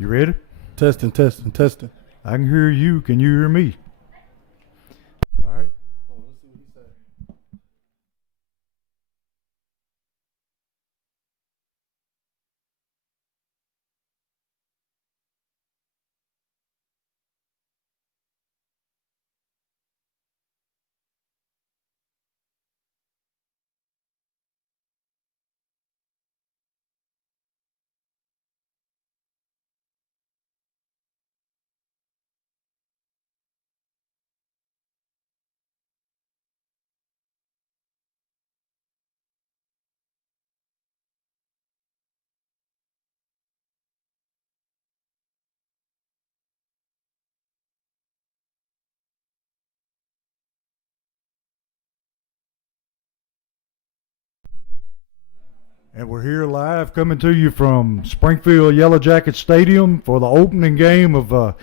You ready? Testing. I can hear you. Can you hear me? All right. Let's see what he said. And we're here live coming to you from Springfield Yellow Jacket Stadium for the opening game of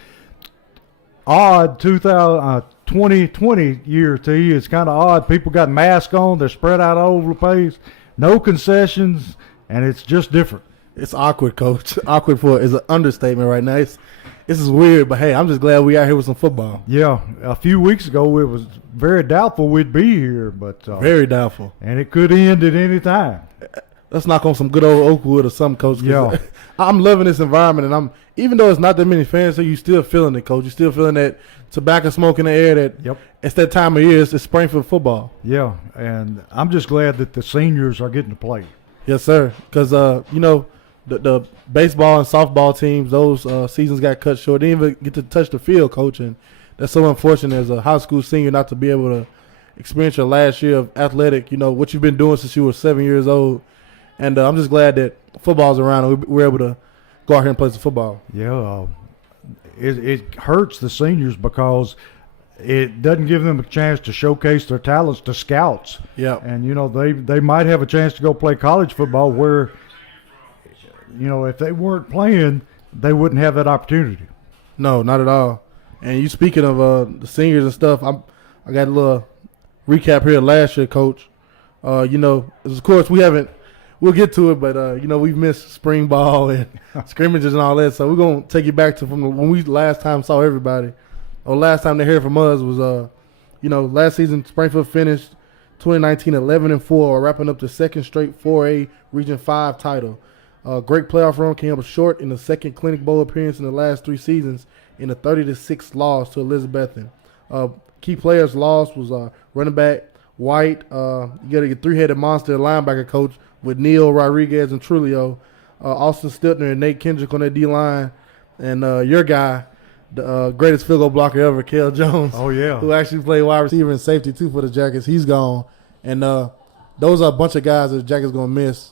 odd 2020 year to you. It's kind of odd. People got masks on. They're spread out all over the place. No concessions, and it's just different. It's awkward, Coach. Awkward is an understatement right now. This is weird, but hey, I'm just glad we out here with some football. Yeah, a few weeks ago it was very doubtful we'd be here, but Very doubtful. and it could end at any time. Let's knock on some good old Oakwood or something, Coach. Yeah. I'm loving this environment, and even though it's not that many fans, so you still feeling it, Coach. You still feeling that tobacco smoke in the air. That Yep. It's that time of year. It's Springfield football. Yeah, and I'm just glad that the seniors are getting to play. Yes, sir. Because the baseball and softball teams, those seasons got cut short. They didn't even get to touch the field, Coach, and that's so unfortunate as a high school senior not to be able to experience your last year of athletic. What you've been doing since you were 7 years old. And I'm just glad that football's around and we're able to go out here and play some football. Yeah, it hurts the seniors because it doesn't give them a chance to showcase their talents to scouts. Yeah. And, they might have a chance to go play college football where, if they weren't playing, they wouldn't have that opportunity. No, not at all. And you speaking of the seniors and stuff, I got a little recap here last year, Coach. Of course we'll get to it, but we've missed spring ball and scrimmages and all that. So we're gonna take you back to from when we last time saw everybody. Or last time they heard from us was last season Springfield finished 2019 11-4, wrapping up the second straight 4A Region 5 title. Great playoff run, came up short in the second Clinic Bowl appearance in the last 3 seasons in a 30-6 loss to Elizabethan. Key players lost was running back White. You got a 3-headed monster linebacker, Coach, with Neil Rodriguez and Trulio, Austin Stiltner and Nate Kendrick on that D-line, and your guy, the greatest field goal blocker ever, Kel Jones. Oh, yeah. Who actually played wide receiver and safety, too, for the Jackets. He's gone. And those are a bunch of guys that the Jackets going to miss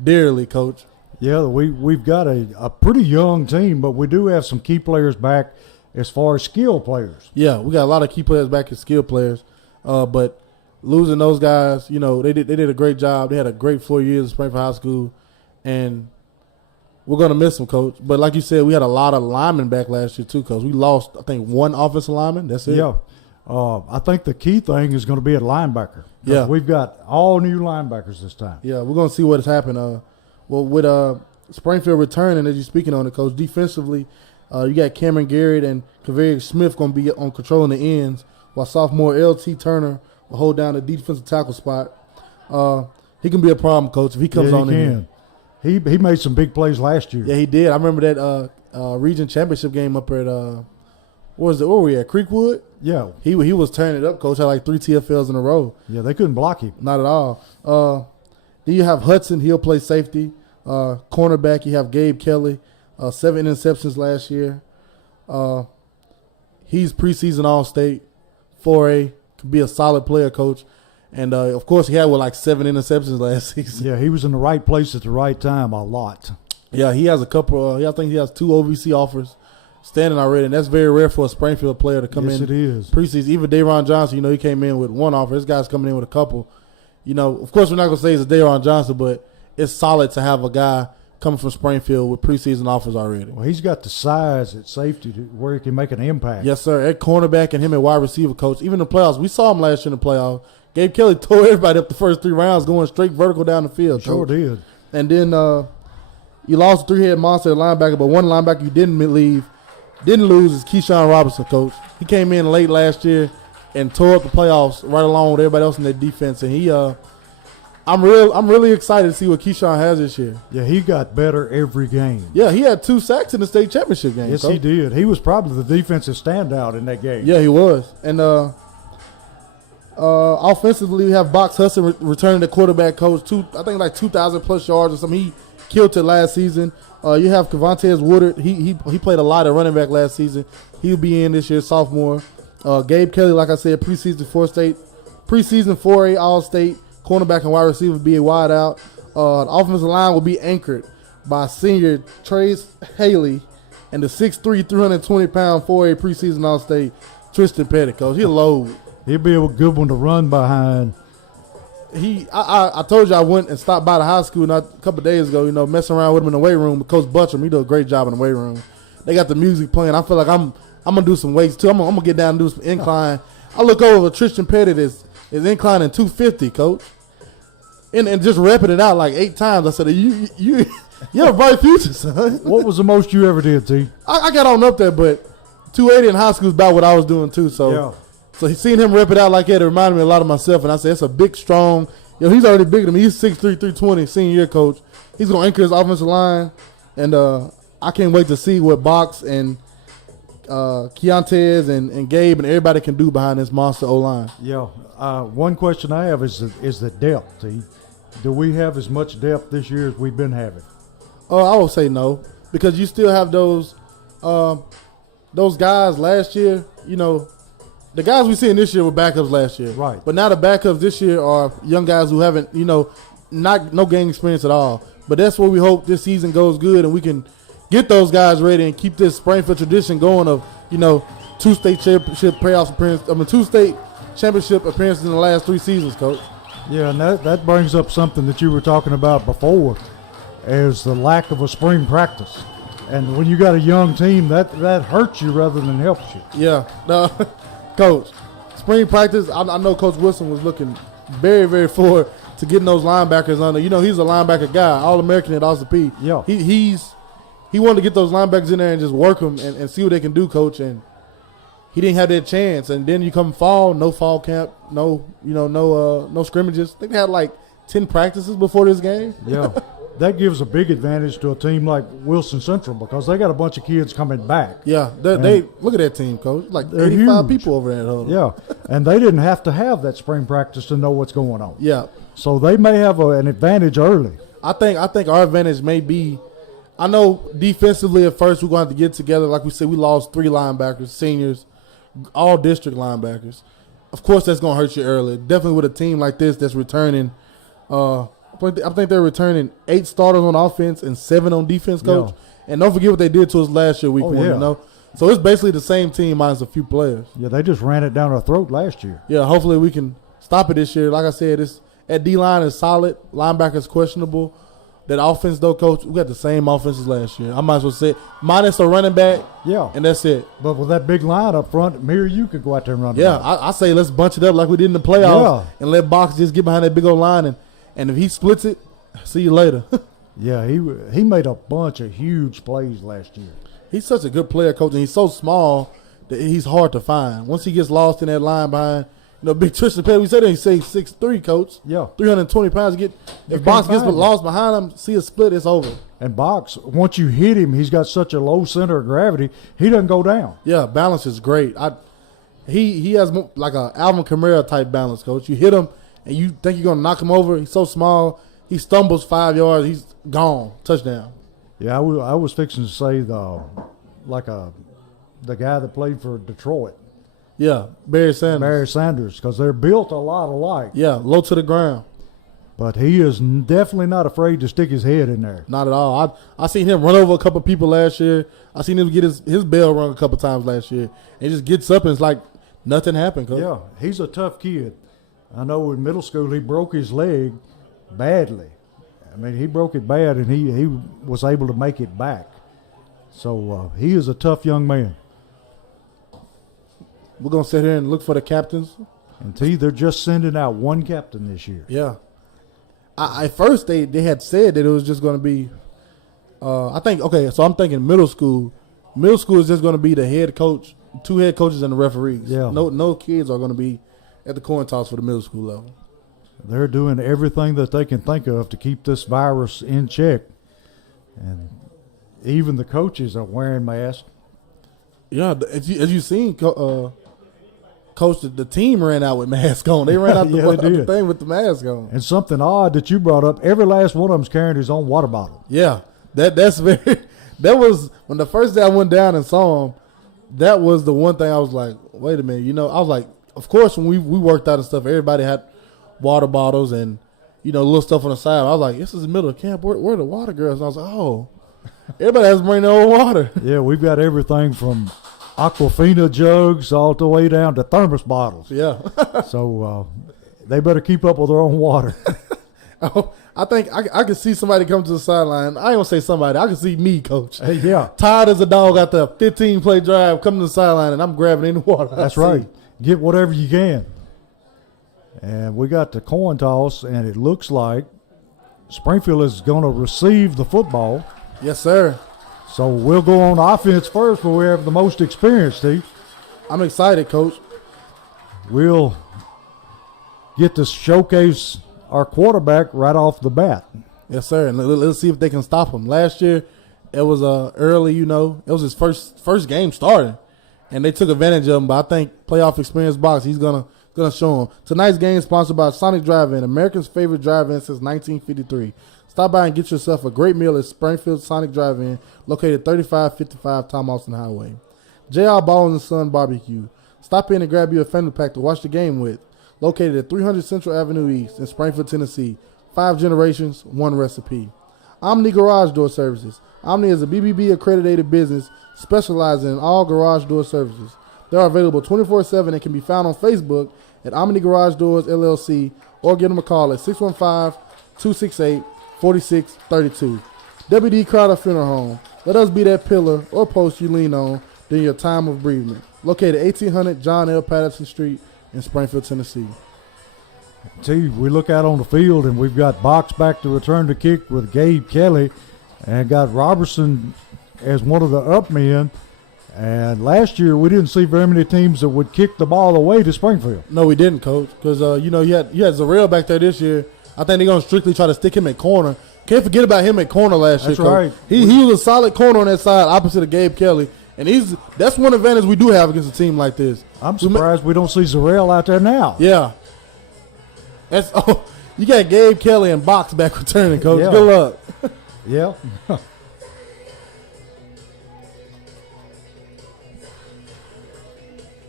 dearly, Coach. Yeah, we've got a pretty young team, but we do have some key players back as far as skill players. Yeah, we got a lot of key players back as skill players, but losing those guys, they did a great job. They had a great 4 years at Springfield High School, and we're going to miss them, Coach. But like you said, we had a lot of linemen back last year too, Coach. We lost, I think, 1 offensive lineman. That's it. Yeah. I think the key thing is going to be at linebacker. Yeah. We've got all new linebackers this time. Yeah, we're going to see what has happened. With Springfield returning, as you're speaking on it, Coach, defensively, you got Cameron Garrett and Kaveri Smith going to be on controlling the ends, while sophomore L.T. Turner will hold down the defensive tackle spot. He can be a problem, Coach, if he comes on in. He made some big plays last year. Yeah, he did. I remember that region championship game up at where were we at? Creekwood? Yeah. He was turning it up, Coach. Had like 3 TFLs in a row. Yeah, they couldn't block him. Not at all. Then you have Hudson. He'll play safety. Cornerback, you have Gabe Kelly. 7 interceptions last year. He's preseason All-State. 4A. Could be a solid player, Coach. And, of course, he had, 7 interceptions last season. Yeah, he was in the right place at the right time a lot. Yeah, he has a couple. I think he has 2 OVC offers standing already, and that's very rare for a Springfield player to come in. Yes, it is. Preseason. Even Dayron Johnson, he came in with 1 offer. This guy's coming in with a couple. Of course, we're not going to say it's a Dayron Johnson, but it's solid to have a guy coming from Springfield with preseason offers already. Well, he's got the size at safety to where he can make an impact. Yes, sir. At cornerback and him at wide receiver, Coach. Even in the playoffs, we saw him last year in the playoffs. Gabe Kelly tore everybody up the first 3 rounds, going straight vertical down the field. Sure Coach. did. And then You lost a three-head monster at linebacker, but one linebacker you didn't lose is Keyshawn Robinson, coach. He came in late last year and tore up the playoffs right along with everybody else in their defense. And I'm really excited to see what Keyshawn has this year. Yeah, he got better every game. Yeah, he had 2 sacks in the state championship game. Yes, coach. he did. He was probably the defensive standout in that game. Yeah, he was. And offensively, we have Box Hudson returning the quarterback coach. I think like 2,000 plus yards or something. He killed it last season. You have Cavantez Woodard. He played a lot of running back last season. He'll be in this year, sophomore. Gabe Kelly, like I said, preseason 4A All-State. Cornerback and wide receiver will be a wide out. The offensive line will be anchored by senior Trace Haley and the 6'3", 320-pound 4A preseason All-State Tristan Pettit, coach. He'll load. He'll be a good one to run behind. I told you I went and stopped by the high school a couple of days ago, messing around with him in the weight room. But Coach Butcham, he does a great job in the weight room. They got the music playing. I feel like I'm going to do some weights, too. I'm going to get down and do some incline. I look over Tristan Pettit is inclining 250, coach. And just repping it out like 8 times. I said, you have a bright future, son. What was the most you ever did, T? I got on up there, but 280 in high school is about what I was doing, too. So seeing him rep it out like that, it reminded me a lot of myself. And I said, it's a big, strong. He's already bigger than me. He's 6'3", 320, senior year coach. He's going to anchor his offensive line. And I can't wait to see what Box and Keontez and Gabe and everybody can do behind this monster O-line. Yeah. One question I have is the depth, T. Do we have as much depth this year as we've been having? I would say no, because you still have those guys last year. The guys we seen this year were backups last year. Right. But now the backups this year are young guys who haven't, no game experience at all. But that's what we hope this season goes good and we can get those guys ready and keep this Springfield tradition going of, 2 state championship playoff appearances. 2 state championship appearances in the last 3 seasons, coach. Yeah, and that brings up something that you were talking about before, is the lack of a spring practice. And when you got a young team, that hurts you rather than helps you. Yeah. No, coach, spring practice, I know Coach Wilson was looking very, very forward to getting those linebackers on there. He's a linebacker guy, All-American at Austin P. Yeah. He wanted to get those linebackers in there and just work them and see what they can do, coach. And he didn't have that chance. And then you come fall, no fall camp, no scrimmages. I think they had like 10 practices before this game. Yeah. That gives a big advantage to a team like Wilson Central because they got a bunch of kids coming back. Yeah, they look at that team, coach. Like 85 people over there. Yeah, and they didn't have to have that spring practice to know what's going on. Yeah. So they may have an advantage early. I think our advantage may be, I know defensively at first we're going to have to get together. Like we said, we lost 3 linebackers, seniors, all district linebackers. Of course, that's going to hurt you early. Definitely with a team like this that's returning I think they're returning 8 starters on offense and 7 on defense, coach. Yeah. And don't forget what they did to us last year, week 1. So it's basically the same team minus a few players. Yeah, they just ran it down our throat last year. Yeah, hopefully we can stop it this year. Like I said, at D-line is solid. Linebacker is questionable. That offense, though, coach, we got the same offense as last year. I might as well say it. Minus a running back. Yeah. And that's it. But with that big line up front, me or you could go out there and run. Yeah, I say let's bunch it up like we did in the playoffs and let Box just get behind that big old line. And if he splits it, see you later. Yeah, he made a bunch of huge plays last year. He's such a good player, coach, and he's so small that he's hard to find. Once he gets lost in that line behind, big Tristan Pettit, we said that he's 6'3", coach. Yeah. 320 pounds. If Box gets lost behind him, see a split, it's over. And Box, once you hit him, he's got such a low center of gravity, he doesn't go down. Yeah, balance is great. He has like a Alvin Kamara type balance, coach. You hit him, and you think you're going to knock him over. He's so small. He stumbles 5 yards. He's gone. Touchdown. Yeah, I was fixing to say the guy that played for Detroit. Yeah, Barry Sanders, because they're built a lot alike. Yeah, low to the ground. But he is definitely not afraid to stick his head in there. Not at all. I seen him run over a couple people last year. I seen him get his bell rung a couple times last year. And he just gets up and it's like nothing happened, coach. Yeah, he's a tough kid. I know in middle school he broke his leg badly. I mean, he broke it bad, and he was able to make it back. So he is a tough young man. We're going to sit here and look for the captains. And they're just sending out one captain this year. Yeah. At first, they had said that it was just going to be I think, okay, so I'm thinking middle school. Middle school is just going to be the head coach, 2 head coaches, and the referees. Yeah. No kids are going to be at the coin toss for the middle school level. They're doing everything that they can think of to keep this virus in check. And even the coaches are wearing masks. Yeah, as you seen, Coach, the team ran out with masks on. They ran out the thing with the mask on. And something odd that you brought up, every last one of them's carrying his own water bottle. Yeah, that's very. That was when the first day I went down and saw him. That was the one thing I was like, wait a minute. I was like, of course, when we worked out and stuff, everybody had water bottles and little stuff on the side. I was like, this is the middle of camp. Where are the water girls? And I was like, oh, everybody has to bring their own water. Yeah, we've got everything from Aquafina jugs all the way down to thermos bottles. Yeah. So they better keep up with their own water. I think I could see somebody come to the sideline. I ain't gonna say somebody. I can see me, Coach. Hey, yeah. Tired as a dog after a 15-play drive, coming to the sideline, and I'm grabbing any water. That's right. Get whatever you can. And we got the coin toss, and it looks like Springfield is going to receive the football. Yes, sir. So we'll go on offense first, where we have the most experience, Steve. I'm excited, Coach. We'll get to showcase our quarterback right off the bat. Yes, sir. And let's see if they can stop him. Last year, it was early, it was his first game starting, and they took advantage of him. But I think playoff experience box, he's gonna show him. Tonight's game is sponsored by Sonic Drive-In, America's favorite drive-in since 1953. Stop by and get yourself a great meal at Springfield Sonic Drive-In, located 3555 Tom Austin Highway. JR Ball and Son Barbecue. Stop in and grab you a family pack to watch the game with. Located at 300 Central Avenue East in Springfield, Tennessee. 5 generations, 1 recipe. Omni Garage Door Services. Omni is a BBB accredited business specializing in all garage door services. They are available 24/7 and can be found on Facebook at Omni Garage Doors LLC or give them a call at 615-268-4632. WD Crowder Funeral Home. Let us be that pillar or post you lean on during your time of bereavement. Located 1800 John L. Patterson Street in Springfield, Tennessee. See, we look out on the field, and we've got Box back to return the kick with Gabe Kelly, and got Robertson as one of the up men. And last year, we didn't see very many teams that would kick the ball away to Springfield. No, we didn't, Coach, because you had Zarrell back there this year. I think they're going to strictly try to stick him at corner. Can't forget about him at corner last year, That's right. He was a solid corner on that side, opposite of Gabe Kelly. And that's one advantage we do have against a team like this. I'm surprised we don't see Zarrell out there now. Yeah. You got Gabe Kelly and Box back returning, Coach. Yeah. Good luck. Yeah.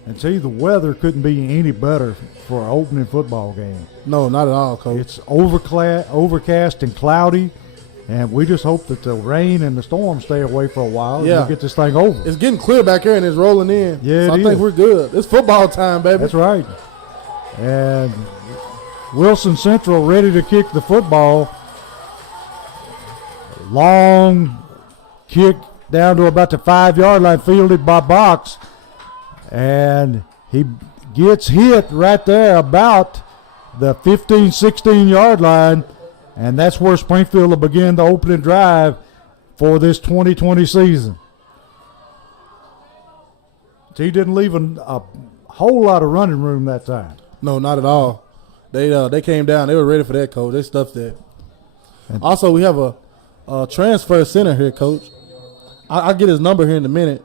And see, the weather couldn't be any better for an opening football game. No, not at all, Coach. It's overcast and cloudy, and we just hope that the rain and the storm stay away for a while and we'll get this thing over. It's getting clear back here, and it's rolling in. Yeah, so I think we're good. It's football time, baby. That's right. And Wilson Central ready to kick the football. Long kick down to about the 5-yard line, fielded by Box. And he gets hit right there about the 15, 16-yard line. And that's where Springfield will begin the opening drive for this 2020 season. He didn't leave a whole lot of running room that time. No, not at all. They came down. They were ready for that, Coach. They stuffed that. And also, we have a transfer center here, Coach. I'll get his number here in a minute.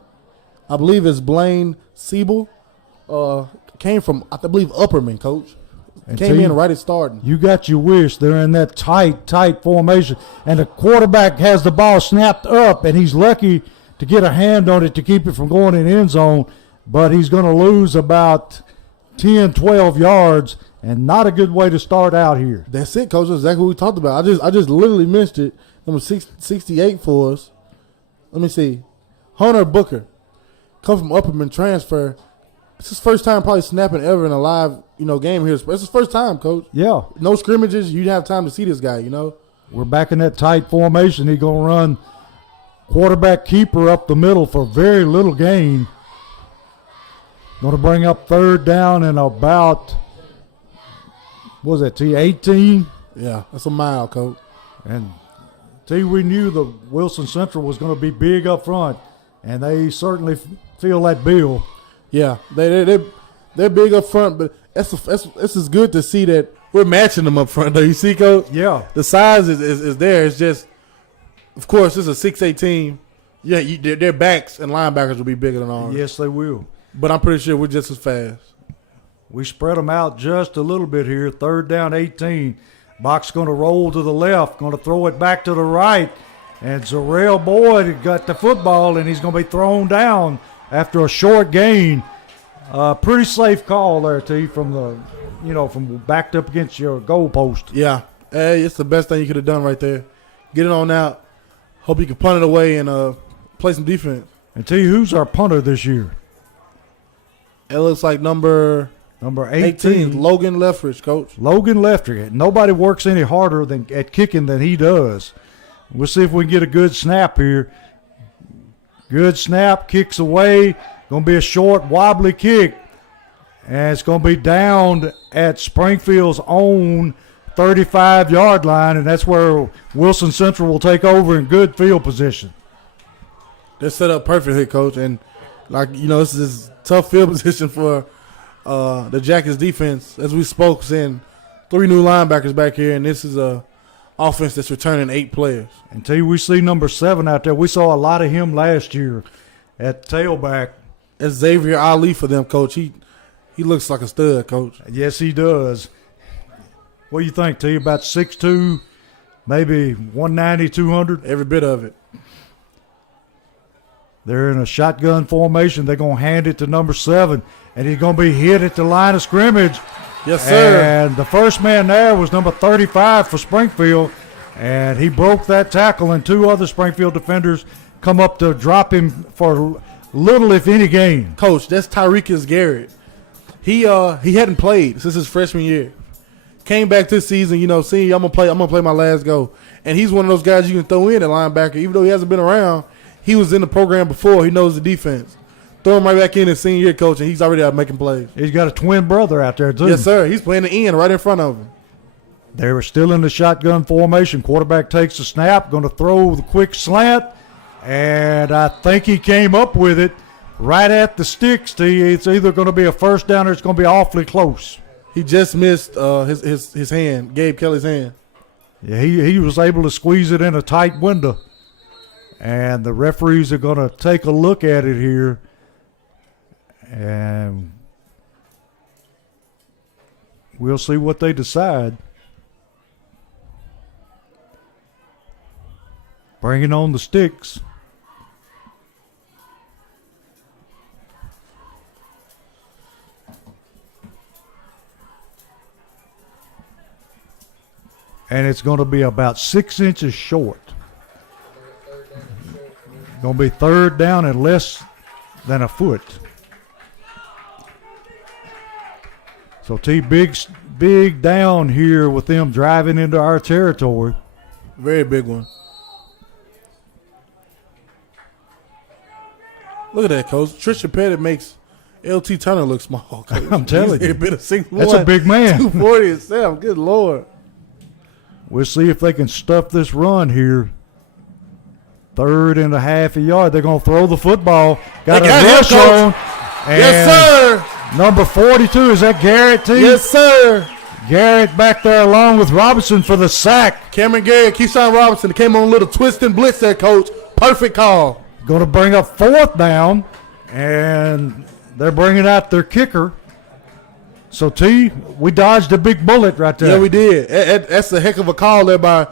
I believe it's Blaine Siebel. Came from, I believe, Upperman, Coach. And came in right at starting. You got your wish. They're in that tight formation. And the quarterback has the ball snapped up, and he's lucky to get a hand on it to keep it from going in the end zone. But he's going to lose about 10, 12 yards, and not a good way to start out here. That's it, Coach. That's exactly what we talked about. I just literally missed it. Number 68 for us. Let me see. Hunter Booker. Come from Upperman, transfer. It's his first time probably snapping ever in a live, game here. It's his first time, Coach. Yeah. No scrimmages. You didn't have time to see this guy, We're back in that tight formation. He's going to run quarterback keeper up the middle for very little gain. Going to bring up third down and about, what was that, T18? Yeah, that's a mile, Coach. And T, we knew the Wilson Central was going to be big up front, and they certainly feel that bill. Yeah, they're big up front, but it's as good to see that we're matching them up front, though. You see, Coach? Yeah. The size is there. It's just, of course, it's a 6'8" team. Yeah, their backs and linebackers will be bigger than ours. Yes, they will. But I'm pretty sure we're just as fast. We spread them out just a little bit here. 3rd down, 18. Box going to roll to the left, going to throw it back to the right. And Zarrell Boyd got the football, and he's going to be thrown down after a short gain. Pretty safe call there, T, from backed up against your goal post. Yeah, it's the best thing you could have done right there. Get it on out. Hope you can punt it away and play some defense. And T, who's our punter this year? It looks like number 18, Logan Leffridge, Coach. Logan Leffridge. Nobody works any harder at kicking than he does. We'll see if we can get a good snap here. Good snap, kicks away. Going to be a short, wobbly kick. And it's going to be down at Springfield's own 35-yard line, and that's where Wilson Central will take over in good field position. They're set up perfectly, Coach. And, this is tough field position for the Jackets defense. As we spoke, saying 3 new linebackers back here, and this is a offense that's returning 8 players. And T, we see number 7 out there. We saw a lot of him last year at tailback. It's Xavier Ali for them, Coach. He looks like a stud, Coach. Yes, he does. What do you think, T? About 6'2", maybe 190, 200? Every bit of it. They're in a shotgun formation. They're going to hand it to number 7, and he's going to be hit at the line of scrimmage. Yes, sir. And the first man there was number 35 for Springfield, and he broke that tackle, and 2 other Springfield defenders come up to drop him for little, if any, gain. Coach, that's Tyrekus Garrett. He hadn't played since his freshman year. Came back this season, seeing I'm gonna play my last go. And he's one of those guys you can throw in at linebacker. Even though he hasn't been around, he was in the program before. He knows the defense. Throw him right back in his senior year, Coach, and he's already out making plays. He's got a twin brother out there, too. Yes, sir. He's playing the end right in front of him. They were still in the shotgun formation. Quarterback takes the snap, going to throw the quick slant, and I think he came up with it right at the sticks, T. It's either going to be a first down or it's going to be awfully close. He just missed his hand, Gabe Kelly's hand. Yeah, he was able to squeeze it in a tight window. And the referees are going to take a look at it here. And we'll see what they decide. Bringing on the sticks. And it's going to be about 6 inches short. Going to be 3rd down and less than a foot. So T, big down here with them driving into our territory. Very big one. Look at that, Coach. Trisha Pettit makes LT Turner look small, Coach. I'm telling you. Bit of 6'1", that's a big man. 240 himself. Good Lord. We'll see if they can stuff this run here. 3rd and a half a yard. They're going to throw the football. Got a rush on. Yes, sir. Number 42, is that Garrett, T? Yes, sir. Garrett back there along with Robinson for the sack. Cameron Garrett, Keyshawn Robinson came on a little twist and blitz there, Coach. Perfect call. Going to bring up 4th down, and they're bringing out their kicker. So, T, we dodged a big bullet right there. Yeah, we did. That's a heck of a call there by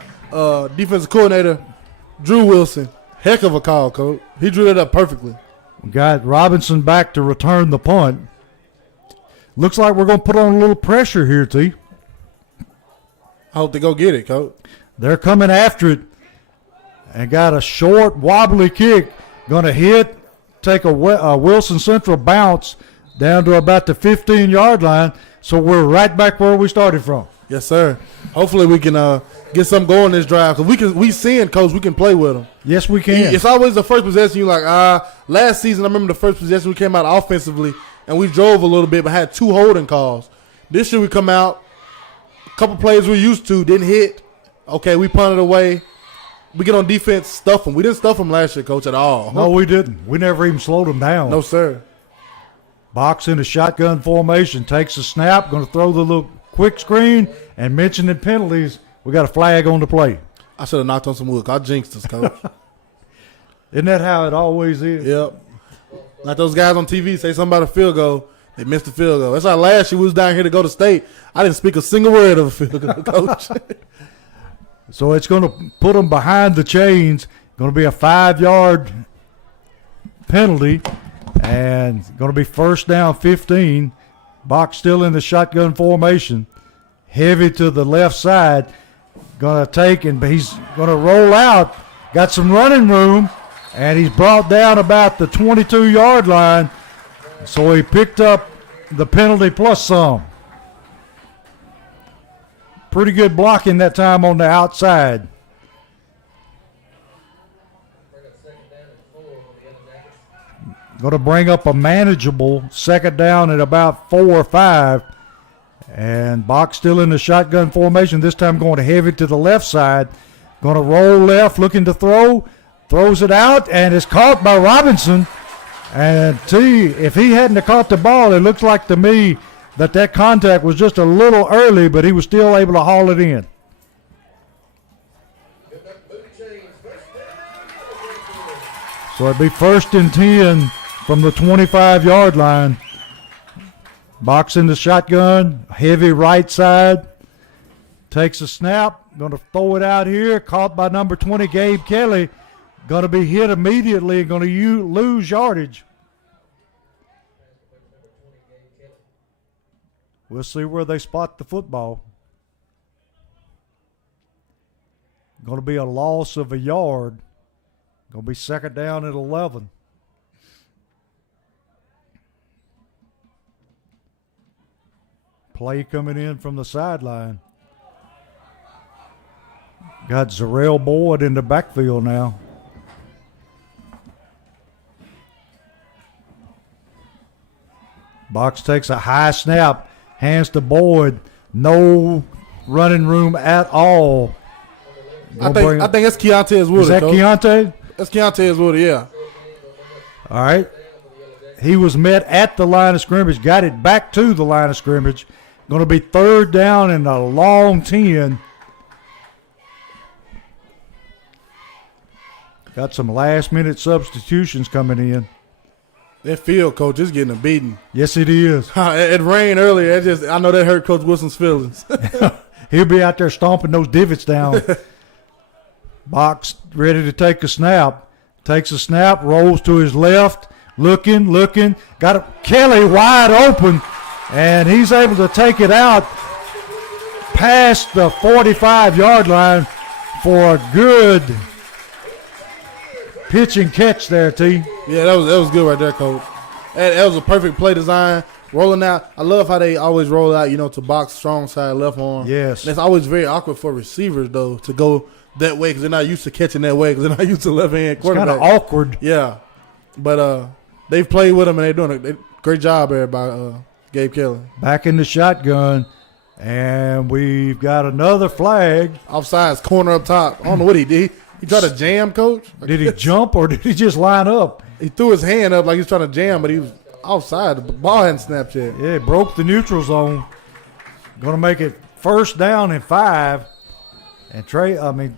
defensive coordinator Drew Wilson. Heck of a call, Coach. He drew it up perfectly. We got Robinson back to return the punt. Looks like we're going to put on a little pressure here, T. I hope they go get it, Coach. They're coming after it and got a short, wobbly kick. Going to hit, take a Wilson Central bounce down to about the 15-yard line. So we're right back where we started from. Yes, sir. Hopefully we can get something going this drive because we seeing, Coach, we can play with them. Yes, we can. It's always the first possession. You're like, last season I remember the first possession we came out offensively and we drove a little bit but had 2 holding calls. This year we come out, a couple plays we're used to, didn't hit. Okay, we punted away. we get on defense, stuff them. We didn't stuff them last year, Coach, at all. No, we didn't. We never even slowed them down. No, sir. Box in a shotgun formation, takes a snap, going to throw the little quick screen, and mentioning penalties, we got a flag on the play. I should have knocked on some wood. I jinxed us, Coach. Isn't that how it always is? Yep. Like those guys on TV say something about a field goal, they missed the field goal. That's like last year we was down here to go to state. I didn't speak a single word of a field goal, Coach. So it's going to put them behind the chains. Going to be a 5-yard penalty, and going to be first down 15. Box still in the shotgun formation. Heavy to the left side. Going to take, and he's going to roll out. Got some running room, and he's brought down about the 22-yard line. So he picked up the penalty plus some. Pretty good blocking that time on the outside. Going to bring up a manageable second down at about 4 or 5. And Box still in the shotgun formation. This time going heavy to the left side. Going to roll left, looking to throw. Throws it out, and is caught by Robinson. And if he hadn't have caught the ball, it looks like to me that contact was just a little early, but he was still able to haul it in. So it'd be first and 10 from the 25-yard line. Box in the shotgun, heavy right side. Takes a snap, going to throw it out here. Caught by number 20, Gabe Kelly. Going to be hit immediately and going to lose yardage. We'll see where they spot the football. Going to be a loss of a yard. Going to be second down at 11. Play coming in from the sideline. Got Zarrell Boyd in the backfield now. Box takes a high snap, hands to Boyd. No running room at all. I think that's Keontae Wood. Is that Keontae? That's Keontae Wood, yeah. All right. He was met at the line of scrimmage, got it back to the line of scrimmage. Going to be third down and a long 10. Got some last-minute substitutions coming in. That field, Coach, is getting a beating. Yes, it is. It rained earlier. I know that hurt Coach Wilson's feelings. He'll be out there stomping those divots down. Box ready to take a snap. Takes a snap, rolls to his left, looking. Got Kelly wide open, and he's able to take it out past the 45-yard line for a good pitch and catch there, T. Yeah, that was good right there, Coach. That was a perfect play design. Rolling out. I love how they always roll out, to Box strong side left arm. Yes. And it's always very awkward for receivers, though, to go that way because they're not used to catching that way because they're not used to left-hand quarterback. It's kind of awkward. Yeah. But they've played with him, and they're doing a great job there by Gabe Kelly. Back in the shotgun, and we've got another flag. Offsides, corner up top. I don't know what he did. He tried to jam, Coach. Did he jump or did he just line up? He threw his hand up like he was trying to jam, but he was offside. The ball hadn't snapped yet. Yeah, it broke the neutral zone. Going to make it first down and 5. And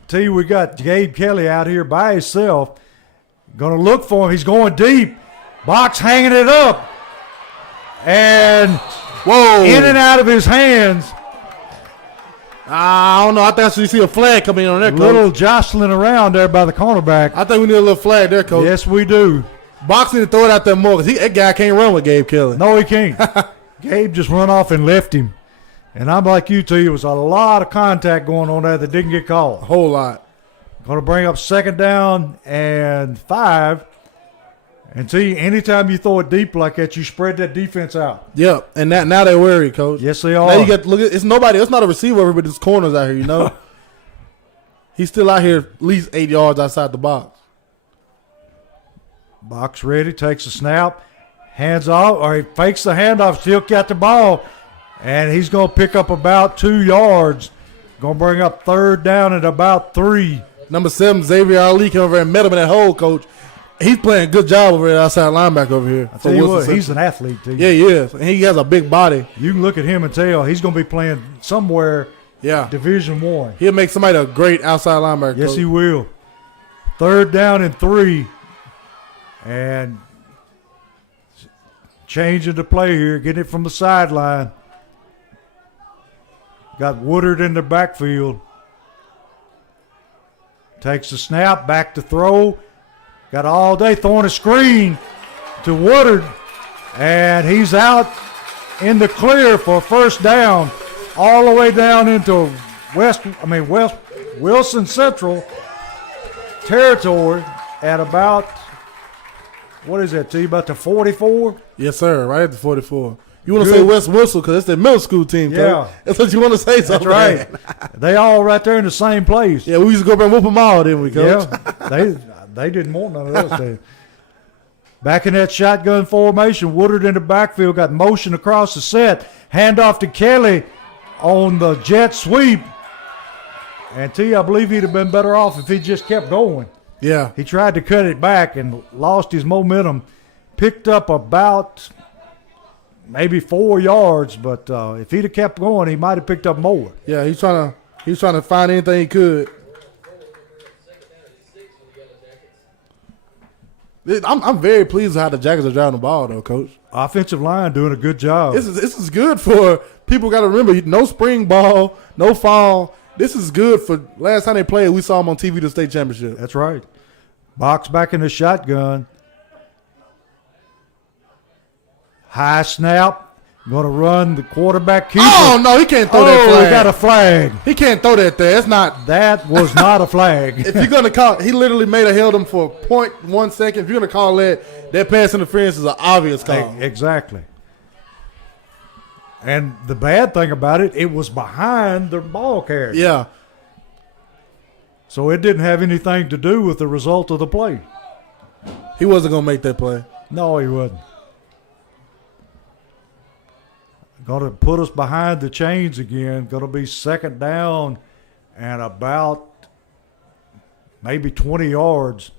T, we got Gabe Kelly out here by himself. Going to look for him. He's going deep. Box hanging it up. And in and out of his hands. I don't know. I think you see a flag coming in on there, Coach. Little jostling around there by the cornerback. I think we need a little flag there, Coach. Yes, we do. Box need to throw it out there more because that guy can't run with Gabe Kelly. No, he can't. Gabe just run off and left him. And I'm like you, T. It was a lot of contact going on there that didn't get called. A whole lot. Going to bring up second down and 5. And T, anytime you throw it deep like that, you spread that defense out. Yep. And now they're worried, Coach. Yes, they are. Now you got to look at it's nobody. It's not a receiver over, but it's corners out here, He's still out here at least 8 yards outside the box. Box ready, takes a snap, hands off, or he fakes the handoff, still got the ball, and he's going to pick up about 2 yards. Going to bring up third down at about 3. Number 7, Xavier Ali, came over and met him in that hole, coach. He's playing a good job over there, outside linebacker over here. I tell you what, he's an athlete, too. Yeah, he is. And he has a big body. You can look at him and tell he's going to be playing somewhere Division I. He'll make somebody a great outside linebacker. Yes, coach. he will. 3rd down and 3. And changing the play here, getting it from the sideline. Got Woodard in the backfield. Takes the snap, back to throw. Got all day throwing a screen to Woodard. And he's out in the clear for first down all the way down into Wilson Central territory at about, what is that, T? About the 44? Yes, sir. Right at the 44. You want to say West Whistle because it's the middle school team, yeah. Coach. That's what you want to say. That's right. They all right there in the same place. Yeah, we used to go up and whoop them all, didn't we, Coach? Yeah, they didn't want none of those. Back in that shotgun formation, Woodard in the backfield got motion across the set. Handoff to Kelly on the jet sweep. And T, I believe he'd have been better off if he just kept going. Yeah. He tried to cut it back and lost his momentum. Picked up about maybe 4 yards, but if he'd have kept going, he might have picked up more. Yeah, he's trying to find anything he could. I'm very pleased with how the Jackets are driving the ball, though, Coach. Offensive line doing a good job. This is good for people. Got to remember, no spring ball, no fall. This is good for last time they played. We saw them on TV the state championship. That's right. Box back in the shotgun. High snap. Going to run the quarterback keeper. Oh, no, he can't throw that flag. He got a flag. He can't throw that there. That was not a flag. If you're going to call, he literally held him for 0.1 second. If you're going to call that pass interference is an obvious call. Exactly. And the bad thing about it, it was behind the ball carrier. Yeah. So it didn't have anything to do with the result of the play. He wasn't going to make that play. No, he wasn't. Going to put us behind the chains again. Going to be 2nd down and about maybe 20 yards.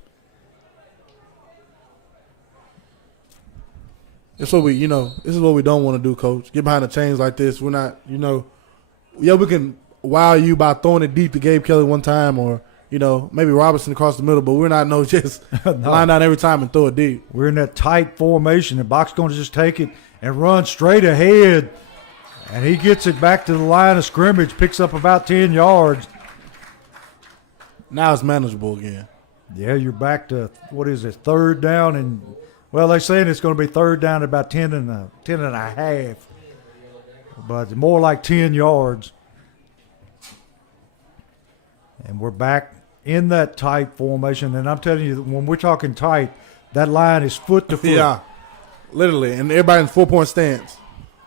This is what we don't want to do, Coach. Get behind the chains like this. We're not, we can wow you by throwing it deep to Gabe Kelly one time or, maybe Robinson across the middle, but we're not just line down every time and throw it deep. We're in that tight formation. The box going to just take it and run straight ahead. And he gets it back to the line of scrimmage, picks up about 10 yards. Now it's manageable again. Yeah, you're back to, 3rd down. And, well, they're saying it's going to be 3rd down at about 10 and a half. But more like 10 yards. And we're back in that tight formation. And I'm telling you, when we're talking tight, that line is foot to foot. Yeah, literally. And everybody in 4-point stance,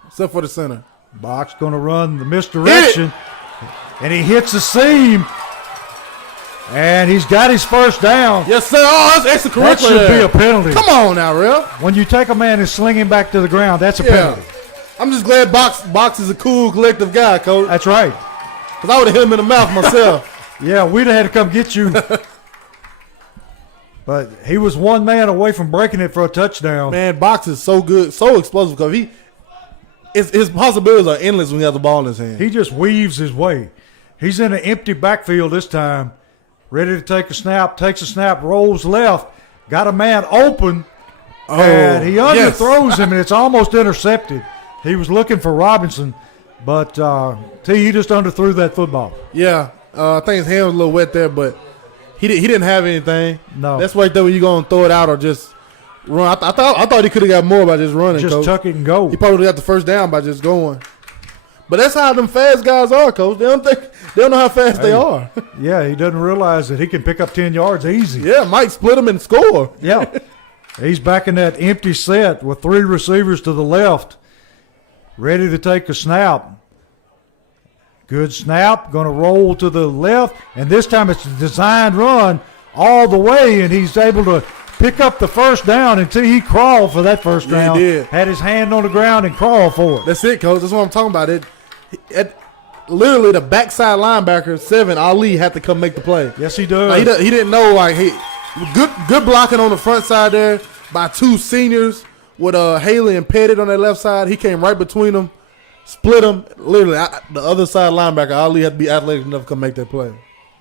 except for the center. Box going to run the misdirection. And he hits the seam. And he's got his first down. Yes, sir. Oh, that's extracurricular. That should be a penalty. Come on now, Real. When you take a man and sling him back to the ground, that's a penalty. I'm just glad Box is a cool, collective guy, Coach. That's right. Because I would have hit him in the mouth myself. Yeah, we'd have had to come get you. But he was one man away from breaking it for a touchdown. Man, Box is so good, so explosive because his possibilities are endless when he has the ball in his hand. He just weaves his way. He's in an empty backfield this time. Ready to take a snap, takes a snap, rolls left, got a man open, and he underthrows him, and it's almost intercepted. He was looking for Robinson, but he just underthrew that football. Yeah, I think his hand was a little wet there, but he didn't have anything. No. That's right there when you're going to throw it out or just run. I thought he could have got more by just running, Just Coach. tuck it and go. He probably got the first down by just going. But that's how them fast guys are, Coach. They don't know how fast they are. Yeah, he doesn't realize that he can pick up 10 yards easy. Yeah, Mike split them and score. Yeah. He's back in that empty set with 3 receivers to the left, ready to take a snap. Good snap, going to roll to the left, and this time it's a designed run all the way, and he's able to pick up the first down until he crawled for that first down. He did. Had his hand on the ground and crawled for it. That's it, Coach. That's what I'm talking about. literally the backside linebacker, 7, Ali, had to come make the play. Yes, he does. Like, he didn't know, like, good blocking on the front side there by 2 seniors with Haley and Pettit on that left side. He came right between them, split them. Literally, the other side linebacker, Ali, had to be athletic enough to come make that play.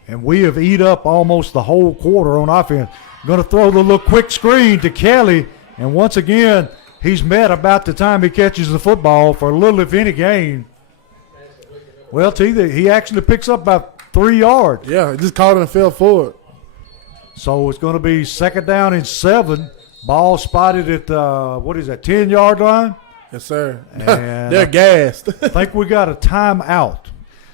And we have eat up almost the whole quarter on offense. Going to throw the little quick screen to Kelly, and once again, he's met about the time he catches the football for a little, if any, gain. Well, he actually picks up about 3 yards. Yeah, he just caught it and fell forward. So it's going to be 2nd down and 7. Ball spotted at 10-yard line? Yes, sir. And they're gassed. I think we got a timeout.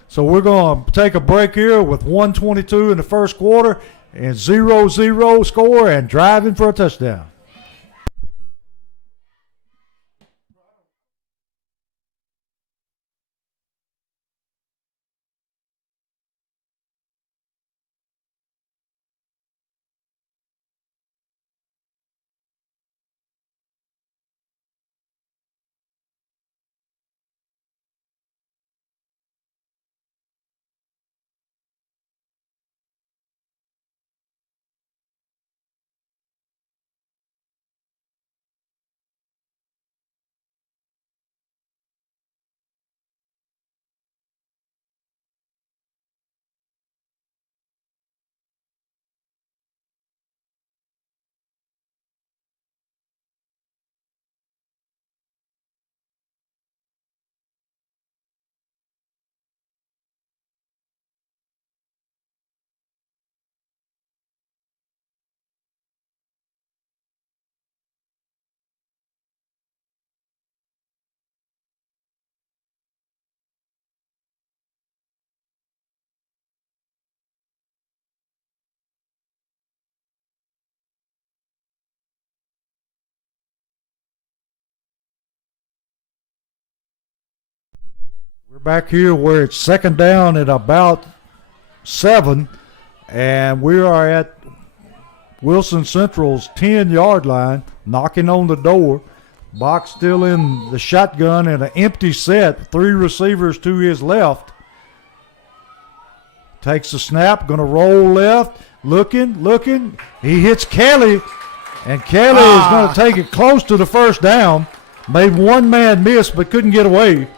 So we're going to take a break here with 1:22 in the first quarter and 0-0 score and driving for a touchdown. We're back here where it's 2nd down at about 7, and we are at Wilson Central's 10-yard line, knocking on the door. Box still in the shotgun and an empty set, 3 receivers to his left. Takes the snap, going to roll left, looking. He hits Kelly, and Kelly is going to take it close to the 1st down. Made one man miss but couldn't get away.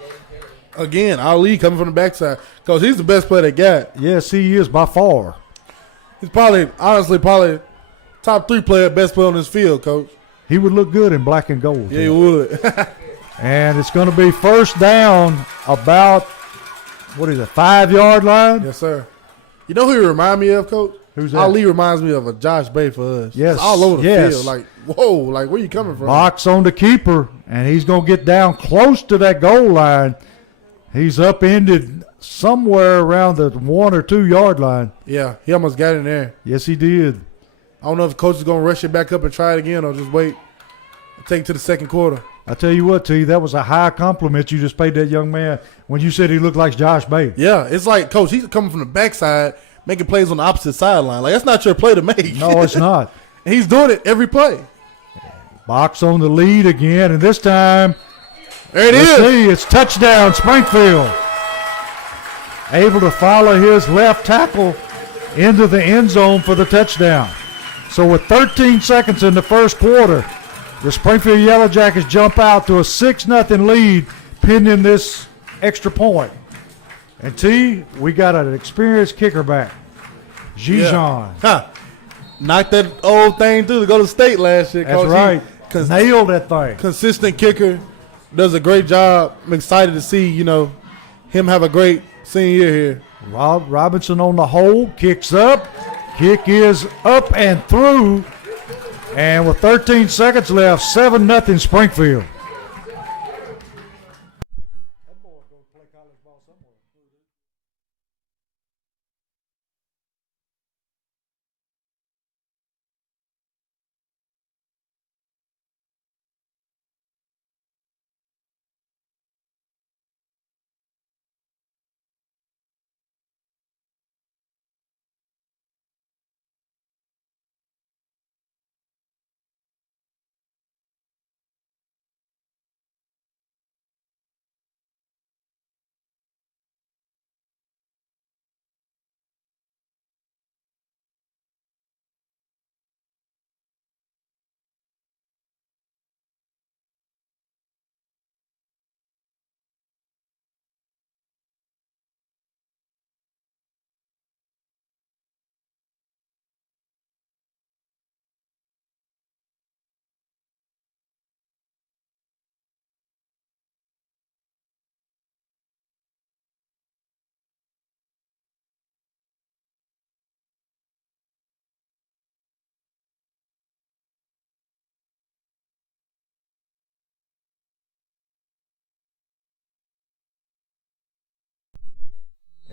Again, Ali coming from the backside because he's the best player they got. Yes, he is by far. He's probably top 3 player, best player on this field, Coach. He would look good in black and gold. Yeah, he would. And it's going to be 1st down about, 5-yard line? Yes, sir. You know who he remind me of, Coach? Who's that? Ali reminds me of a Josh Bay for us. Yes. It's all over the yes. field. Like, whoa, like where you coming from? Box on the keeper, and he's going to get down close to that goal line. He's upended somewhere around the 1 or 2 yard line. Yeah, he almost got in there. Yes, he did. I don't know if the coach is going to rush it back up and try it again or just wait and take it to the 2nd quarter. I tell you what, T, that was a high compliment you just paid that young man when you said he looked like Josh Bay. Yeah, it's like, Coach, he's coming from the backside, making plays on the opposite sideline. Like, that's not your play to make. No, it's not. And he's doing it every play. Box on the lead again, and this time, there it is. See, it's touchdown, Springfield. Able to follow his left tackle into the end zone for the touchdown. So with 13 seconds in the first quarter, the Springfield Yellow Jackets jump out to a 6-0 lead, pending this extra point. And T, we got an experienced kicker back, Gijon. Yeah. Huh. Knocked that old thing through to go to state last year. That's right. Nailed that thing. Consistent kicker. Does a great job. I'm excited to see, him have a great senior year here. Rob Robinson on the hold, kicks up. Kick is up and through. And with 13 seconds left, 7-0 Springfield.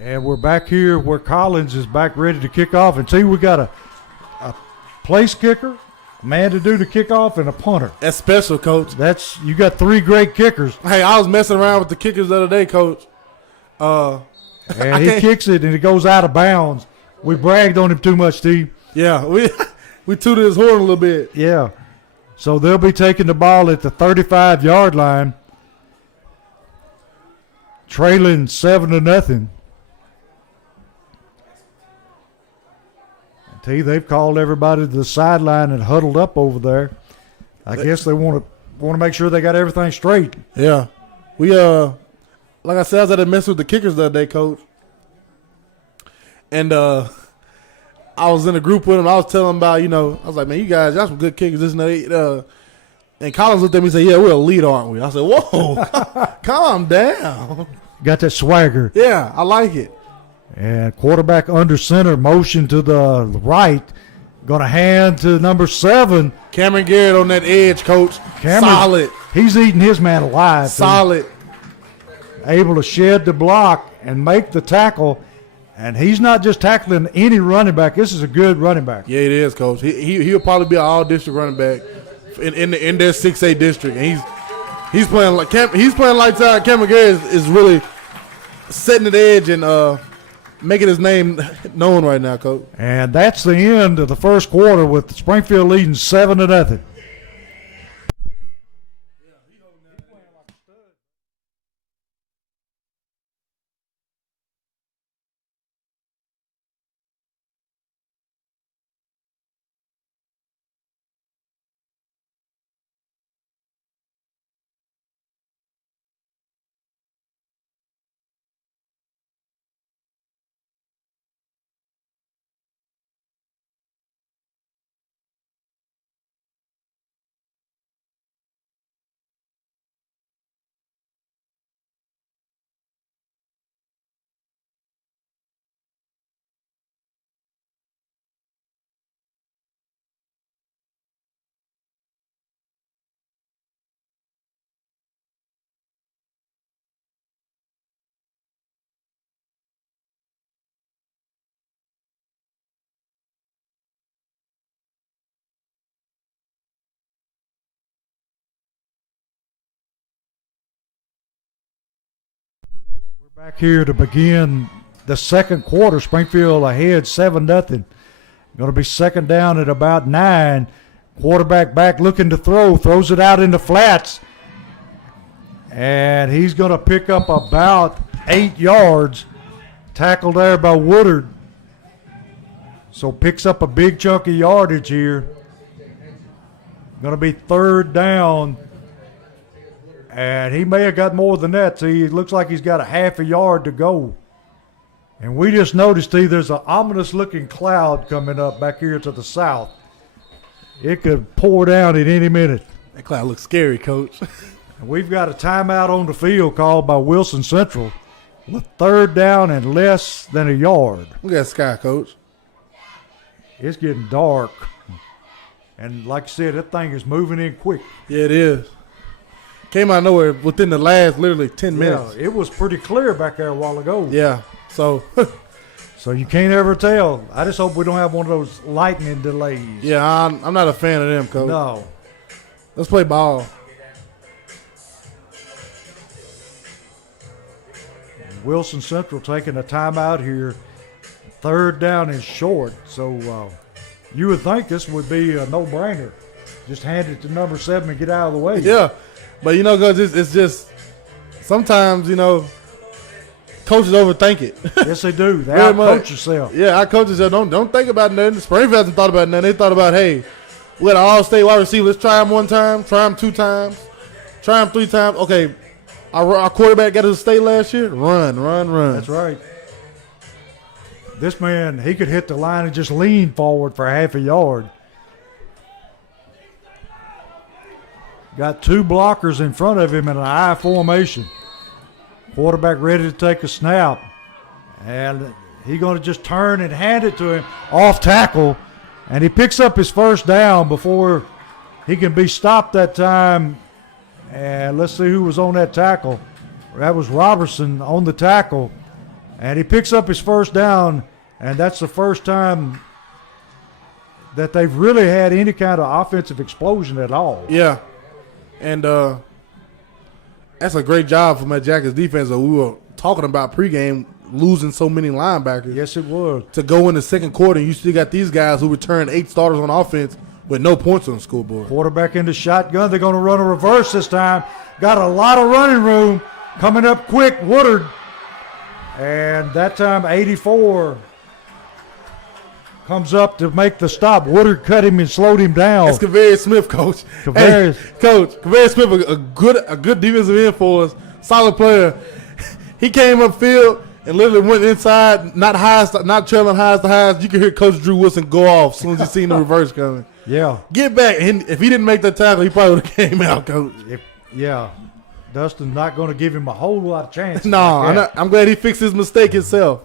And we're back here where Collins is back ready to kick off. And see, we got a place kicker, a man to do the kickoff, and a punter. That's special, Coach. You got 3 great kickers. Hey, I was messing around with the kickers the other day, Coach. And he kicks it, and it goes out of bounds. We bragged on him too much, Steve. Yeah, we tooted his horn a little bit. Yeah. So they'll be taking the ball at the 35-yard line, trailing 7-0. They've called everybody to the sideline and huddled up over there. I guess they want to make sure they got everything straight. Yeah, we like I said, I was at a mess with the kickers the other day, Coach, and I was in a group with them. I was telling them about, I was like, man, you guys, y'all some good kickers. This and that. And Collins looked at me and said, yeah, we're elite, aren't we? I said, whoa, calm down. Got that swagger. Yeah, I like it. And quarterback under center, motion to the right. Going to hand to number 7. Cameron Garrett on that edge, Coach. Solid. He's eating his man alive. Solid. Able to shed the block and make the tackle. And he's not just tackling any running back. This is a good running back. Yeah, it is, Coach. He'll probably be an all-district running back in their 6A district. And he's playing lights out. Cameron Garrett is really setting the edge and making his name known right now, Coach. And that's the end of the first quarter with Springfield leading 7-0. Back here to begin the second quarter. Springfield ahead 7-0. Going to be second down at about 9. Quarterback back looking to throw. Throws it out in the flats. And he's going to pick up about 8 yards. Tackled there by Woodard. So picks up a big chunk of yardage here. Going to be third down. And he may have got more than that. See, it looks like he's got a half a yard to go. And we just noticed, there's an ominous-looking cloud coming up back here to the south. It could pour down at any minute. That cloud looks scary, Coach. And we've got a timeout on the field called by Wilson Central with third down and less than a yard. Look at that sky, Coach. It's getting dark. And like I said, that thing is moving in quick. Yeah, it is. Came out of nowhere within the last literally 10 minutes. Yeah, it was pretty clear back there a while ago. Yeah, so. So you can't ever tell. I just hope we don't have one of those lightning delays. Yeah, I'm not a fan of them, Coach. No. Let's play ball. Wilson Central taking a timeout here. Third down is short. So you would think this would be a no-brainer. Just hand it to number 7 and get out of the way. Yeah. But, Coach, it's just sometimes, coaches overthink it. Yes, they do. They out-coach yourself. Yeah, our coaches don't think about nothing. Springfield hasn't thought about nothing. They thought about, hey, we got an all-state wide receiver. Let's try him one time, try him 2 times, try him 3 times. Okay, our quarterback got to the state last year. Run. That's right. This man, he could hit the line and just lean forward for half a yard. Got 2 blockers in front of him in an I formation. Quarterback ready to take a snap. And he's going to just turn and hand it to him off tackle. And he picks up his first down before he can be stopped that time. And let's see who was on that tackle. That was Robertson on the tackle. And he picks up his first down, and that's the first time that they've really had any kind of offensive explosion at all. Yeah. And that's a great job from that Jackets defense that we were talking about pregame, losing so many linebackers. Yes, it was. To go in the second quarter, you still got these guys who returned 8 starters on offense with no points on the scoreboard. Quarterback in the shotgun. They're going to run a reverse this time. Got a lot of running room. Coming up quick, Woodard. And that time, 84 comes up to make the stop. Woodard cut him and slowed him down. That's Kavarius Smith, Coach. Kavarius. Hey, Coach, Kavarius Smith, a good defensive end for us, solid player. He came upfield and literally went inside, not trailing highs to highs. You can hear Coach Drew Wilson go off as soon as he seen the reverse coming. Yeah. Get back. And if he didn't make that tackle, he probably would have came out, Coach. Yeah. Dustin's not going to give him a whole lot of chances. No, like I'm glad he fixed his mistake himself.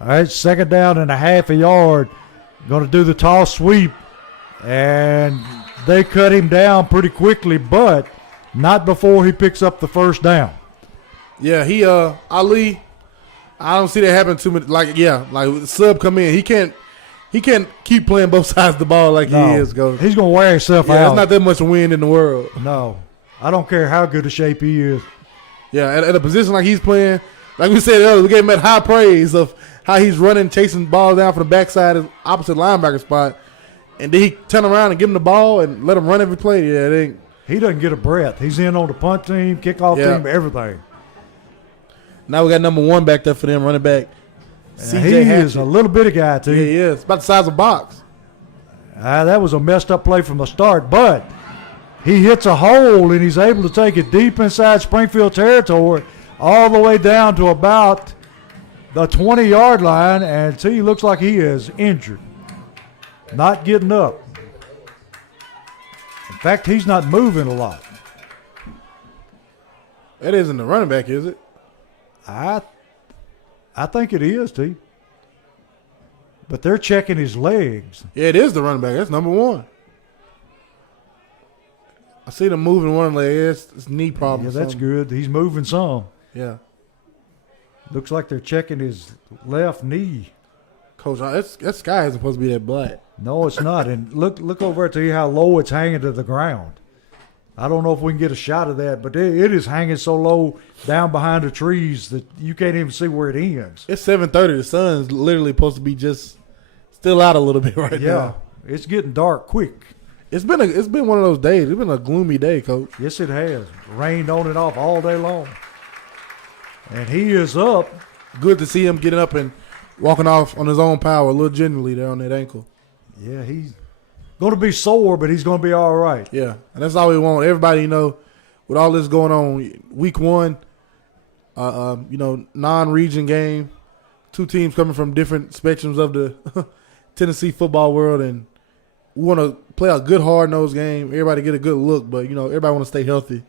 All right, second down and a half a yard. Going to do the toss sweep. And they cut him down pretty quickly, but not before he picks up the first down. Yeah, Ali, I don't see that happen too much. Like sub come in. He can't keep playing both sides of the ball like he is, Coach. He's going to wear himself out. There's not that much wind in the world. No. I don't care how good a shape he is. Yeah, at a position like he's playing, like we said earlier, we gave him that high praise of how he's running, chasing balls down from the backside of the opposite linebacker spot. And then he turn around and give him the ball and let him run every play. Yeah, he doesn't get a breath. He's in on the punt team, kickoff team, everything. Now we got number 1 back there for them, running back. He is a little bitty guy, too. Yeah, he is. About the size of a box. That was a messed up play from the start, but he hits a hole, and he's able to take it deep inside Springfield territory all the way down to about the 20-yard line, and he looks like he is injured. Not getting up. In fact, he's not moving a lot. That isn't the running back, is it? I think it is, T. But they're checking his legs. Yeah, it is the running back. That's number 1. I see them moving one leg. It's knee problem. Yeah, that's good. He's moving some. Yeah. Looks like they're checking his left knee. Coach, that sky isn't supposed to be that black. No, it's not. And look over to you how low it's hanging to the ground. I don't know if we can get a shot of that, but it is hanging so low down behind the trees that you can't even see where it ends. It's 7:30. The sun's literally supposed to be just still out a little bit right now. Yeah, it's getting dark quick. It's been one of those days. It's been a gloomy day, Coach. Yes, it has. Rained on and off all day long. And he is up. Good to see him getting up and walking off on his own power a little gingerly there on that ankle. Yeah, he's going to be sore, but he's going to be all right. Yeah, and that's all we want. Everybody, with all this going on, week 1, non-region game, 2 teams coming from different spectrums of the Tennessee football world, and we want to play a good, hard-nosed game. Everybody get a good look, but, everybody want to stay healthy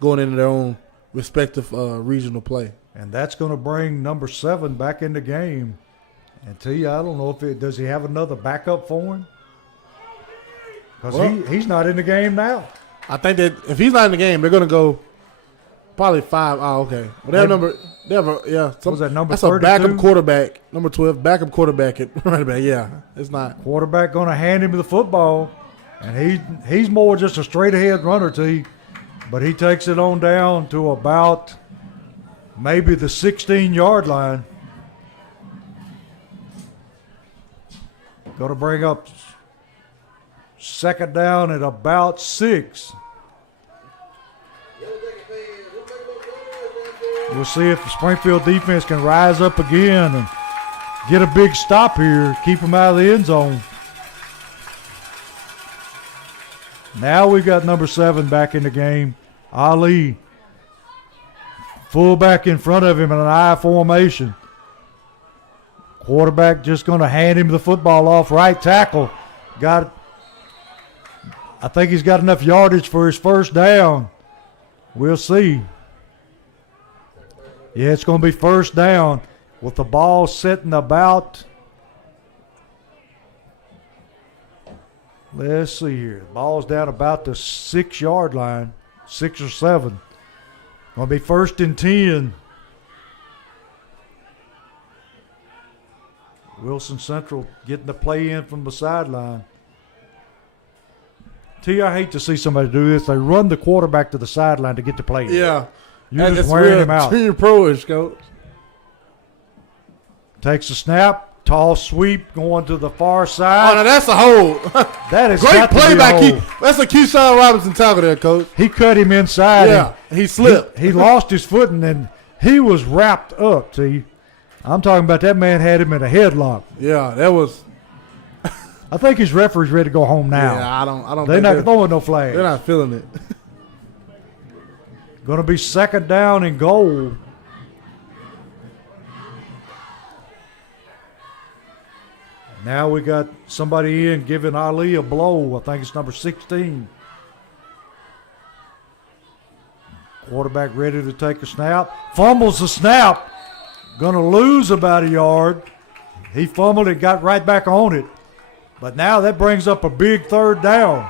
going into their own respective regional play. And that's going to bring number 7 back in the game. And I don't know does he have another backup for him? Because he's not in the game now. I think that if he's not in the game, they're going to go probably 5. Oh, okay. Well, they have number. They have was that number? That's 32? a backup quarterback, number 12, backup quarterback at running back. Yeah, it's not quarterback going to hand him the football, and he's more just a straight ahead runner, but he takes it on down to about maybe the 16-yard line. Going to bring up second down at about 6. We'll see if the Springfield defense can rise up again and get a big stop here, keep them out of the end zone. Now we've got number 7 back in the game, Ali. Fullback in front of him in an I formation. Quarterback just going to hand him the football off right tackle. I think he's got enough yardage for his first down. We'll see. Yeah, it's going to be first down with the ball sitting about, let's see here. The ball's down about the 6-yard line, 6 or 7. Going to be first and 10. Wilson Central getting the play in from the sideline. I hate to see somebody do this. They run the quarterback to the sideline to get the play in. Yeah. You're just wearing him out. Junior pro-ish, coach. Takes a snap. Tall sweep going to the far side. Oh, now that's a hold. That is great play by Key. That's a Keyshawn Robinson tackle there, coach. He cut him inside. Yeah, he slipped. He lost his footing, and he was wrapped up, T. I'm talking about that man had him in a headlock. Yeah, that was. I think his referee's ready to go home now. Yeah, I don't. They're not throwing no flags. They're not feeling it. Going to be second down and goal. Now we got somebody in giving Ali a blow. I think it's number 16. Quarterback ready to take a snap. Fumbles the snap. Going to lose about a yard. He fumbled and got right back on it. But now that brings up a big third down.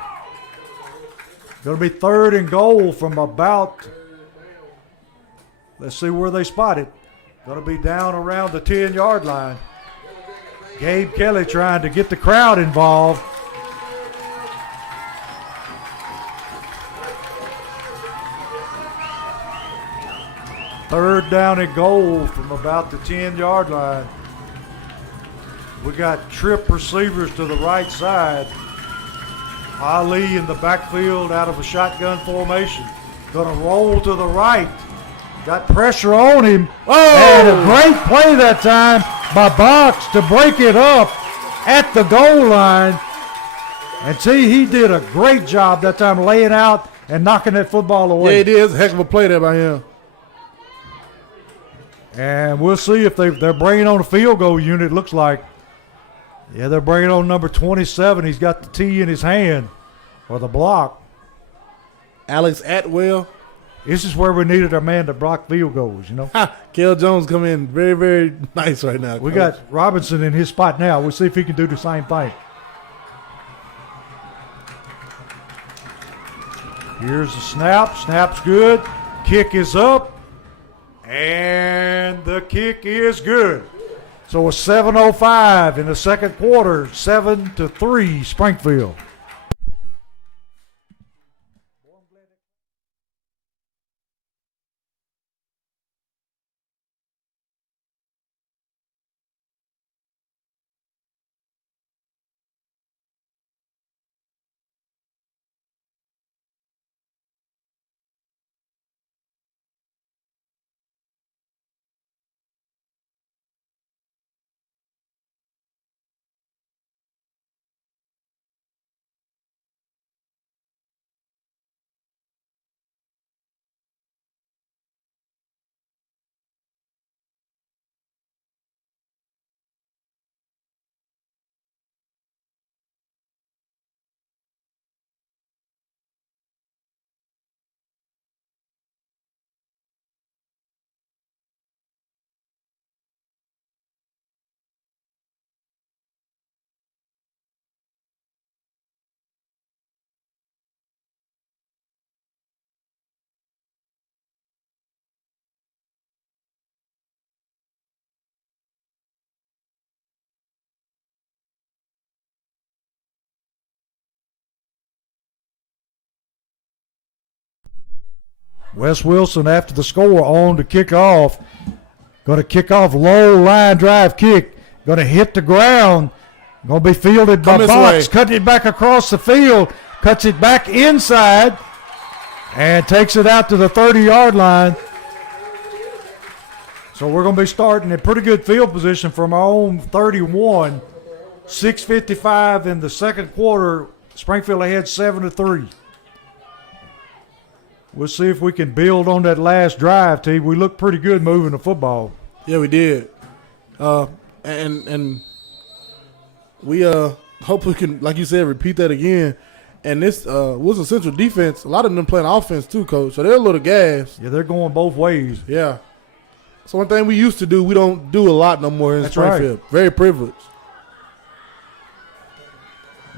Going to be third and goal from about, let's see where they spot it. Going to be down around the 10-yard line. Gabe Kelly trying to get the crowd involved. Third down and goal from about the 10-yard line. We got trip receivers to the right side. Ali in the backfield out of a shotgun formation. Going to roll to the right. Got pressure on him. Oh! And a great play that time by Box to break it up at the goal line. And see, he did a great job that time laying out and knocking that football away. Yeah, it is. A heck of a play there by him. And we'll see if they're bringing on a field goal unit, looks like. Yeah, they're bringing on number 27. He's got the tee in his hand, or the block. Alex Atwell. This is where we needed our man to block field goals, you know. Kel Jones come in very, very nice right now. We got Robinson in his spot now. We'll see if he can do the same thing. Here's the snap. Snap's good. Kick is up. And the kick is good. So a 7:05 in the second quarter, 7-3 Springfield. Wes Wilson after the score on to kick off. Going to kick off low line drive kick. Going to hit the ground. Going to be fielded by Box. Cutting it back across the field. Cuts it back inside. And takes it out to the 30-yard line. So we're going to be starting in pretty good field position from our own 31. 6:55 in the second quarter. Springfield ahead 7-3. We'll see if we can build on that last drive, T. We looked pretty good moving the football. Yeah, we did. And we hope we can, like you said, repeat that again. And this Wilson Central defense, a lot of them playing offense too, Coach. So they're a little gas. Yeah, they're going both ways. Yeah. So one thing we used to do, we don't do a lot no more in Springfield. Right. Very privileged.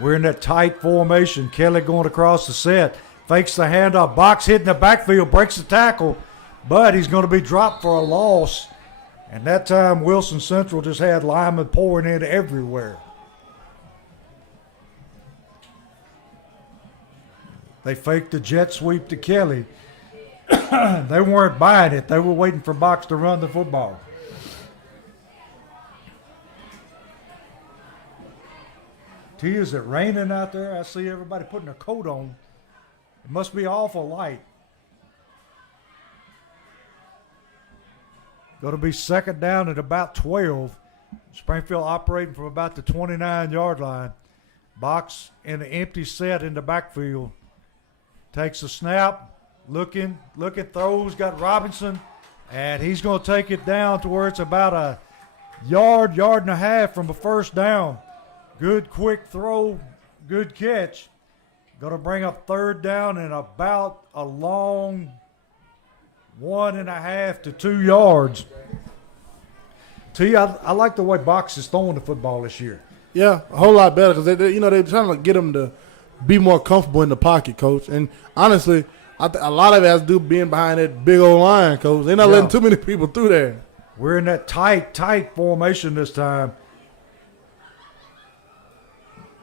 We're in that tight formation. Kelly going across the set. Fakes the handoff. Box hitting the backfield. Breaks the tackle. But he's going to be dropped for a loss. And that time, Wilson Central just had linemen pouring in everywhere. They faked the jet sweep to Kelly. They weren't buying it. They were waiting for Box to run the football. T, is it raining out there? I see everybody putting a coat on. It must be awful light. Going to be second down at about 12. Springfield operating from about the 29-yard line. Box in an empty set in the backfield. Takes a snap, looking, throws, got Robinson, and he's going to take it down to where it's about a yard and a half from a first down. Good quick throw, good catch. Going to bring up third down and about a long 1.5 to 2 yards. T, I like the way Box is throwing the football this year. Yeah, a whole lot better because they're trying to get him to be more comfortable in the pocket, Coach. And honestly, a lot of it has to do being behind that big old line, Coach. They're not letting too many people through there. We're in that tight formation this time.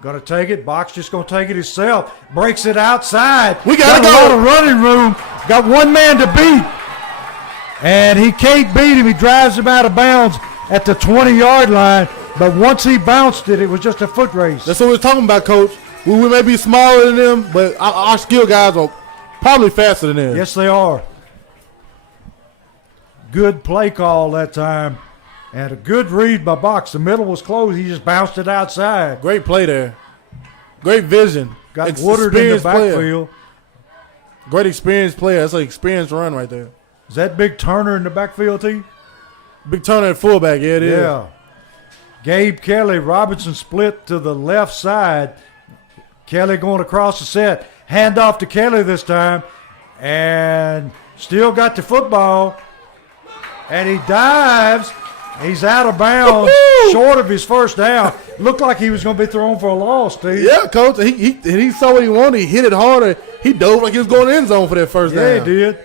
Going to take it. Box just going to take it himself. Breaks it outside. We got a lot of running room. Got one man to beat. And he can't beat him. He drives him out of bounds at the 20-yard line. But once he bounced it, it was just a foot race. That's what we're talking about, Coach. We may be smaller than them, but our skill guys are probably faster than them. Yes, they are. Good play call that time. And a good read by Box. The middle was closed. He just bounced it outside. Great play there. Great vision. Got Woodard in the backfield. Great experienced player. That's an experienced run right there. Is that Big Turner in the backfield, T? Big Turner at fullback. Yeah, it is. Yeah. Gabe Kelly, Robinson split to the left side. Kelly going across the set. Hand off to Kelly this time. And still got the football. And he dives. He's out of bounds, short of his first down. Looked like he was going to be thrown for a loss, Steve. Yeah, Coach. He saw what he wanted. He hit it harder. He dove like he was going to the end zone for that first down. Yeah, he did.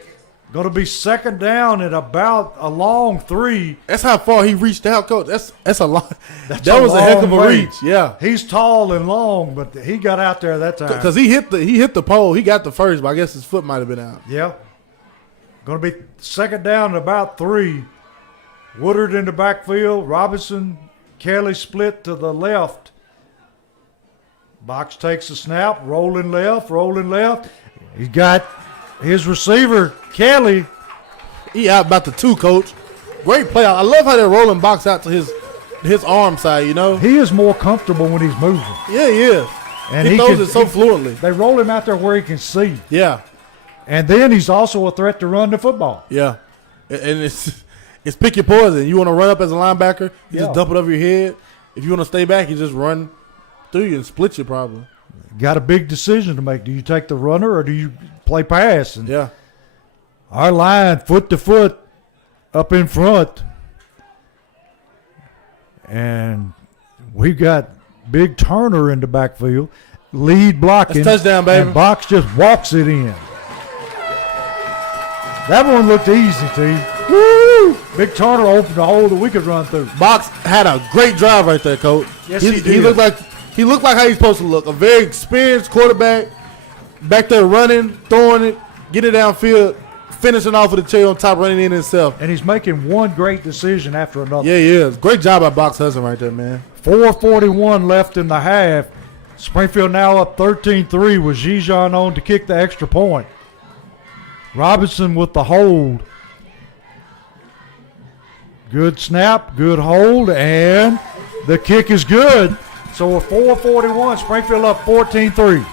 Going to be second down at about a long 3. That's how far he reached out, Coach. That's a lot. That was a heck of a reach. Yeah. He's tall and long, but he got out there that time. Because he hit the pole. He got the first, but I guess his foot might have been out. Yeah. Going to be second down at about 3. Woodard in the backfield. Robinson, Kelly split to the left. Box takes a snap, rolling left. He's got his receiver, Kelly. He out about the 2, Coach. Great play. I love how they're rolling Box out to his arm side, you know. He is more comfortable when he's moving. Yeah, he is. And he throws it so fluently. They roll him out there where he can see. Yeah. And then he's also a threat to run the football. Yeah. And it's pick your poison. You want to run up as a linebacker, you just dump it over your head. If you want to stay back, you just run through you and split you probably. Got a big decision to make. Do you take the runner or do you play pass? And yeah. Our line, foot to foot, up in front. And we've got Big Turner in the backfield, lead blocking. That's touchdown, baby. And Box just walks it in. That one looked easy, T. Woo! Big Turner opened a hole that we could run through. Box had a great drive right there, Coach. Yes, he did. He looked like how he's supposed to look. A very experienced quarterback, back there running, throwing it, getting it downfield, finishing off with the cherry on top, running in himself. And he's making one great decision after another. Yeah, he is. Great job by Box Hudson right there, man. 4:41 left in the half. Springfield now up 13-3 with Zijan on to kick the extra point. Robinson with the hold. Good snap, good hold, and the kick is good. So we're 4:41, Springfield up 14-3.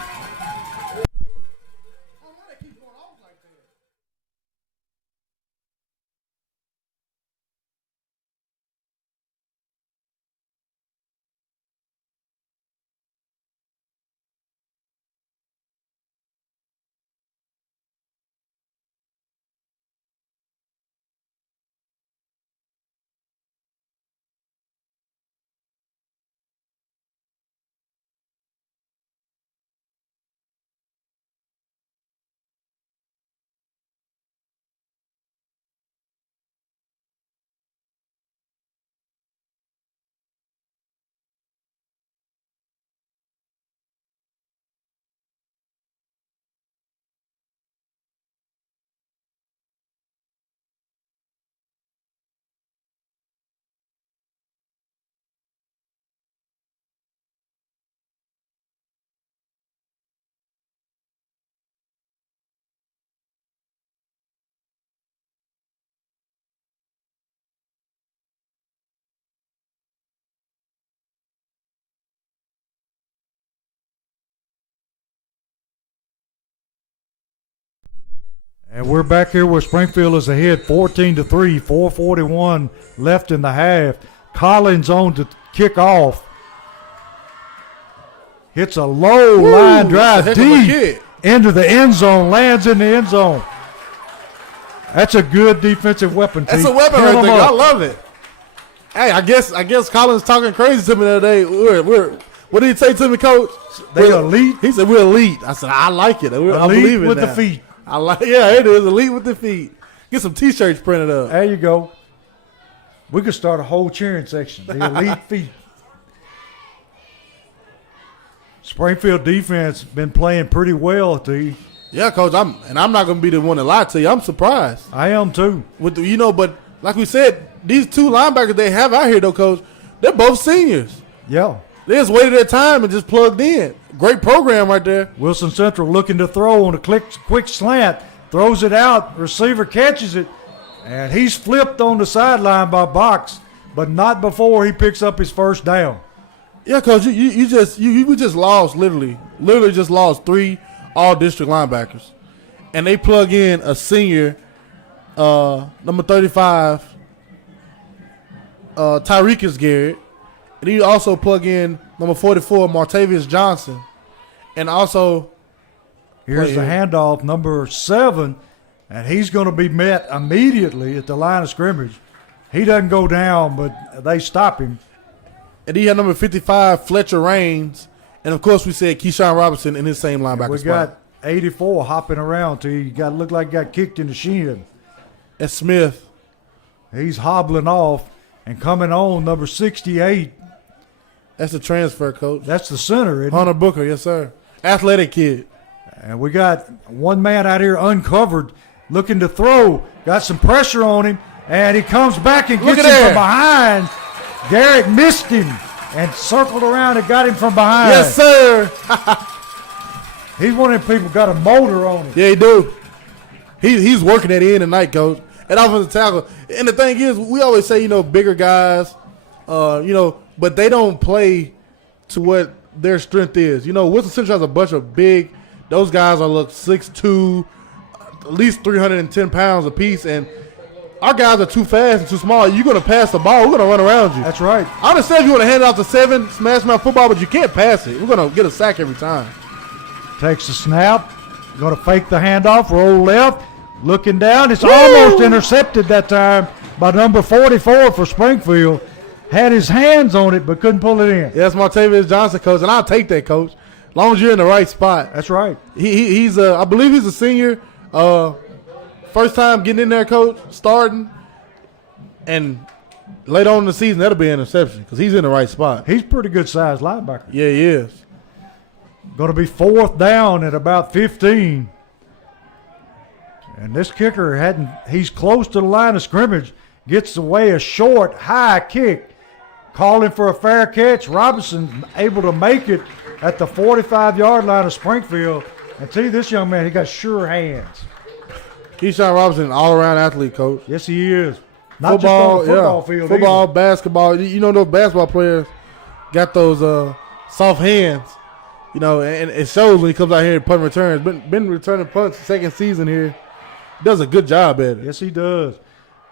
And we're back here where Springfield is ahead 14-3, 4:41 left in the half. Collins on to kick off. Hits a low line drive deep into the end zone, lands in the end zone. That's a good defensive weapon. That's a weapon right there. I love it. Hey, I guess Collins talking crazy to me the other day. What did he say to me, Coach? They elite. He said we're elite. I said I like it. I believe it with now. the feet. Yeah, it is elite with the feet. Get some T-shirts printed up. There you go. We could start a whole cheering section. The elite feet. Springfield defense been playing pretty well, T. Yeah, Coach. I'm not gonna be the one to lie to you. I'm surprised. I am too. But like we said, these two linebackers they have out here though, Coach, they're both seniors. Yeah. They just waited their time and just plugged in. Great program right there. Wilson Central looking to throw on a quick slant. Throws it out. Receiver catches it. And he's flipped on the sideline by Box, but not before he picks up his first down. Yeah, Coach, we just lost literally just lost 3 all-district linebackers. And they plug in a senior, number 35, Tyrekus Garrett. And he also plug in number 44, Martavius Johnson. And also, here's the handoff, number 7, and he's going to be met immediately at the line of scrimmage. He doesn't go down, but they stop him. And he had number 55, Fletcher Raines. And, of course, we said Keyshawn Robinson in his same linebacker we spot. got 84 hopping around to you. Got look like he got kicked in the shin. And Smith. He's hobbling off and coming on, number 68. That's the transfer, Coach. That's the center, isn't Hunter Booker, yes, sir. Athletic kid. And we got one man out here uncovered looking to throw. Got some pressure on him, and he comes back and gets him from behind. Garrett missed him and circled around and got him from behind. Yes, sir. He's one of them people got a motor on him. Yeah, he do. He's working at the end of the night, Coach. And offensive tackle. And the thing is, we always say, bigger guys, but they don't play to what their strength is. Wilson Central has a bunch of big. Those guys are 6'2", at least 310 pounds apiece, and our guys are too fast and too small. You're going to pass the ball. We're going to run around you. That's right. I understand if you want to hand it off to 7, smash mouth football, but you can't pass it. We're going to get a sack every time. Takes the snap. Going to fake the handoff, roll left, looking down. It's almost intercepted that time by number 44 for Springfield. Had his hands on it, but couldn't pull it in. Yeah, that's Martavius Johnson, Coach, and I'll take that, Coach. As long as you're in the right spot. That's right. I believe he's a senior. First time getting in there, Coach, starting. And later on in the season, that'll be an interception because he's in the right spot. He's a pretty good sized linebacker. Yeah, he is. Going to be 4th down at about 15. And this kicker he's close to the line of scrimmage. Gets away a short, high kick. Calling for a fair catch. Robinson able to make it at the 45-yard line of Springfield. And see, this young man, he got sure hands. Keyshawn Robinson, an all-around athlete, Coach. Yes, he is. Not just on the football field. Football, either. basketball. Those basketball players got those soft hands. And it shows when he comes out here and punt returns. Been returning punts second season here. Does a good job at it. Yes, he does.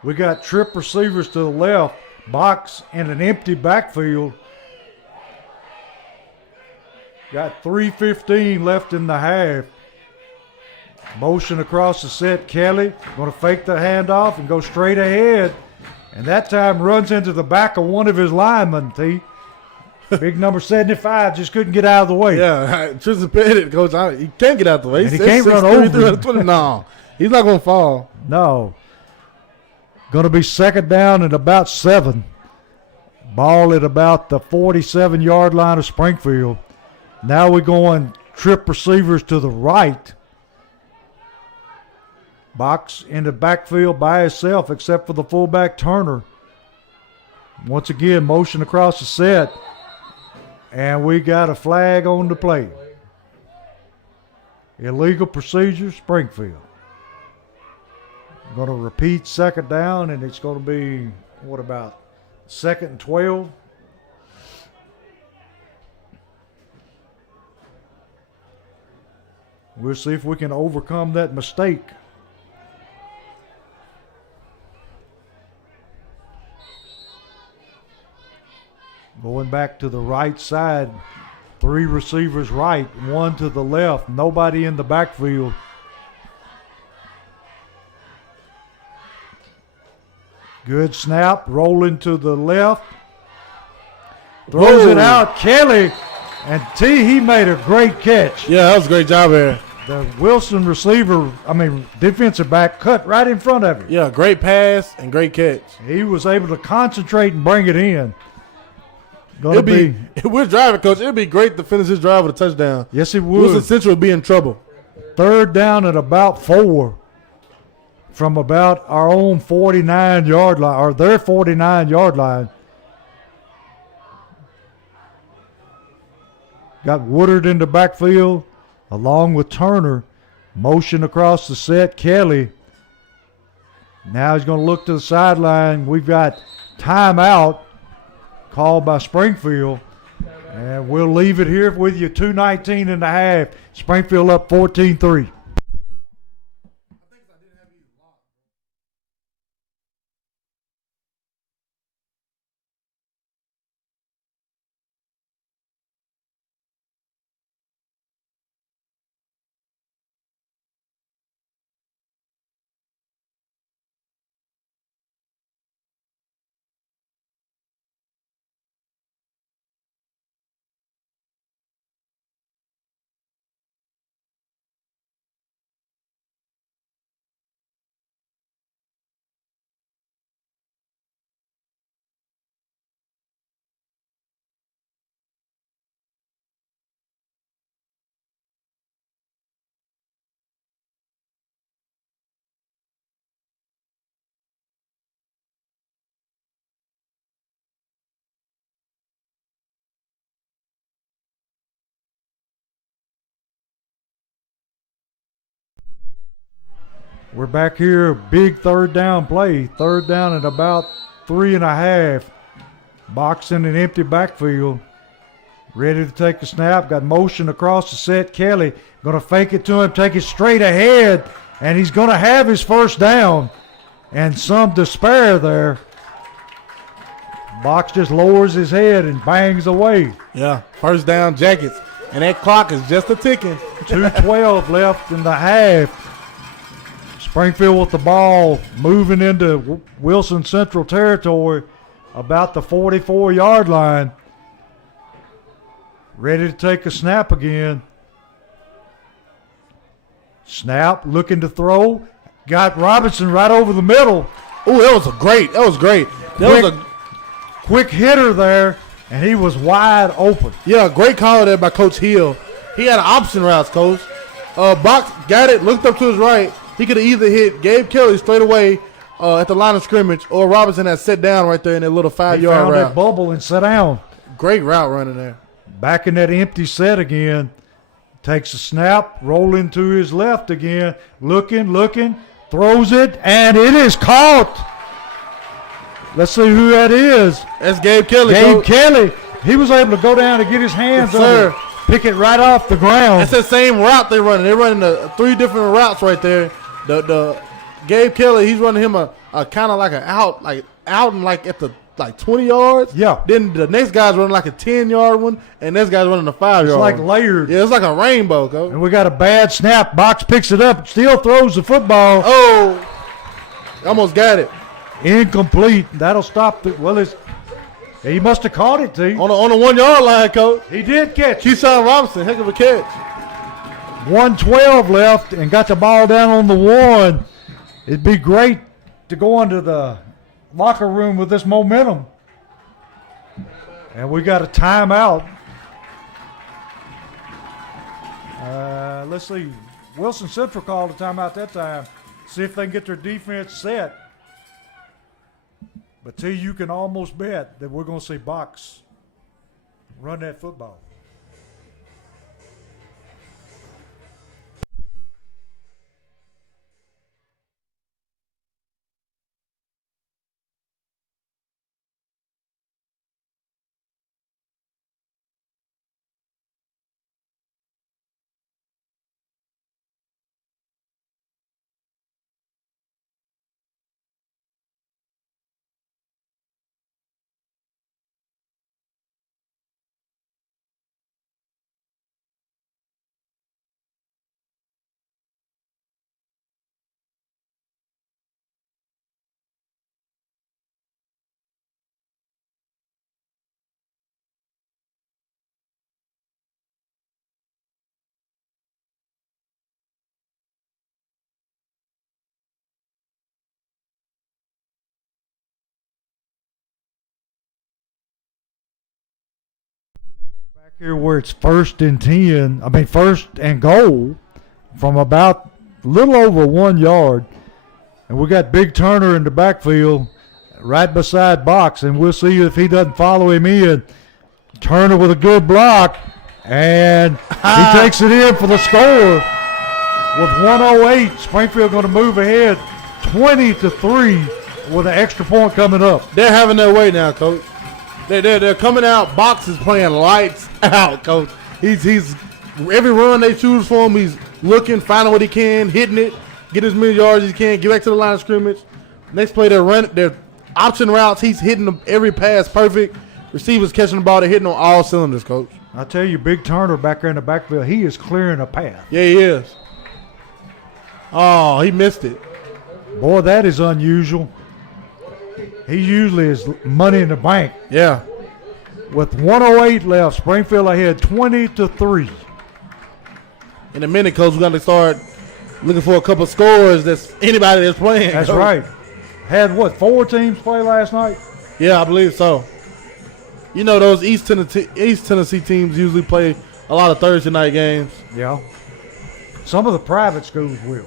We got trip receivers to the left. Box in an empty backfield. Got 3:15 left in the half. Motion across the set. Kelly going to fake the handoff and go straight ahead. And that time runs into the back of one of his linemen, T. Big number 75 just couldn't get out of the way. Yeah, anticipated, Coach. He can't get out of the way. And he can't run over. No, he's not going to fall. No. Going to be 2nd down at about 7. Ball at about the 47-yard line of Springfield. Now we're going trip receivers to the right. Box in the backfield by himself except for the fullback Turner. Once again, motion across the set. And we got a flag on the play. Illegal procedure, Springfield. I'm going to repeat 2nd down, and it's going to be, 2nd and 12? We'll see if we can overcome that mistake. Going back to the right side. 3 receivers right, 1 to the left. Nobody in the backfield. Good snap. Rolling to the left. Throws it out. Kelly. And he made a great catch. Yeah, that was a great job there. The Wilson defensive back cut right in front of him. Yeah, great pass and great catch. He was able to concentrate and bring it in. We're driving, Coach. It'd be great to finish this drive with a touchdown. Yes, it would. Wilson Central would be in trouble. 3rd down at about 4 from about our own 49-yard line, or their 49-yard line. Got Woodard in the backfield along with Turner. Motion across the set. Kelly. Now he's going to look to the sideline. We've got timeout called by Springfield. And we'll leave it here with you. 2:19 and a half. Springfield up 14-3. We're back here, big 3rd down play. 3rd down at about 3.5. Box in an empty backfield. Ready to take the snap. Got motion across the set. Kelly going to fake it to him, take it straight ahead, and he's going to have his 1st down. And some despair there. Box just lowers his head and bangs away. Yeah, 1st down, Jackets. And that clock is just a ticking. 2:12 left in the half. Springfield with the ball, moving into Wilson Central territory, about the 44-yard line. Ready to take a snap again. Snap, looking to throw. Got Robinson right over the middle. Oh, that was great. That was a quick hitter there, and he was wide open. Yeah, great call there by Coach Hill. He had option routes, Coach. Box got it, looked up to his right. He could have either hit Gabe Kelly straight away at the line of scrimmage, or Robinson had set down right there in that little 5-yard route. He found that bubble and sat down. Great route running there. Back in that empty set again. Takes a snap, rolling to his left again. Looking, throws it, and it is caught. Let's see who that is. That's Gabe Kelly. Gabe Kelly. He was able to go down and get his hands on it. Pick it right off the ground. That's the same route they're running. They're running 3 different routes right there. The Gabe Kelly, he's running him a kind of like an out and like at the 20 yards. Yeah. Then the next guy's running like a 10-yard one, and this guy's running a 5-yard. It's like layered. Yeah, it's like a rainbow, Coach. And we got a bad snap. Box picks it up, still throws the football. Oh, almost got it. Incomplete. That'll stop he must have caught it, T. On the 1-yard line, Coach. He did catch. Keyshawn Robinson, heck of a catch. 1:12 left and got the ball down on the 1. It'd be great to go into the locker room with this momentum. And we got a timeout. Let's see. Wilson Central called a timeout that time. See if they can get their defense set. But T, you can almost bet that we're going to see Box run that football. Back here where it's first and goal from about a little over 1 yard. And we got Big Turner in the backfield right beside Box, and we'll see if he doesn't follow him in. Turner with a good block, and he takes it in for the score. With 1:08, Springfield going to move ahead 20-3 with an extra point coming up. They're having their way now, Coach. They're coming out. Box is playing lights out, Coach. He's every run they choose for him, he's looking, finding what he can, hitting it, get as many yards as he can, get back to the line of scrimmage. Next play, they're option routes. He's hitting them every pass perfect. Receivers catching the ball. They're hitting on all cylinders, Coach. I tell you, Big Turner back there in the backfield, he is clearing a path. Yeah, he is. Oh, he missed it. Boy, that is unusual. He usually is money in the bank. Yeah. With 1:08 left, Springfield ahead 20-3. In a minute, Coach, we're going to start looking for a couple of scores that's anybody that's playing. That's Coach. right. Had, 4 teams play last night? Yeah, I believe so. You know, those East Tennessee teams usually play a lot of Thursday night games. Yeah. Some of the private schools will.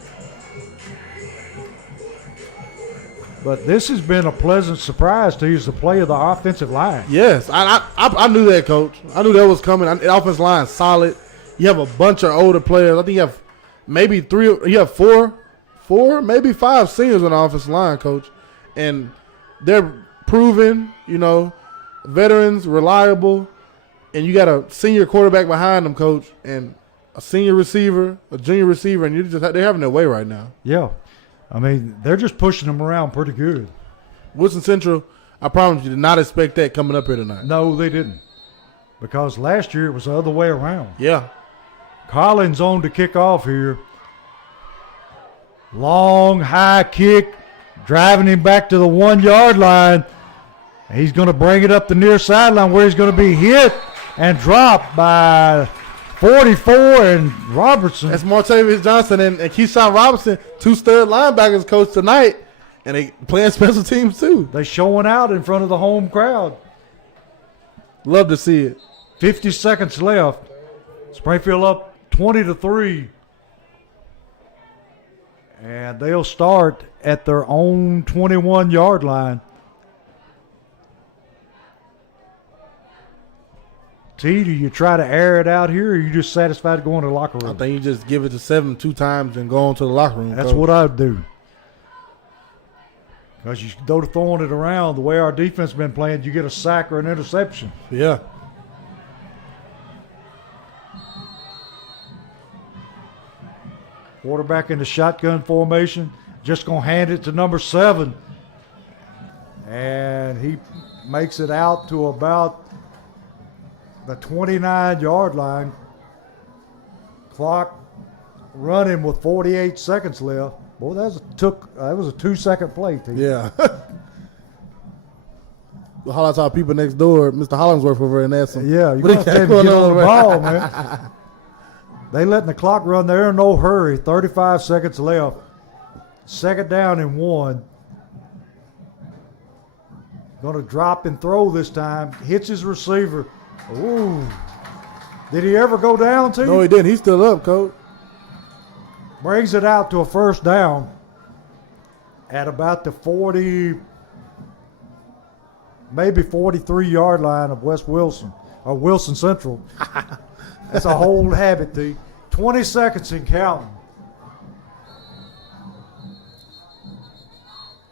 But this has been a pleasant surprise to you as the play of the offensive line. Yes, I knew that, Coach. I knew that was coming. The offensive line is solid. You have a bunch of older players. I think you have maybe four, maybe 5 seniors on the offensive line, Coach. And they're proven, veterans, reliable. And you got a senior quarterback behind them, Coach, and a senior receiver, a junior receiver, and they're having their way right now. Yeah. I mean, they're just pushing them around pretty good. Wilson Central, I promise you, did not expect that coming up here tonight. No, they didn't. Because last year it was the other way around. Yeah. Collins on to kick off here. Long, high kick, driving him back to the 1 yard line. He's going to bring it up the near sideline where he's going to be hit and dropped by 44 and Robertson. That's Martavius Johnson and Keyshawn Robinson, 2 stud linebackers, Coach, tonight. And they playing special teams, too. They showing out in front of the home crowd. Love to see it. 50 seconds left. Springfield up 20-3. And they'll start at their own 21-yard line. T, do you try to air it out here, or are you just satisfied to go in the locker room? I think you just give it to 7 2 times and go on to the locker room. That's Coach. what I'd do. Because you go to throwing it around, the way our defense has been playing, you get a sack or an interception. Yeah. Quarterback in the shotgun formation, just going to hand it to number 7. And he makes it out to about the 29-yard line. Clock running with 48 seconds left. Boy, that was a 2-second play, T. Yeah. We'll holler out to our people next door. Mr. Hollingsworth over in Essen. Yeah, you got to get on the ball, man. They letting the clock run there in no hurry. 35 seconds left. 2nd down and 1. Going to drop and throw this time. Hits his receiver. Ooh. Did he ever go down, T? No, he didn't. He's still up, Coach. Brings it out to a 1st down at about the 40, maybe 43-yard line of West Wilson, or Wilson Central. That's a whole habit, T. 20 seconds and counting.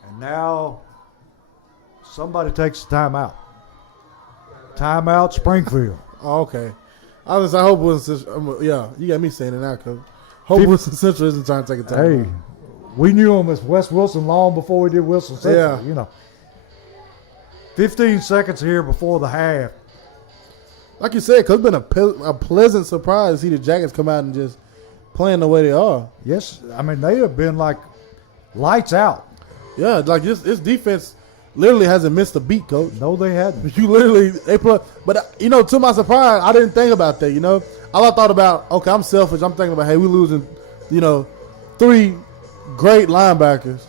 And now somebody takes the timeout. Timeout, Springfield. Oh, okay. I hope Wilson Central. Yeah, you got me saying it now, Coach. Hope Wilson Central isn't trying to take a timeout. Hey, we knew him as West Wilson long before we did Wilson Central. Yeah. 15 seconds here before the half. Like you said, Coach, it's been a pleasant surprise to see the Jackets come out and just playing the way they are. Yes, I mean, they have been like lights out. Yeah, like this defense literally hasn't missed a beat, Coach. No, they hadn't. They play. But, to my surprise, I didn't think about that, All I thought about, okay, I'm selfish. I'm thinking about, hey, we're losing, 3 great linebackers.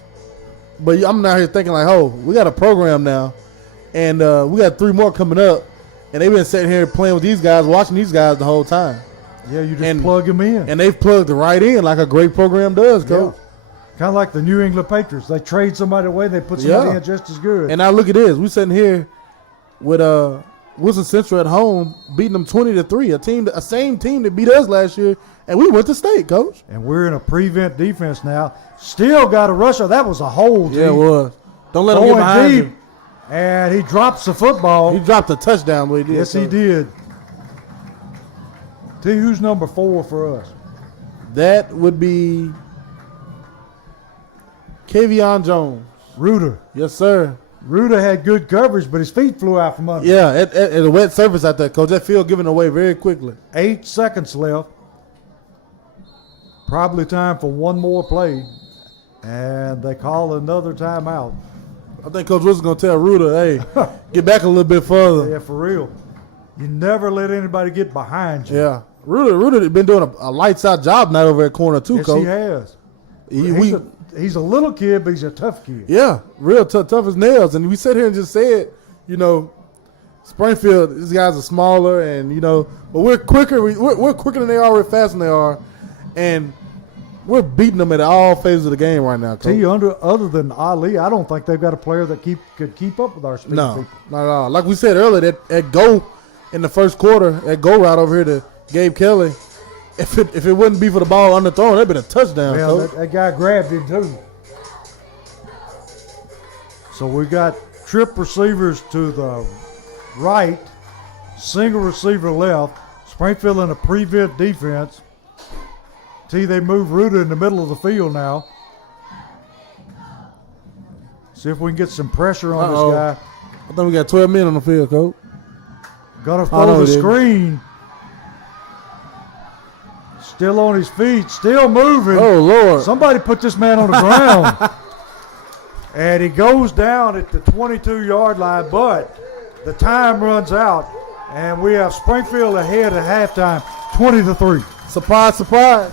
But I'm out here thinking like, oh, we got a program now, and we got 3 more coming up. and they've been sitting here playing with these guys, watching these guys the whole time. Yeah, you just plug them in. And they've plugged right in like a great program does, Coach. Yeah. Kind of like the New England Patriots. They trade somebody away, they put somebody in just as good. And now look at this. We sitting here with Wilson Central at home, beating them 20-3. A same team that beat us last year, and we went to state, Coach. And we're in a prevent defense now. Still got a rusher. That was a hold. Yeah, it was. Don't let him get behind you. And he drops the football. He dropped a touchdown. He did, yes, he did. Tell you who's number 4 for us. That would be Kavion Jones. Reuter. Yes, sir. Reuter had good coverage, but his feet flew out from under. Yeah, at a wet surface out there, Coach. That field giving away very quickly. 8 seconds left. Probably time for one more play. And they call another timeout. I think Coach Wilson's going to tell Reuter, hey, get back a little bit further. Yeah, for real. You never let anybody get behind you. Yeah. Reuter been doing a lights-out job now over at corner, too, yes, Coach. He has. He's a little kid, but he's a tough kid. Yeah, real tough as nails. And we sit here and just said, Springfield, these guys are smaller, and, but we're quicker. We're quicker than they are. We're faster than they are. And we're beating them at all phases of the game right now, Coach. Other than Ali, I don't think they've got a player that could keep up with our speed. No, not at all. Like we said earlier, that go in the first quarter, that go route over here to Gabe Kelly, if it wouldn't be for the ball underthrown, that'd been a touchdown. Yeah, that guy grabbed him too. So we got trip receivers to the right, single receiver left. Springfield in a prevent defense. They move Reuter in the middle of the field now. See if we can get some pressure on this guy. I think we got 12 men on the field, Coach. Gonna throw the screen. Still on his feet, still moving. Oh, Lord. Somebody put this man on the ground. And he goes down at the 22-yard line, but the time runs out, and we have Springfield ahead at halftime, 20-3. Surprise, surprise.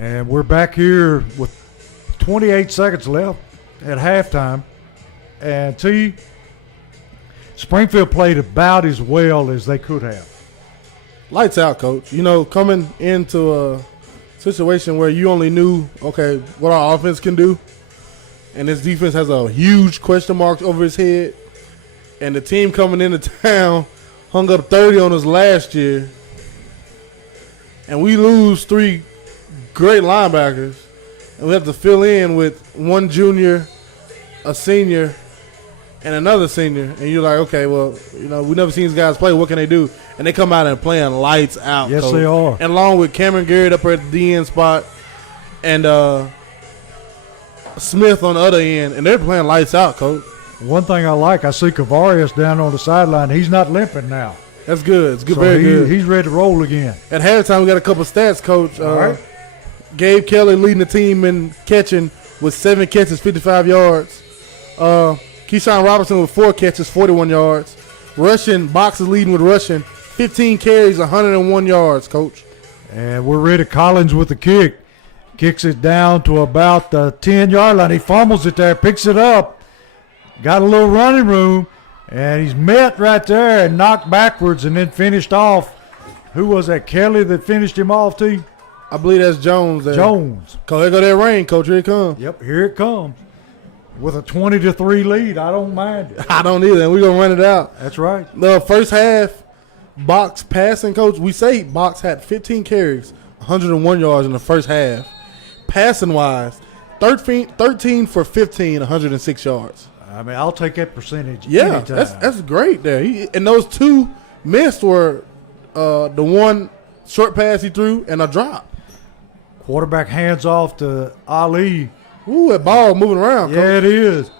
And we're back here with 28 seconds left at halftime. And Springfield played about as well as they could have. Lights out, Coach. You know, coming into a situation where you only knew, okay, what our offense can do, and this defense has a huge question mark over his head, and the team coming into town hung up 30 on us last year, and we lose 3 great linebackers, and we have to fill in with one junior, a senior, and another senior, and you're like, okay, well, you know, we never seen these guys play. What can they do? And they come out and playing lights out. Yes, Coach. they are. And along with Cameron Garrett up at the end spot, and Smith on the other end, and they're playing lights out, Coach. One thing I like, I see Kavarius down on the sideline. He's not limping now. That's good. It's good, So very good. He's ready to roll again. At halftime, we got a couple stats, Coach. All right. Gabe Kelly leading the team in catching with 7 catches, 55 yards. Keyshawn Robinson with 4 catches, 41 yards. Rushing, Box is leading with rushing. 15 carries, 101 yards, Coach. And we're ready. Collins with the kick. Kicks it down to about the 10-yard line. He fumbles it there, picks it up. Got a little running room. And he's met right there and knocked backwards and then finished off. Who was that, Kelly, that finished him off, T? I believe that's Jones there. Jones. There go that rain, Coach. Here it comes. Yep, here it comes. With a 20-3 lead, I don't mind it. I don't either. We're going to run it out. That's right. The first half, Box passing, Coach. We say Box had 15 carries, 101 yards in the first half. Passing-wise, 13 for 15, 106 yards. I mean, I'll take that percentage Yeah, anytime. that's great there. And those 2 missed were the one short pass he threw and a drop. Quarterback hands off to Ali. Ooh, that ball moving around, Yeah, Coach. it is.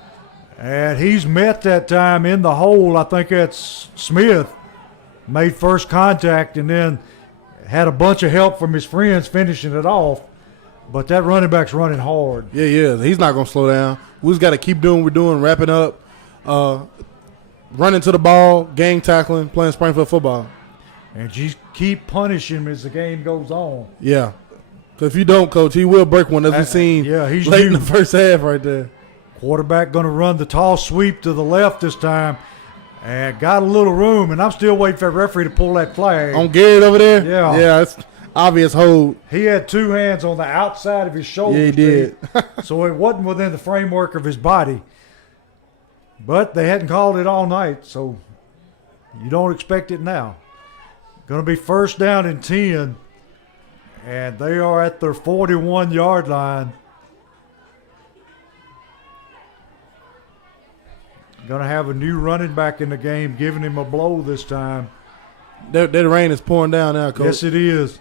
And he's met that time in the hole. I think that's Smith. Made first contact and then had a bunch of help from his friends finishing it off. But that running back's running hard. Yeah. He's not going to slow down. We just got to keep doing what we're doing, wrapping up, running to the ball, gang tackling, playing Springfield football. And just keep punishing him as the game goes on. Yeah. Because if you don't, Coach, he will break one, as we've seen he's late in the new. first half right there. Quarterback going to run the toss sweep to the left this time. And got a little room. And I'm still waiting for the referee to pull that flag. On Garrett over there? Yeah. Yeah, it's obvious hold. He had 2 hands on the outside of his shoulders. Yeah, he did. So it wasn't within the framework of his body. But they hadn't called it all night, so you don't expect it now. Going to be first down and 10, and they are at their 41-yard line. Going to have a new running back in the game, giving him a blow this time. That rain is pouring down now, Coach. Yes, it is.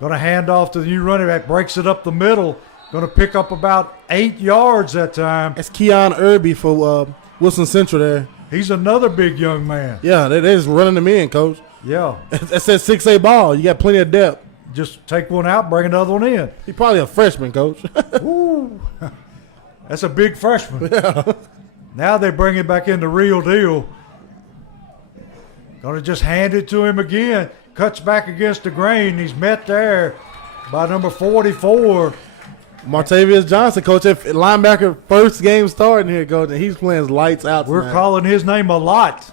Going to hand off to the new running back, breaks it up the middle. Going to pick up about 8 yards that time. That's Keon Irby for Wilson Central there. He's another big young man. Yeah, they're just running them in, Coach. Yeah. That's that 6A ball. You got plenty of depth. Just take one out, bring another one in. He's probably a freshman, Coach. Woo. That's a big freshman. Yeah. Now they bring it back in the real deal. Going to just hand it to him again. Cuts back against the grain. He's met there by number 44. Martavius Johnson, Coach, if linebacker first game starting here, Coach, and he's playing lights out tonight. We're calling his name a lot.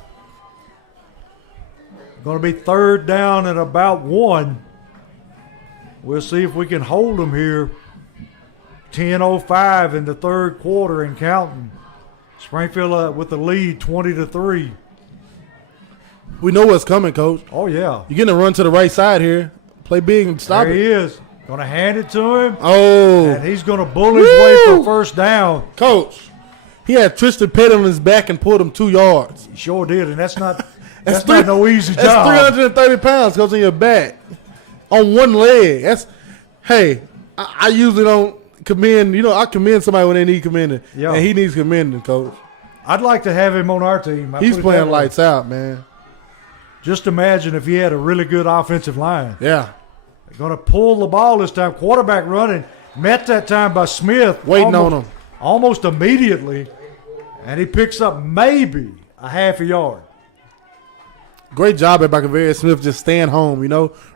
Going to be third down at about 1. We'll see if we can hold them here. 10:05 in the third quarter and counting. Springfield with the lead, 20-3. We know what's coming, Coach. Oh, yeah. You're getting a run to the right side here. Play big and stop There it. he is. Going to hand it to him. Oh. And he's going to bull his way for first down. Coach, he had Tristan Pettit on his back and pulled him 2 yards. He sure did, and that's not not no easy job. That's 330 pounds, Coach, on your back. On one leg. I usually don't commend. I commend somebody when they need commending. Yeah. And he needs commending, Coach. I'd like to have him on our team. He's playing lights out, man. Just imagine if he had a really good offensive line. Yeah. They're going to pull the ball this time. Quarterback running. Met that time by Smith. Waiting on him. Almost immediately. And he picks up maybe a half a yard. Great job at Bacavarius Smith just staying home,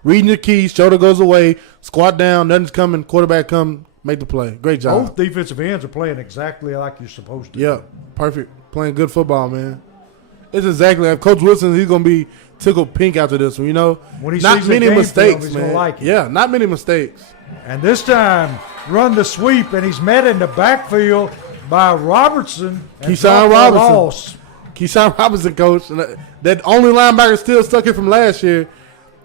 reading your keys, shoulder goes away, squat down, nothing's coming, quarterback come, make the play. Great job. Both defensive ends are playing exactly like you're supposed to. Yeah, perfect. Playing good football, man. It's exactly like Coach Wilson. He's going to be tickled pink after this one, When he not sees many the game mistakes, film, he's man. gonna like it. Yeah, not many mistakes. And this time, run the sweep, and he's met in the backfield by Robertson. Keyshawn Robinson. Keyshawn Robinson, coach. And that only linebacker still stuck in from last year,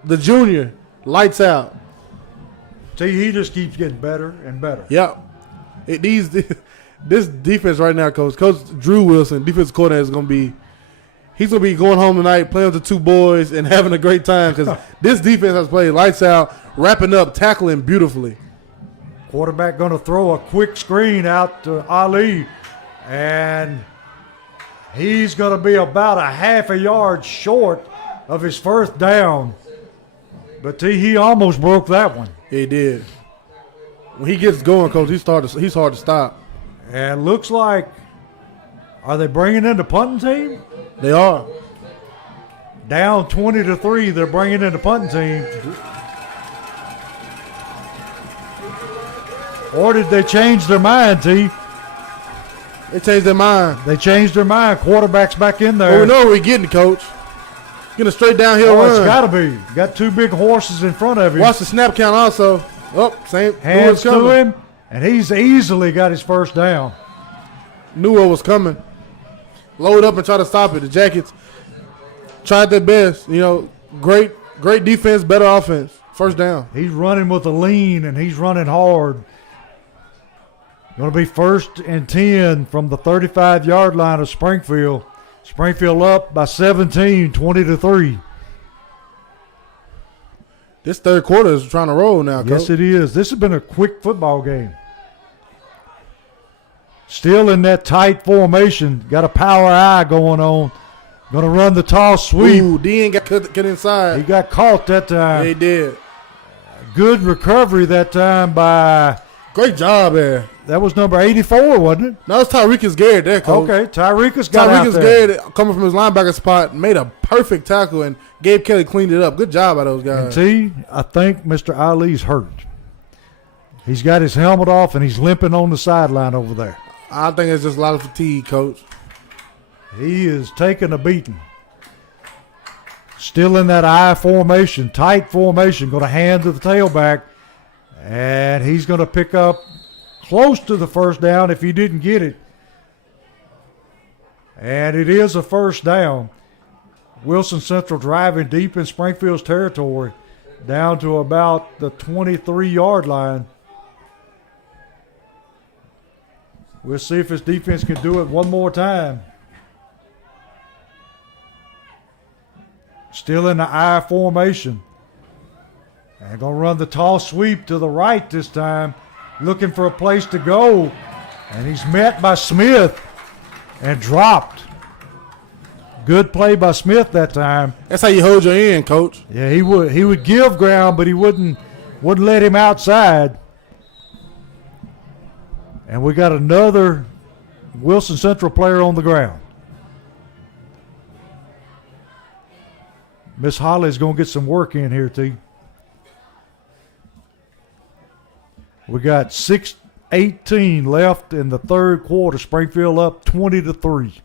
the junior, lights out. He just keeps getting better and better. Yep. This defense right now, Coach Drew Wilson, defensive coordinator, is going to be – he's going to be going home tonight, playing with the two boys and having a great time because this defense has played lights out, wrapping up, tackling beautifully. Quarterback going to throw a quick screen out to Ali, and he's going to be about a half a yard short of his first down. But he almost broke that one. He did. When he gets going, Coach, he's hard to stop. And looks like, are they bringing in the punting team? They are. Down 20-3, they're bringing in the punting team. Or did they change their mind, T? They changed their mind. They changed their mind. Quarterback's back in there. Well, we know where we're getting, Coach. Getting a straight downhill run. It's got to be. Got two big horses in front of him. Watch the snap count also. Oh, same. Hands to him, and he's easily got his first down. Knew what was coming. Load up and try to stop it. The Jackets tried their best. Great defense, better offense. First down. He's running with a lean, and he's running hard. Going to be 1st and 10 from the 35-yard line of Springfield. Springfield up by 17, 20-3. This third quarter is trying to roll now, Coach. Yes, it is. This has been a quick football game. Still in that tight formation. Got a power eye going on. Going to run the toss sweep. Ooh, Dean got cut inside. He got caught that time. Yeah, he did. Good recovery that time by... Great job there. That was number 84, wasn't it? No, it's Tyrekus Garrett there, Coach. Okay, Tyrekus got out there. Garrett, coming from his linebacker spot, made a perfect tackle, and Gabe Kelly cleaned it up. Good job by those guys. And I think Mr. Ali's hurt. He's got his helmet off, and he's limping on the sideline over there. I think it's just a lot of fatigue, Coach. He is taking a beating. Still in that I formation, tight formation, going to hand to the tailback, and he's going to pick up close to the first down if he didn't get it. And it is a first down. Wilson Central driving deep in Springfield's territory down to about the 23-yard line. We'll see if his defense can do it one more time. Still in the I formation. And going to run the toss sweep to the right this time. Looking for a place to go. And he's met by Smith and dropped. Good play by Smith that time. That's how you hold your end, Coach. Yeah, he would give ground, but he wouldn't let him outside. And we got another Wilson Central player on the ground. Miss Holly's going to get some work in here, T. We got 6:18 left in the third quarter. Springfield up 20-3.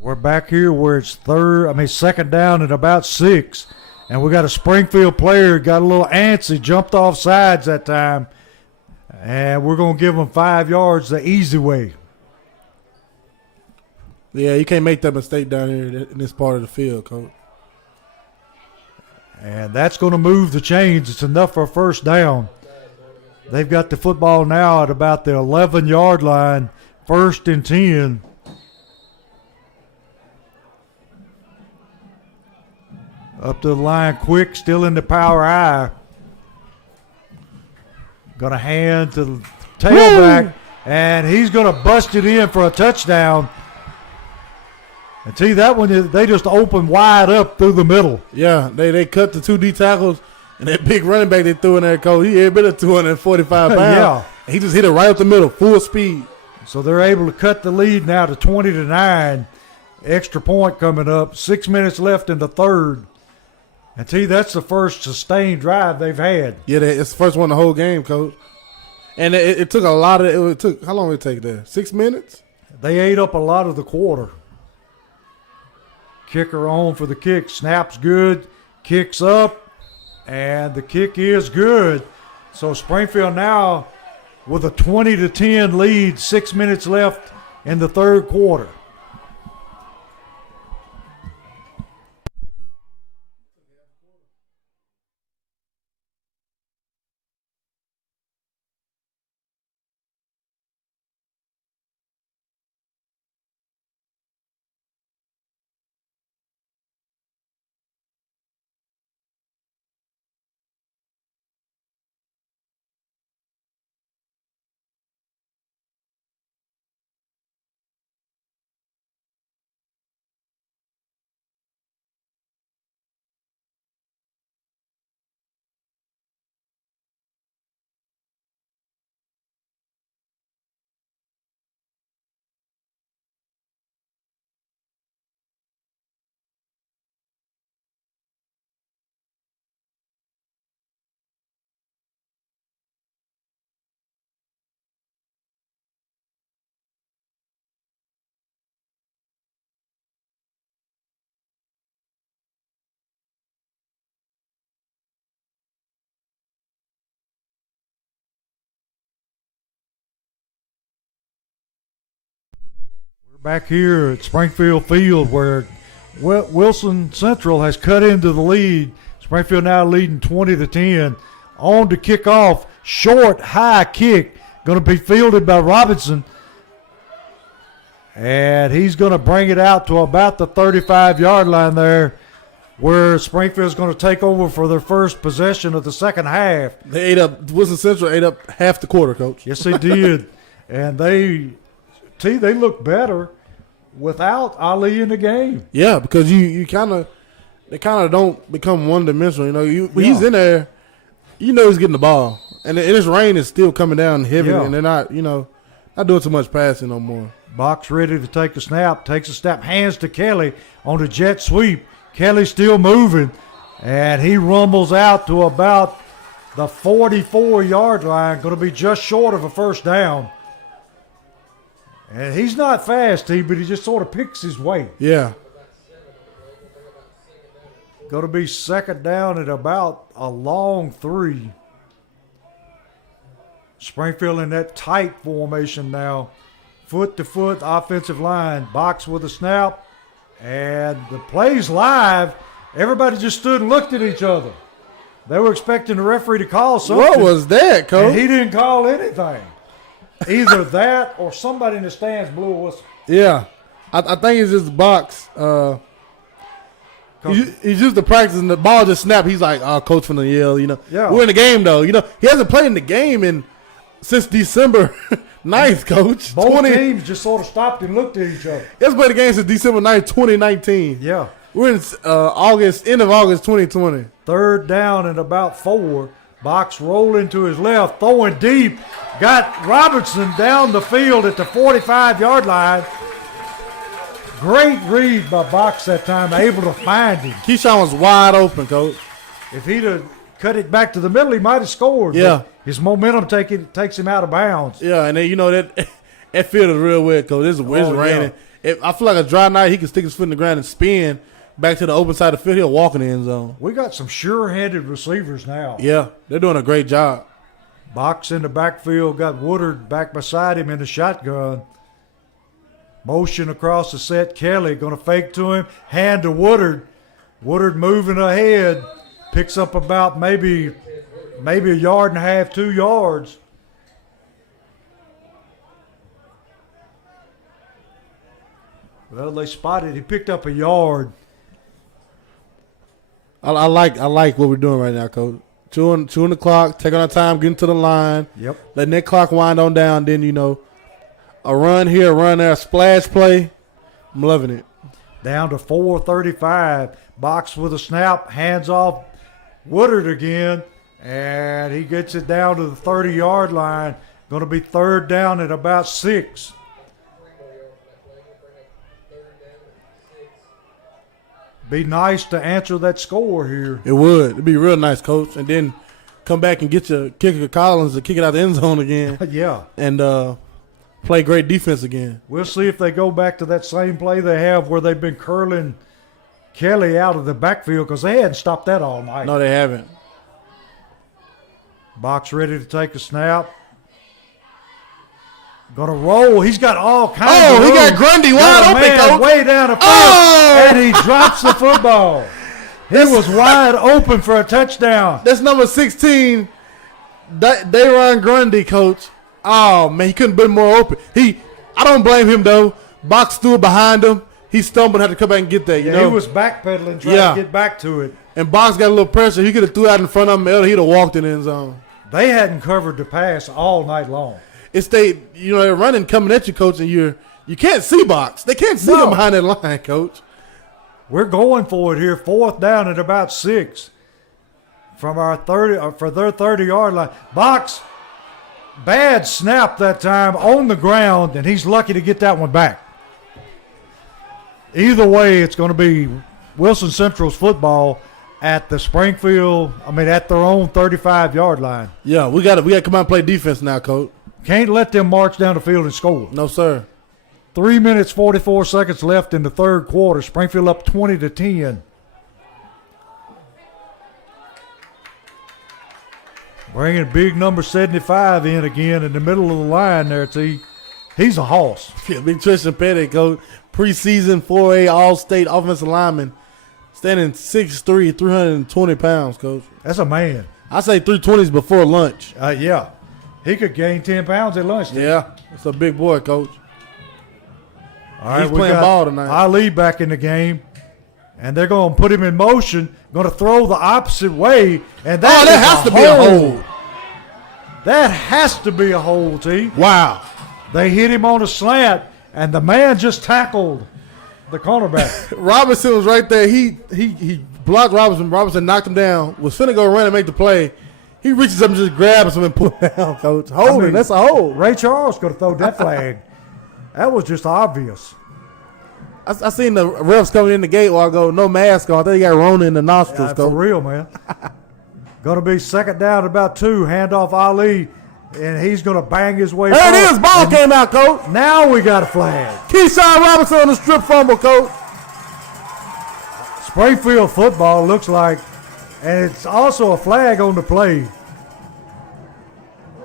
We're back here where it's second down and about 6. And we got a Springfield player, got a little antsy, jumped off sides that time. And we're going to give them 5 yards the easy way. Yeah, you can't make that mistake down here in this part of the field, Coach. And that's going to move the chains. It's enough for a first down. They've got the football now at about the 11-yard line, 1st and 10. Up to the line quick, still in the power I. Going to hand to the tailback, and he's going to bust it in for a touchdown. And see, that one, they just opened wide up through the middle. Yeah, they cut the 2 D tackles, and that big running back they threw in there, Coach, he had been at 245 pounds. Yeah. He just hit it right up the middle, full speed. So they're able to cut the lead now to 20-9. Extra point coming up. 6 minutes left in the third. And see, that's the first sustained drive they've had. Yeah, it's the first one the whole game, Coach. And it took a lot of it. Took how long did it take there? 6 minutes? They ate up a lot of the quarter. Kicker on for the kick. Snaps good. Kicks up. And the kick is good. So Springfield now with a 20-10 lead. 6 minutes left in the third quarter. Back here at Springfield Field where Wilson Central has cut into the lead. Springfield now leading 20-10. On to kick off. Short, high kick. Going to be fielded by Robinson. And he's going to bring it out to about the 35-yard line there where Springfield's going to take over for their first possession of the second half. They ate up, Wilson Central ate up half the quarter, Coach. Yes, they did. And they look better without Ali in the game. Yeah, because they kind of don't become one dimensional. You know, when he's in there, you know he's getting the ball, and this rain is still coming down heavy, and they're not doing too much passing no more. Box ready to take a snap, takes a step, hands to Kelly on the jet sweep. Kelly still moving, and he rumbles out to about the 44-yard line, going to be just short of a first down. And he's not fast, but he just sort of picks his way. Yeah. Going to be second down at about a long 3. Springfield in that tight formation now. Foot to foot, offensive line. Box with a snap. And the play's live. Everybody just stood and looked at each other. They were expecting the referee to call something. What was that, Coach? And he didn't call anything. Either that or somebody in the stands blew a whistle. Yeah. I think it's just the box. He's used to practice and the ball just snapped. He's like, coach finna yell, Yeah. We're in the game, though. He hasn't played in the game since December 9th, Coach. Both teams just sort of stopped and looked at each other. He hasn't played the game since December 9th, 2019. Yeah. We're in end of August 2020. Third down and about 4. Box rolling to his left, throwing deep. Got Robinson down the field at the 45-yard line. Great read by Box that time, able to find him. Keyshawn was wide open, Coach. If he'd have cut it back to the middle, he might have scored. Yeah. His momentum takes him out of bounds. Yeah, and then, that field is real wet, Coach. It's raining. If I feel like a dry night, he can stick his foot in the ground and spin back to the open side of the field. He'll walk in the end zone. We got some sure-handed receivers now. Yeah, they're doing a great job. Box in the backfield, got Woodard back beside him in the shotgun. Motion across the set. Kelly going to fake to him. Hand to Woodard. Woodard moving ahead. Picks up about maybe a yard and a half, 2 yards. Well, they spotted. He picked up a yard. I like what we're doing right now, Coach. Chewing the clock, taking our time, getting to the line. Yep. Letting that clock wind on down. Then, a run here, a run there, a splash play. I'm loving it. Down to 4:35. Box with a snap. Hands off Woodard again. And he gets it down to the 30-yard line. Going to be third down at about 6. Be nice to answer that score here. It would. It'd be real nice, Coach. And then come back and get your kicker Collins to kick it out the end zone again. Yeah. And play great defense again. We'll see if they go back to that same play they have where they've been curling Kelly out of the backfield because they hadn't stopped that all night. No, they haven't. Box ready to take a snap. Gonna roll. He's got all kinds of room. He got Grundy wide open, Coach. Way down the field. And he drops the football. He was wide open for a touchdown. That's number 16, Dayron Grundy, Coach. Oh, man, he couldn't been more open. I don't blame him, though. Box threw it behind him. He stumbled, had to come back and get that, you know. He was backpedaling, trying to get baback to it. And Box got a little pressure. He could have threw out in front of him. He'd have walked in the end zone. They hadn't covered the pass all night long. They're running, coming at you, Coach, and you can't see Box. They can't see them behind that line, Coach. We're going for it here. Fourth down at about 6 from our 30 for their 30-yard line. Box, bad snap that time on the ground, and he's lucky to get that one back. Either way, it's going to be Wilson Central's football at the at their own 35-yard line. Yeah, we got to come out and play defense now, Coach. Can't let them march down the field and score. No, sir. 3 minutes, 44 seconds left in the third quarter. Springfield up 20-10. Bringing big number 75 in again in the middle of the line there, T. He's a hoss. Yeah, big Tristan Pettit, Coach. Preseason 4A All-State offensive lineman. Standing 6'3", 320 pounds, Coach. That's a man. I say 320s before lunch. Yeah. He could gain 10 pounds at lunch. Yeah, it's a big boy, Coach. All right, he's playing ball tonight. Ali back in the game, and they're going to put him in motion, going to throw the opposite way, and that has to be a hold. That has to be a hold, T. Wow. They hit him on a slant, and the man just tackled the cornerback. Robinson was right there. He blocked Robinson. Robinson knocked him down. Was finna go run and make the play. He reaches up and just grabs him and pulls him down, Coach. Holding, that's a hold. Ray Charles could have thrown that flag. That was just obvious. I seen the refs coming in the gate while I go, no mask on. I think he got Rona in the nostrils, Coach. For real, man. Going to be second down at about 2. Handoff Ali, and he's going to bang his way There it is. Ball came out, Coach. Now we got a flag. Keyshawn Robinson on the strip fumble, Coach. Springfield football looks like, and it's also a flag on the play.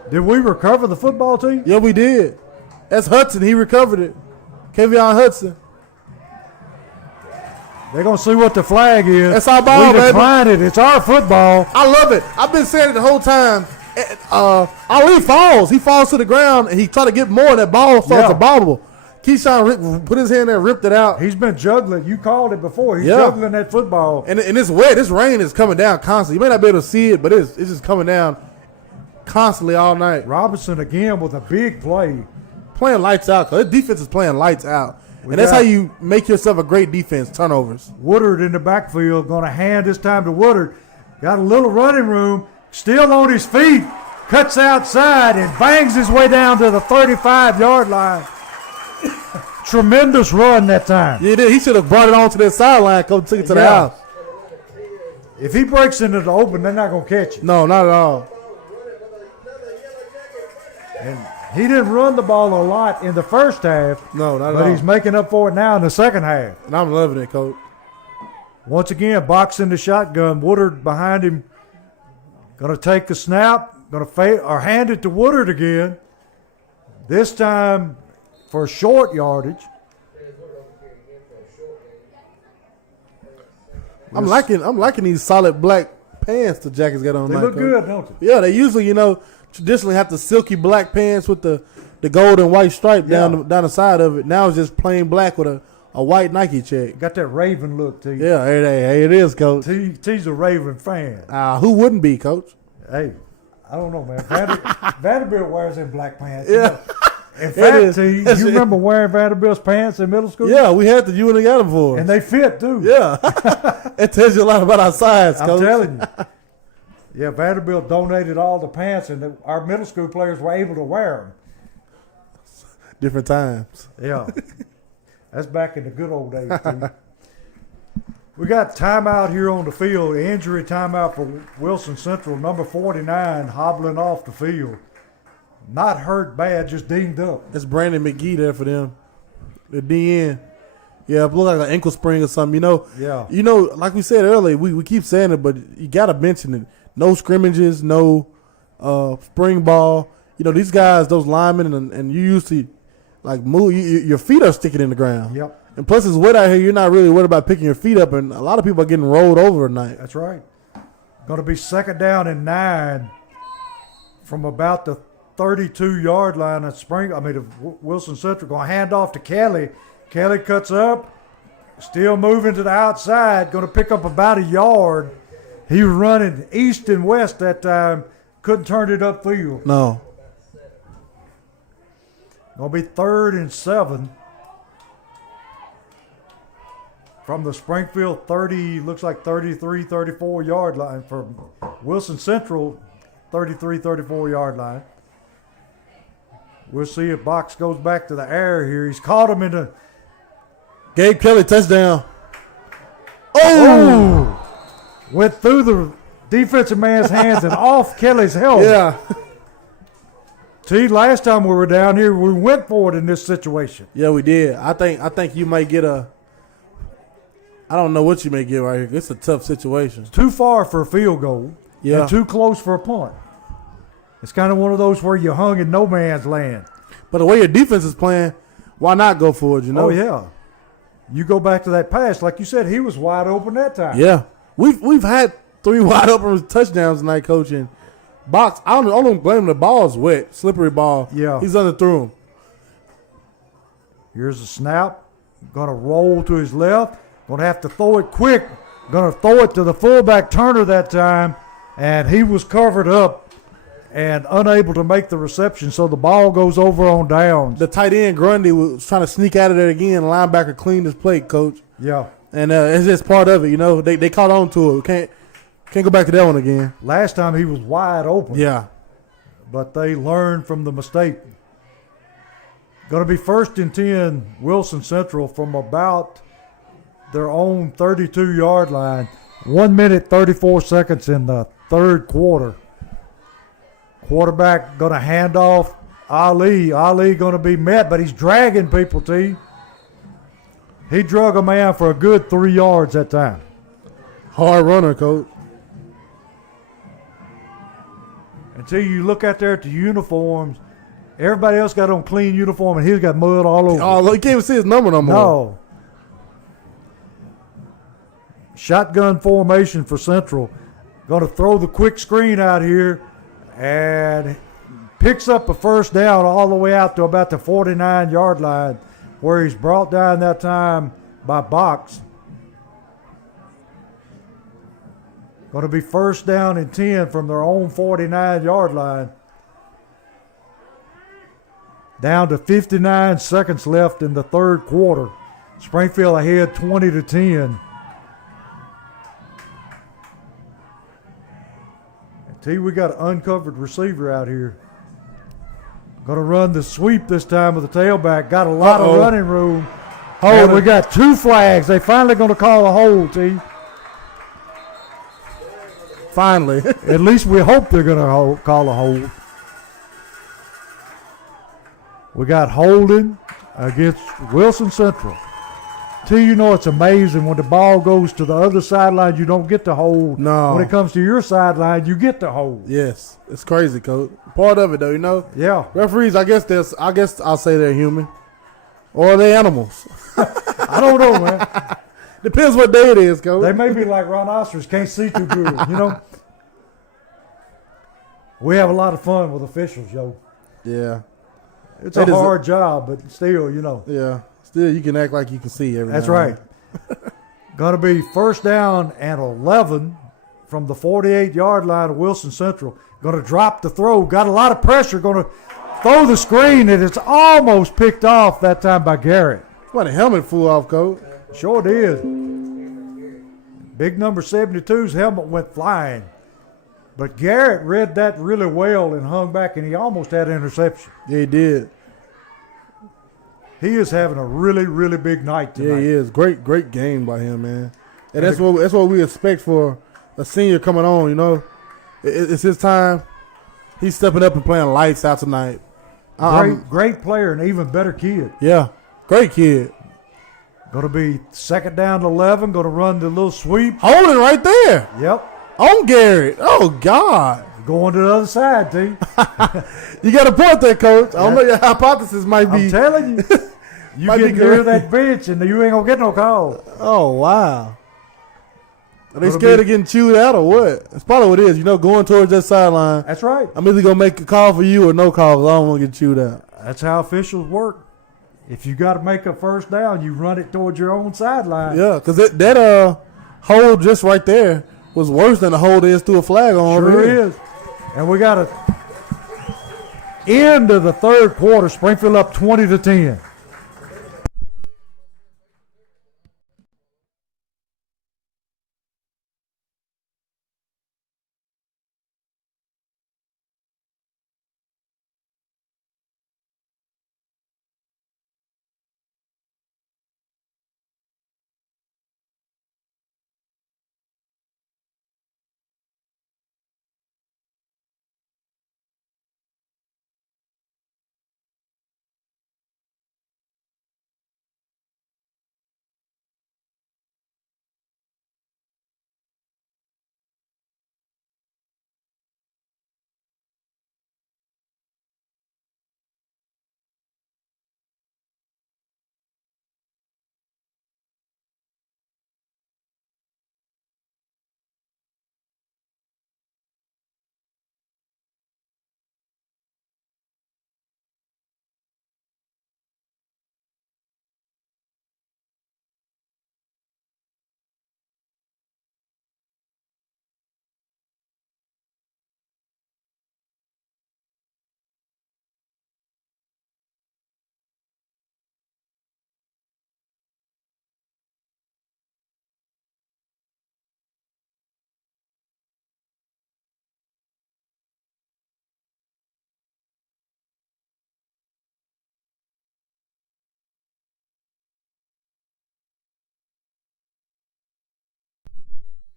Did we recover the football, team? Yeah, we did. That's Hudson. He recovered it. Kevion Hudson. They're going to see what the flag is. That's our ball, we decline it. It's our football. I love it. I've been saying it the whole time. Ali falls. He falls to the ground, and he tried to get more, and that ball starts to bobble. Keyshawn put his hand there, ripped it out. He's been juggling. You called it before. He's juggling that football. And it's wet. This rain is coming down constantly. You may not be able to see it, but it's just coming down constantly all night. Robinson again with a big play. Playing lights out. Cause their defense is playing lights out. And that's how you make yourself a great defense, turnovers. Woodard in the backfield, going to hand this time to Woodard. Got a little running room, still on his feet, cuts outside and bangs his way down to the 35-yard line. Tremendous run that time. Yeah, he should have brought it on to that sideline, Coach, took it to the house. If he breaks into the open, they're not going to catch it. No, not at all. And He didn't run the ball a lot in the first half. No, not at but all. he's making up for it now in the second half. And I'm loving it, Coach. Once again, boxing the shotgun. Woodard behind him. Going to take the snap. Going to fade or hand it to Woodard again. This time for short yardage. I'm liking these solid black pants the Jackets got on. They look good, don't they? Yeah, they usually, traditionally have the silky black pants with the gold and white stripe down the side of it. Now it's just plain black with a white Nike check. Got that Raven look to you. Yeah, hey, it is, Coach. T's a Raven fan. Who wouldn't be, Coach? Hey, I don't know, man. Vanderbilt wears them black pants. Yeah. In fact, T, you remember wearing Vanderbilt's pants in middle school? Yeah, we had the U and got them for us. And they fit, too. Yeah. It tells you a lot about our size, Coach. I'm telling you. Yeah, Vanderbilt donated all the pants, and our middle school players were able to wear them. Different times. Yeah. That's back in the good old days, too. We got timeout here on the field. Injury timeout for Wilson Central, number 49, hobbling off the field. Not hurt bad, just dinged up. That's Brandon McGee there for them. The DN. Yeah, it looked like an ankle sprain or something. Yeah. Like we said earlier, we keep saying it, but you got to mention it. No scrimmages, no spring ball. These guys, those linemen, and you usually move. Your feet are sticking in the ground. Yep. And plus, it's wet out here. You're not really worried about picking your feet up, and a lot of people are getting rolled over tonight. That's right. Going to be second down and 9 from about the 32-yard line at Wilson Central. Going to hand off to Kelly. Kelly cuts up, still moving to the outside. Going to pick up about a yard. He was running east and west that time. Couldn't turn it upfield. No. Going to be 3rd and 7. From the Springfield 30, looks like 33, 34-yard line. For Wilson Central, 33, 34-yard line. We'll see if Box goes back to the air here. He's caught him in the... Gabe Kelly, touchdown. Oh! Went through the defensive man's hands and off Kelly's helmet. Yeah. Last time we were down here, we went for it in this situation. Yeah, we did. I think you might get I don't know what you may get right here. It's a tough situation. It's too far for a field goal. Yeah. And too close for a punt. It's kind of one of those where you hung in no man's land. But the way your defense is playing, why not go for it, Oh, yeah. You go back to that pass. Like you said, he was wide open that time. Yeah. We've had 3 wide open touchdowns tonight, Coach. And Box, I don't blame him. The ball's wet. Slippery ball. Yeah. He's underthrew him. Here's the snap. Going to roll to his left. Going to have to throw it quick. Going to throw it to the fullback Turner that time. And he was covered up and unable to make the reception. So the ball goes over on downs. The tight end, Grundy, was trying to sneak out of there again. The linebacker cleaned his plate, Coach. Yeah. And it's just part of it, They caught on to it. Can't go back to that one again. Last time he was wide open. Yeah. But they learned from the mistake. Going to be 1st and 10, Wilson Central from about their own 32-yard line. 1 minute, 34 seconds in the third quarter. Quarterback going to hand off Ali. Ali going to be met, but he's dragging people, T. He drug a man for a good 3 yards that time. Hard runner, Coach. Until you look out there at the uniforms, everybody else got on clean uniform, and he's got mud all over. Oh, you can't even see his number no more. No. Shotgun formation for Central. Going to throw the quick screen out here and picks up a first down all the way out to about the 49-yard line, where he's brought down that time by Box. Going to be 1st down and 10 from their own 49-yard line. Down to 59 seconds left in the third quarter. Springfield ahead 20-10. We got an uncovered receiver out here. Going to run the sweep this time with the tailback. Got a lot of running room. And we got 2 flags. They finally going to call a hold, T. Finally. At least we hope they're going to call a hold. We got holding against Wilson Central. You know it's amazing when the ball goes to the other sideline, you don't get to hold. No. When it comes to your sideline, you get to hold. Yes, it's crazy, Coach. Part of it, though, you know. Yeah. Referees, I guess I'll say they're human, or they're animals. I don't know, man. Depends what day it is, Coach. They may be like rhinoceros, can't see too good, you know. We have a lot of fun with officials, yo. Yeah. It's a hard job, but still, you know. Yeah. Still, you can act like you can see everything. That's right. Going to be first down and 11 from the 48-yard line of Wilson Central. Going to drop the throw. Got a lot of pressure. Going to throw the screen, and it's almost picked off that time by Garrett. What, a helmet flew off, Coach. Sure did. Big number 72's helmet went flying. But Garrett read that really well and hung back, and he almost had an interception. Yeah, he did. He is having a really, really big night tonight. Yeah, he is. Great game by him, man. And that's what we expect for a senior coming on, you know. It's his time. He's stepping up and playing lights out tonight. Great player and even better kid. Yeah, great kid. Going to be second down to 11. Going to run the little sweep. Holding right there. Yep. On Garrett. Oh, God. Going to the other side, T. You got a point there, Coach. I don't know, your hypothesis might be. I'm telling you. You get near that bench and you ain't going to get no call. Oh, wow. Are they scared of getting chewed out or what? That's probably what it is. You know, going towards that sideline. That's right. I'm either going to make a call for you or no call because I don't want to get chewed out. That's how officials work. If you got to make a first down, you run it towards your own sideline. Yeah, because that hold just right there was worse than the hold is through a flag on. Sure is. And we got a end of the third quarter. Springfield up 20-10.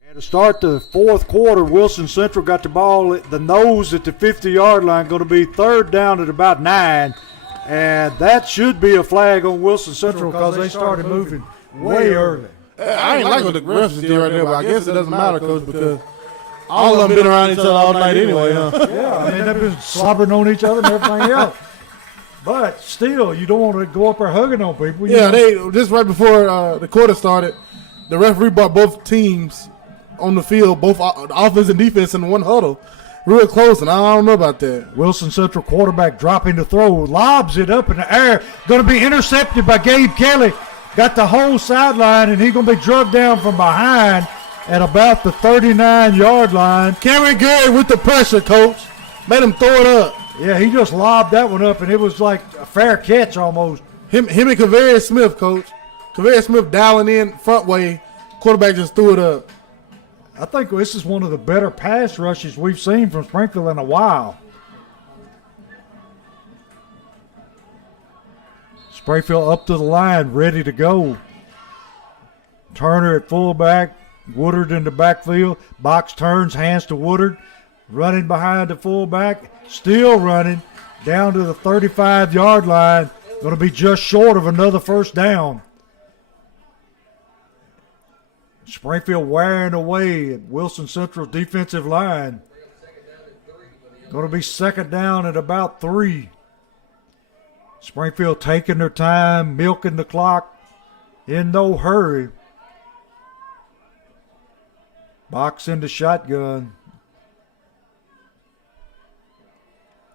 And to start the fourth quarter, Wilson Central got the ball at the nose at the 50-yard line, going to be third down at about 9. And that should be a flag on Wilson Central because they started moving way early. I ain't like what the refs did right there, but I guess it doesn't matter, Coach, because all of them been around each other all night anyway, huh? Yeah, I mean, they've been slobbering on each other and everything else. But still, you don't want to go up there hugging on people. Yeah, they just right before the quarter started, the referee brought both teams on the field, both offense and defense in one huddle, real close, and I don't know about that. Wilson Central quarterback dropping the throw, lobs it up in the air, going to be intercepted by Gabe Kelly. Got the whole sideline, and he's going to be drugged down from behind at about the 39-yard line. Cameron Garrett with the pressure, Coach. Made him throw it up. Yeah, he just lobbed that one up, and it was like a fair catch almost. Him and Kavarius Smith, Coach. Kavarius Smith dialing in front way. Quarterback just threw it up. I think this is one of the better pass rushes we've seen from Springfield in a while. Springfield up to the line, ready to go. Turner at fullback, Woodard in the backfield. Box turns, hands to Woodard. Running behind the fullback, still running. down to the 35-yard line. Going to be just short of another first down. Springfield wearing away at Wilson Central's defensive line. Going to be second down at about 3. Springfield taking their time, milking the clock, in no hurry. Box into shotgun.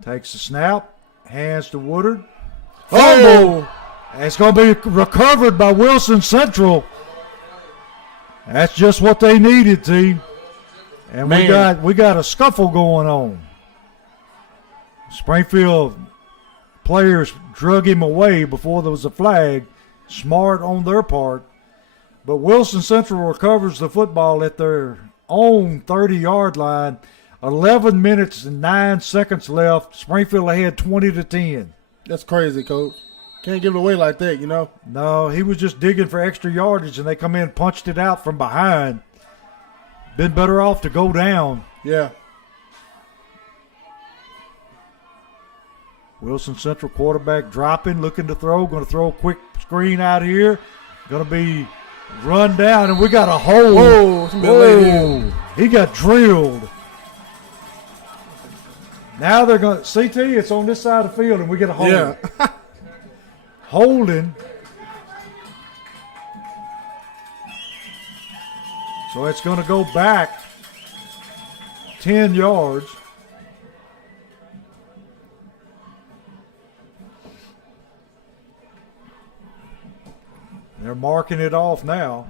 Takes the snap, hands to Woodard. Fumble. It's going to be recovered by Wilson Central. That's just what they needed, T. And we got a scuffle going on. Springfield players drug him away before there was a flag. Smart on their part. But Wilson Central recovers the football at their own 30-yard line. 11 minutes and 9 seconds left. Springfield ahead 20-10. That's crazy, Coach. Can't give it away like that, you know. No, he was just digging for extra yardage, and they come in and punched it out from behind. Been better off to go down. Yeah. Wilson Central quarterback dropping, looking to throw. Going to throw a quick screen out here. Going to be run down, and we got a hold. Whoa. He got drilled. Now they're going to – CT, it's on this side of the field, and we get a hold. Yeah. Holding. So it's going to go back 10 yards. They're marking it off now.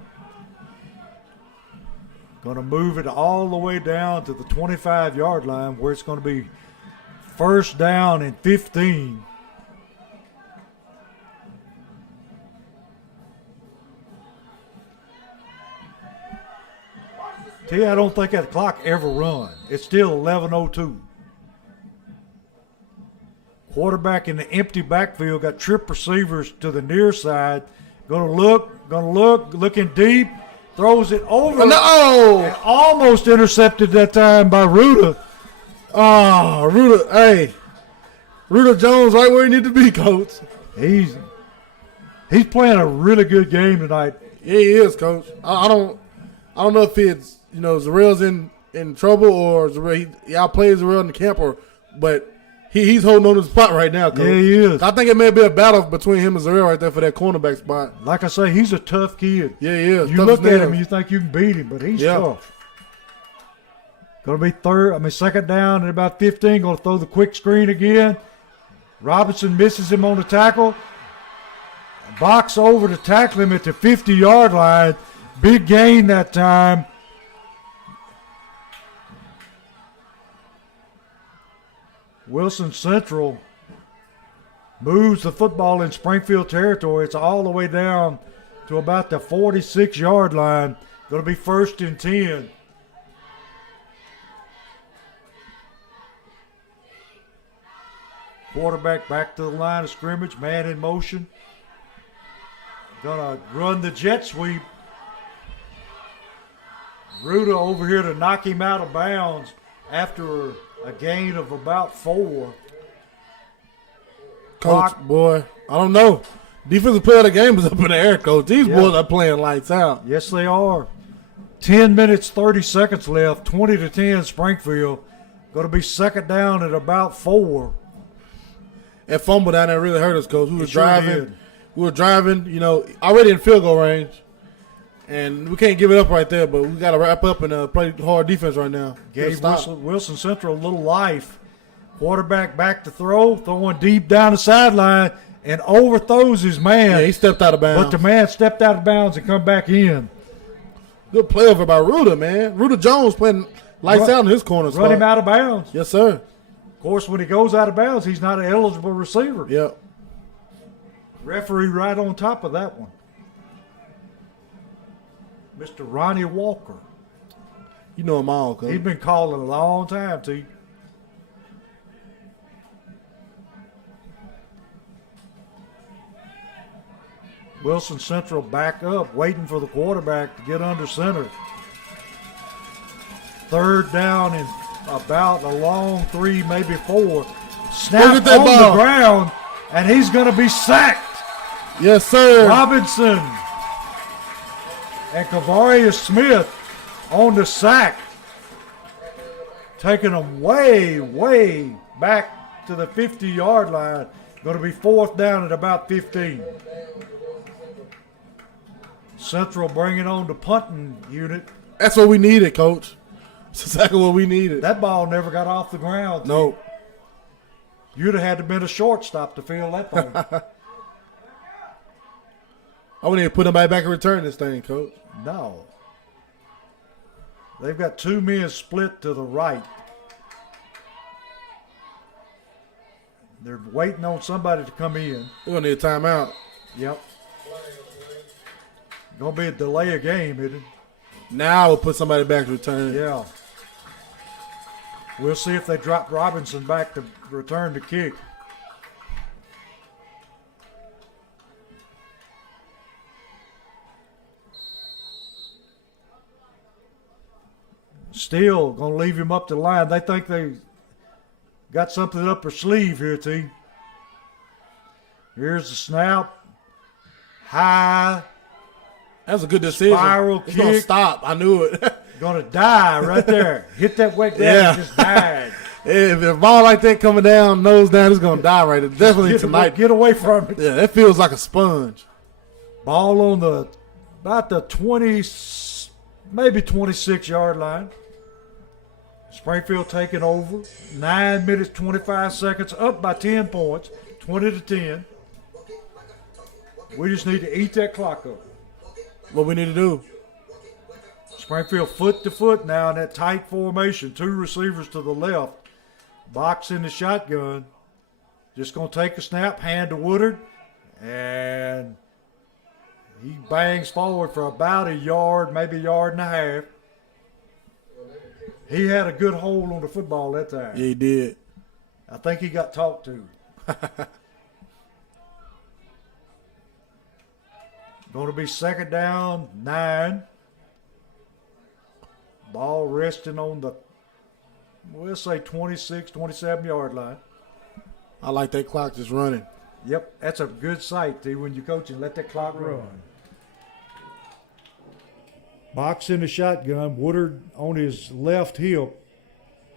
Going to move it all the way down to the 25-yard line where it's going to be first down and 15. I don't think that clock ever run. It's still 11:02. Quarterback in the empty backfield, got trip receivers to the near side. Gonna look, looking deep, throws it over. No! And almost intercepted that time by Ruda. Oh, Ruda, hey. Ruda Jones right where he need to be, Coach. He's playing a really good game tonight. Yeah, he is, Coach. I don't know if it's, you know, Zarel's in trouble or Zarel, he outplays Zarel in the camp, but he's holding on to the spot right now, Coach. Yeah, he is. I think it may be a battle between him and Zarel right there for that cornerback spot. Like I say, he's a tough kid. Yeah, he is. You look at him and you think you can beat him, but he's tough. Going to be second down at about 15. Going to throw the quick screen again. Robinson misses him on the tackle. Box over to tackle him at the 50-yard line. Big gain that time. Wilson Central moves the football in Springfield territory. It's all the way down to about the 46-yard line. Going to be first and 10. Quarterback back to the line of scrimmage. Man in motion. Going to run the jet sweep. Ruda over here to knock him out of bounds after a gain of about 4. Coach, boy, I don't know. Defensive player of the game is up in the air, Coach. These boys are playing lights out. Yes, they are. 10 minutes, 30 seconds left. 20-10 Springfield. Going to be second down at about 4. That fumble down there really hurt us, Coach. We were driving, you know, already in field goal range. And we can't give it up right there, but we got to wrap up and play hard defense right now. Gave Wilson Central a little life. Quarterback back to throw, throwing deep down the sideline, and overthrows his man. Yeah, he stepped out of bounds. But the man stepped out of bounds and come back in. Good play over by Ruda, man. Ruda Jones playing lights out in his corner spot. Run him out of bounds. Yes, sir. Of course, when he goes out of bounds, he's not an eligible receiver. Yep. Referee right on top of that one. Mr. Ronnie Walker. You know him all, Coach. He's been calling a long time, T. Wilson Central back up, waiting for the quarterback to get under center. Third down and about a long 3, maybe 4. Snap on the ground, and he's going to be sacked. Yes, sir. Robinson and Kavarius Smith on the sack. Taking them way, way back to the 50-yard line. Going to be 4th down at about 15. Central bringing on the punting unit. That's what we needed, Coach. That's exactly what we needed. That ball never got off the ground. Nope. You'd have had to have been a shortstop to field that thing. I wouldn't even put nobody back and return this thing, Coach. No. They've got 2 men split to the right. They're waiting on somebody to come in. We're going to need a timeout. Yep. Going to be a delay of game, isn't it? Now we'll put somebody back to return. Yeah. We'll see if they drop Robinson back to return the kick. Still going to leave him up the line. They think they got something up their sleeve here, T. Here's the snap. High. That's a good decision. Spiral kick. It's going to stop. I knew it. Going to die right there. Hit that weight down and just died. If a ball like that coming down, nose down, it's going to die right there. Definitely tonight. Get away from it. Yeah, that feels like a sponge. Ball on about the 20, maybe 26-yard line. Springfield taking over. 9 minutes, 25 seconds, up by 10 points, 20-10. We just need to eat that clock up. What we need to do. Springfield foot to foot now in that tight formation. 2 receivers to the left. Box in the shotgun. Just going to take a snap, hand to Woodard, and he bangs forward for about a yard, maybe a yard and a half. He had a good hold on the football that time. Yeah, he did. I think he got talked to. Going to be 2nd down, 9. Ball resting on the, we'll say 26, 27-yard line. I like that clock just running. Yep, that's a good sight, T, when you're coaching. Let that clock run. Box in the shotgun. Woodard on his left hip.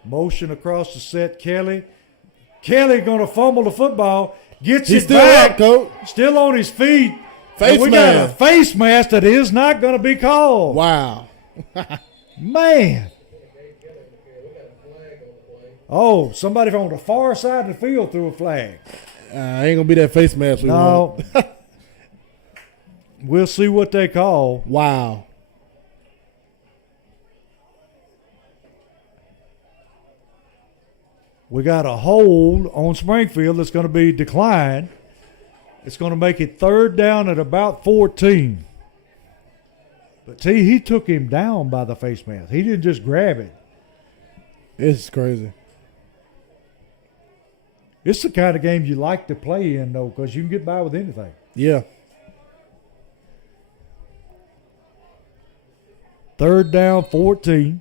Motion across the set. Kelly going to fumble the football. Gets He's it still back. up, Coach. Still on his feet. Face we mask. got a face mask that is not going to be called. Wow. Man. Oh, somebody from the far side of the field threw a flag. Ain't going to be that face mask we No. want. We'll see what they call. Wow. We got a hold on Springfield that's going to be declined. It's going to make it 3rd down at about 14. But T, he took him down by the face mask. He didn't just grab it. It's crazy. It's the kind of game you like to play in, though, because you can get by with anything. Yeah. 3rd down, 14.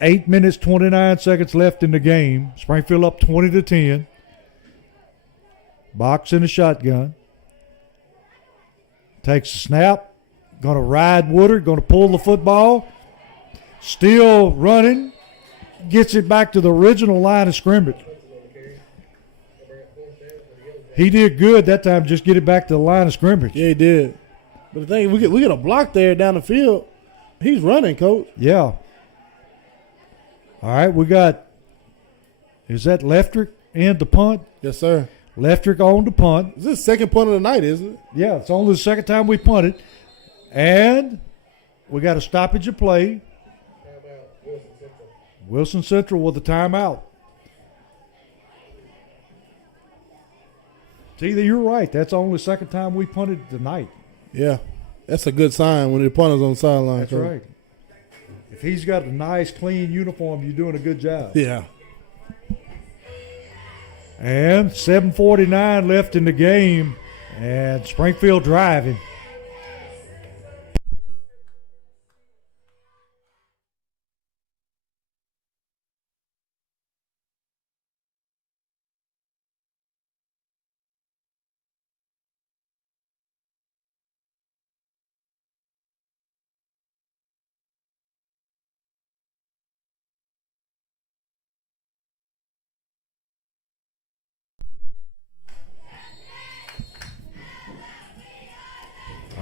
8 minutes, 29 seconds left in the game. Springfield up 20-10. Box in the shotgun. Takes a snap. Going to ride Woodard. Going to pull the football. Still running. Gets it back to the original line of scrimmage. He did good that time. Just get it back to the line of scrimmage. Yeah, he did. But the thing, we get a block there down the field. He's running, Coach. Yeah. All right, we got, is that Leftrick in the punt? Yes, sir. Leftrick on the punt. This is the 2nd punt of the night, isn't it? Yeah, it's only the 2nd time we punted. And we got a stoppage of play. Wilson Central with a timeout. Either you're right. That's only the 2nd time we punted tonight. Yeah. That's a good sign when the punter's on the sideline. That's right. If he's got a nice, clean uniform, you're doing a good job. Yeah. And 7:49 left in the game, and Springfield driving.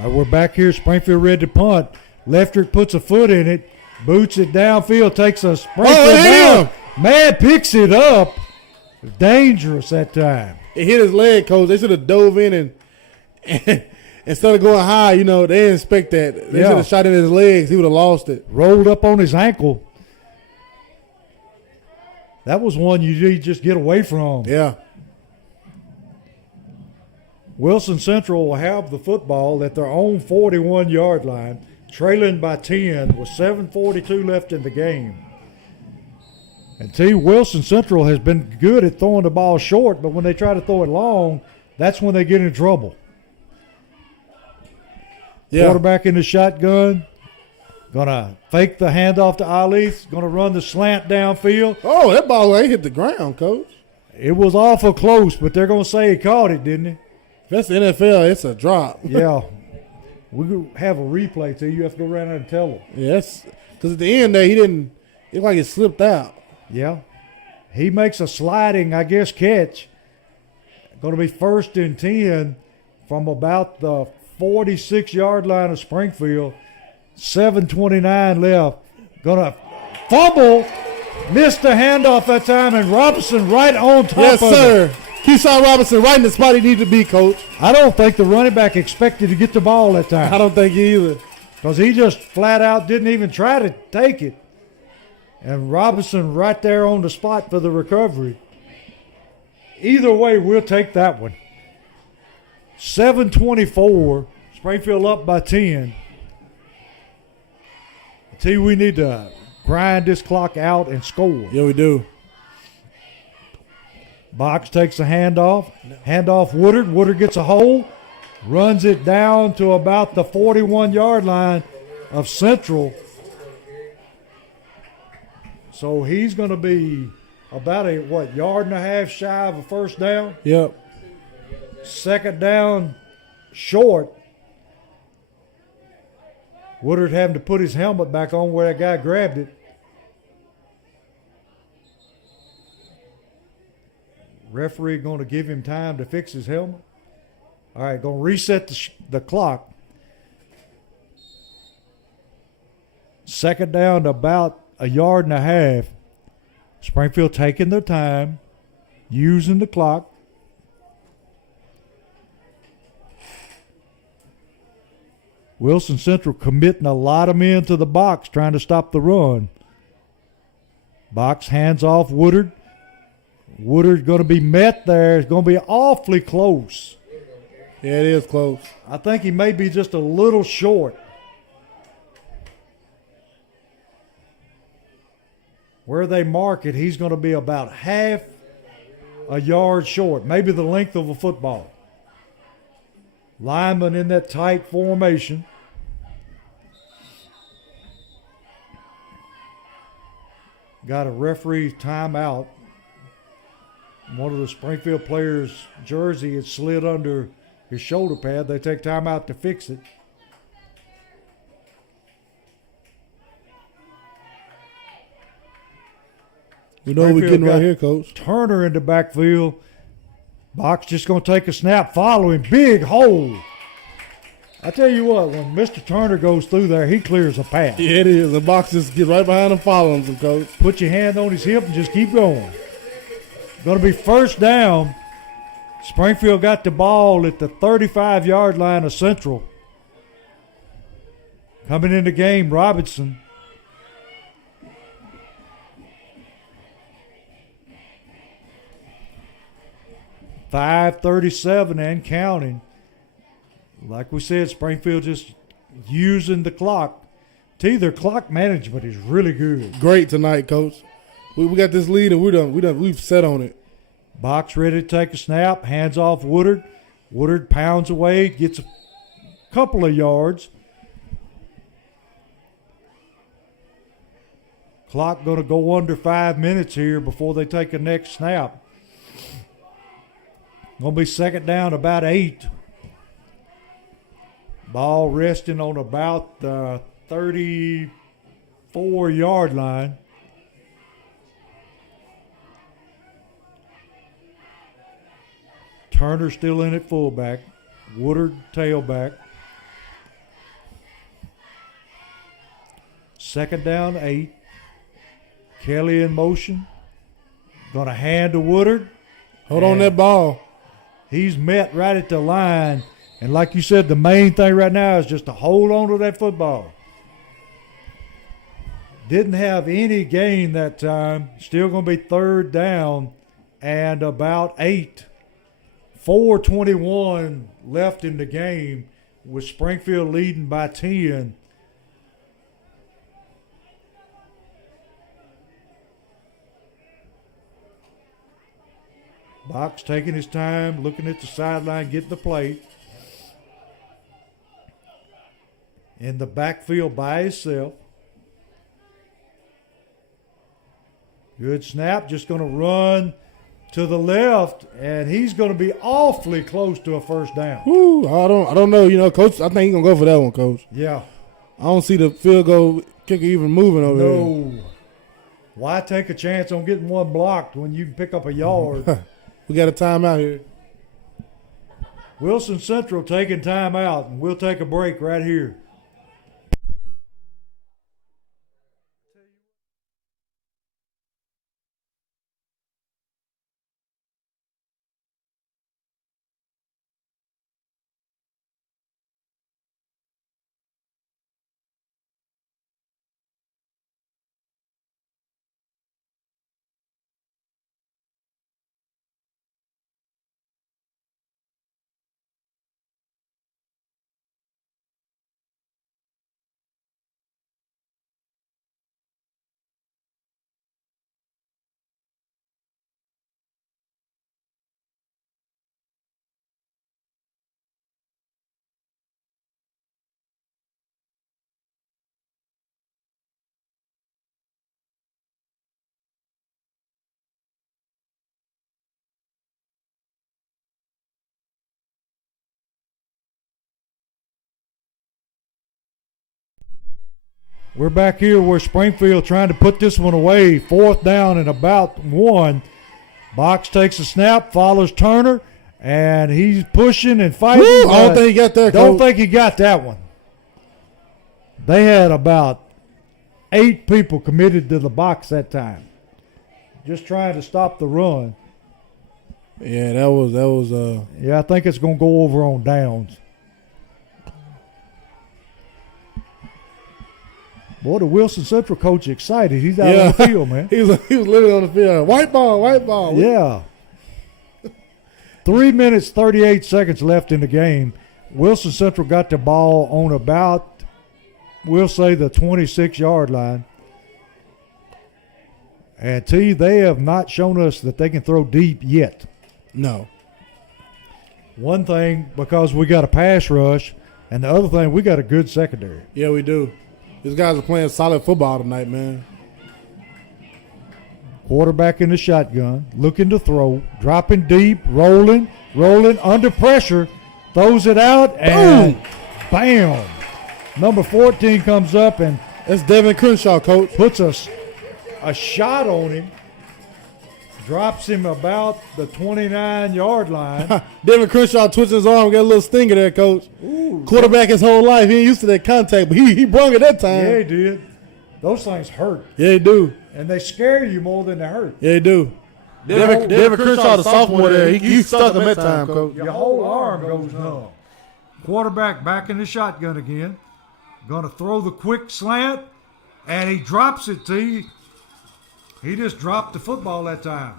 We're back here. Springfield ready to punt. Lefterick puts a foot in it, boots it downfield, takes a Springfield down. Man picks it up. Dangerous that time. It hit his leg, Coach. They should have dove in and instead of going high, they didn't expect that. They should have shot in his legs. He would have lost it. Rolled up on his ankle. That was one you just get away from. Yeah. Wilson Central will have the football at their own 41-yard line, trailing by 10 with 7:42 left in the game. And Wilson Central has been good at throwing the ball short, but when they try to throw it long, that's when they get in trouble. Yeah. Quarterback in the shotgun. Going to fake the handoff to Ali. Going to run the slant downfield. Oh, that ball ain't hit the ground, Coach. It was awful close, but they're going to say he caught it, didn't he? If that's the NFL, it's a drop. Yeah. We have a replay, too. You have to go around there and tell them. Yes. Because at the end there, he didn't – it looked like it slipped out. Yeah. He makes a sliding, catch. Going to be 1st and 10 from about the 46-yard line of Springfield. 7:29 left. Going to fumble. Missed the handoff that time, and Robinson right on top of it. Yes, sir. Keyshawn Robinson right in the spot he needed to be, Coach. I don't think the running back expected to get the ball that time. I don't think either. Because he just flat out didn't even try to take it. And Robinson right there on the spot for the recovery. Either way, we'll take that one. 7:24. Springfield up by 10. We need to grind this clock out and score. Yeah, we do. Box takes a handoff. Handoff Woodard. Woodard gets a hole. Runs it down to about the 41-yard line of Central. So he's going to be about yard and a half shy of a first down? Yep. Second down short. Woodard having to put his helmet back on where that guy grabbed it. Referee going to give him time to fix his helmet. All right, going to reset the clock. Second down to about a yard and a half. Springfield taking their time, using the clock. Wilson Central committing a lot of men to the box, trying to stop the run. Box hands off Woodard. Woodard's going to be met there. It's going to be awfully close. Yeah, it is close. I think he may be just a little short. Where they mark it, he's going to be about half a yard short, maybe the length of a football. Lineman in that tight formation. Got a referee's timeout. One of the Springfield players' jersey had slid under his shoulder pad. They take timeout to fix it. You know what we're getting right here, Coach. Turner in the backfield. Box just going to take a snap, following. Big hole. I tell you what, when Mr. Turner goes through there, he clears a path. Yeah, it is. The box just get right behind him following him, Coach. Put your hand on his hip and just keep going. Going to be first down. Springfield got the ball at the 35-yard line of Central. Coming in the game, Robinson. .537 and counting. Like we said, Springfield just using the clock. Their clock management is really good. Great tonight, Coach. We got this lead and we've set on it. Box ready to take a snap. Hands off Woodard. Woodard pounds away, gets a couple of yards. Clock going to go under 5 minutes here before they take a next snap. Going to be second down, about 8. Ball resting on about the 34-yard line. Turner still in at fullback. Woodard tailback. Second down, 8. Kelly in motion. Going to hand to Woodard. Hold on that ball. He's met right at the line. And like you said, the main thing right now is just to hold on to that football. Didn't have any gain that time. Still going to be third down and about 8. 4:21 left in the game with Springfield leading by 10. Box taking his time, looking at the sideline, getting the play. In the backfield by himself. Good snap, just going to run to the left, and he's going to be awfully close to a first down. Woo, I don't know. Coach, I think he's going to go for that one, Coach. Yeah. I don't see the field goal kicker even moving over there. No. Why take a chance on getting one blocked when you can pick up a yard? We got a timeout here. Wilson Central taking time out, and we'll take a break right here. We're back here where Springfield trying to put this one away. Fourth down and about 1. Box takes a snap, follows Turner, and he's pushing and fighting. Woo, I don't think he got that. Don't think he got that one. They had about 8 people committed to the box that time, just trying to stop the run. Yeah, that was. Yeah, I think it's going to go over on downs. Boy, the Wilson Central coach excited. He's out on the field, man. he was literally on the field. White ball. Yeah. 3 minutes, 38 seconds left in the game. Wilson Central got the ball on about, we'll say, the 26-yard line. And T, they have not shown us that they can throw deep yet. No. One thing, because we got a pass rush, and the other thing, we got a good secondary. Yeah, we do. These guys are playing solid football tonight, man. Quarterback in the shotgun, looking to throw, dropping deep, rolling, under pressure, throws it out, and bam. Number 14 comes up and that's Devin Crenshaw, Coach. Puts a shot on him, drops him about the 29-yard line. Devin Crenshaw twisted his arm, got a little stinger there, Coach. Ooh. Quarterback his whole life. He ain't used to that contact, but he brung it that time. Yeah, he did. Those things hurt. Yeah, they do. And they scare you more than they hurt. Yeah, they do. Devin Crenshaw, the sophomore there, he stuck him that time, Coach. Your whole arm goes numb. Quarterback back in the shotgun again. Going to throw the quick slant, and he drops it, T. He just dropped the football that time.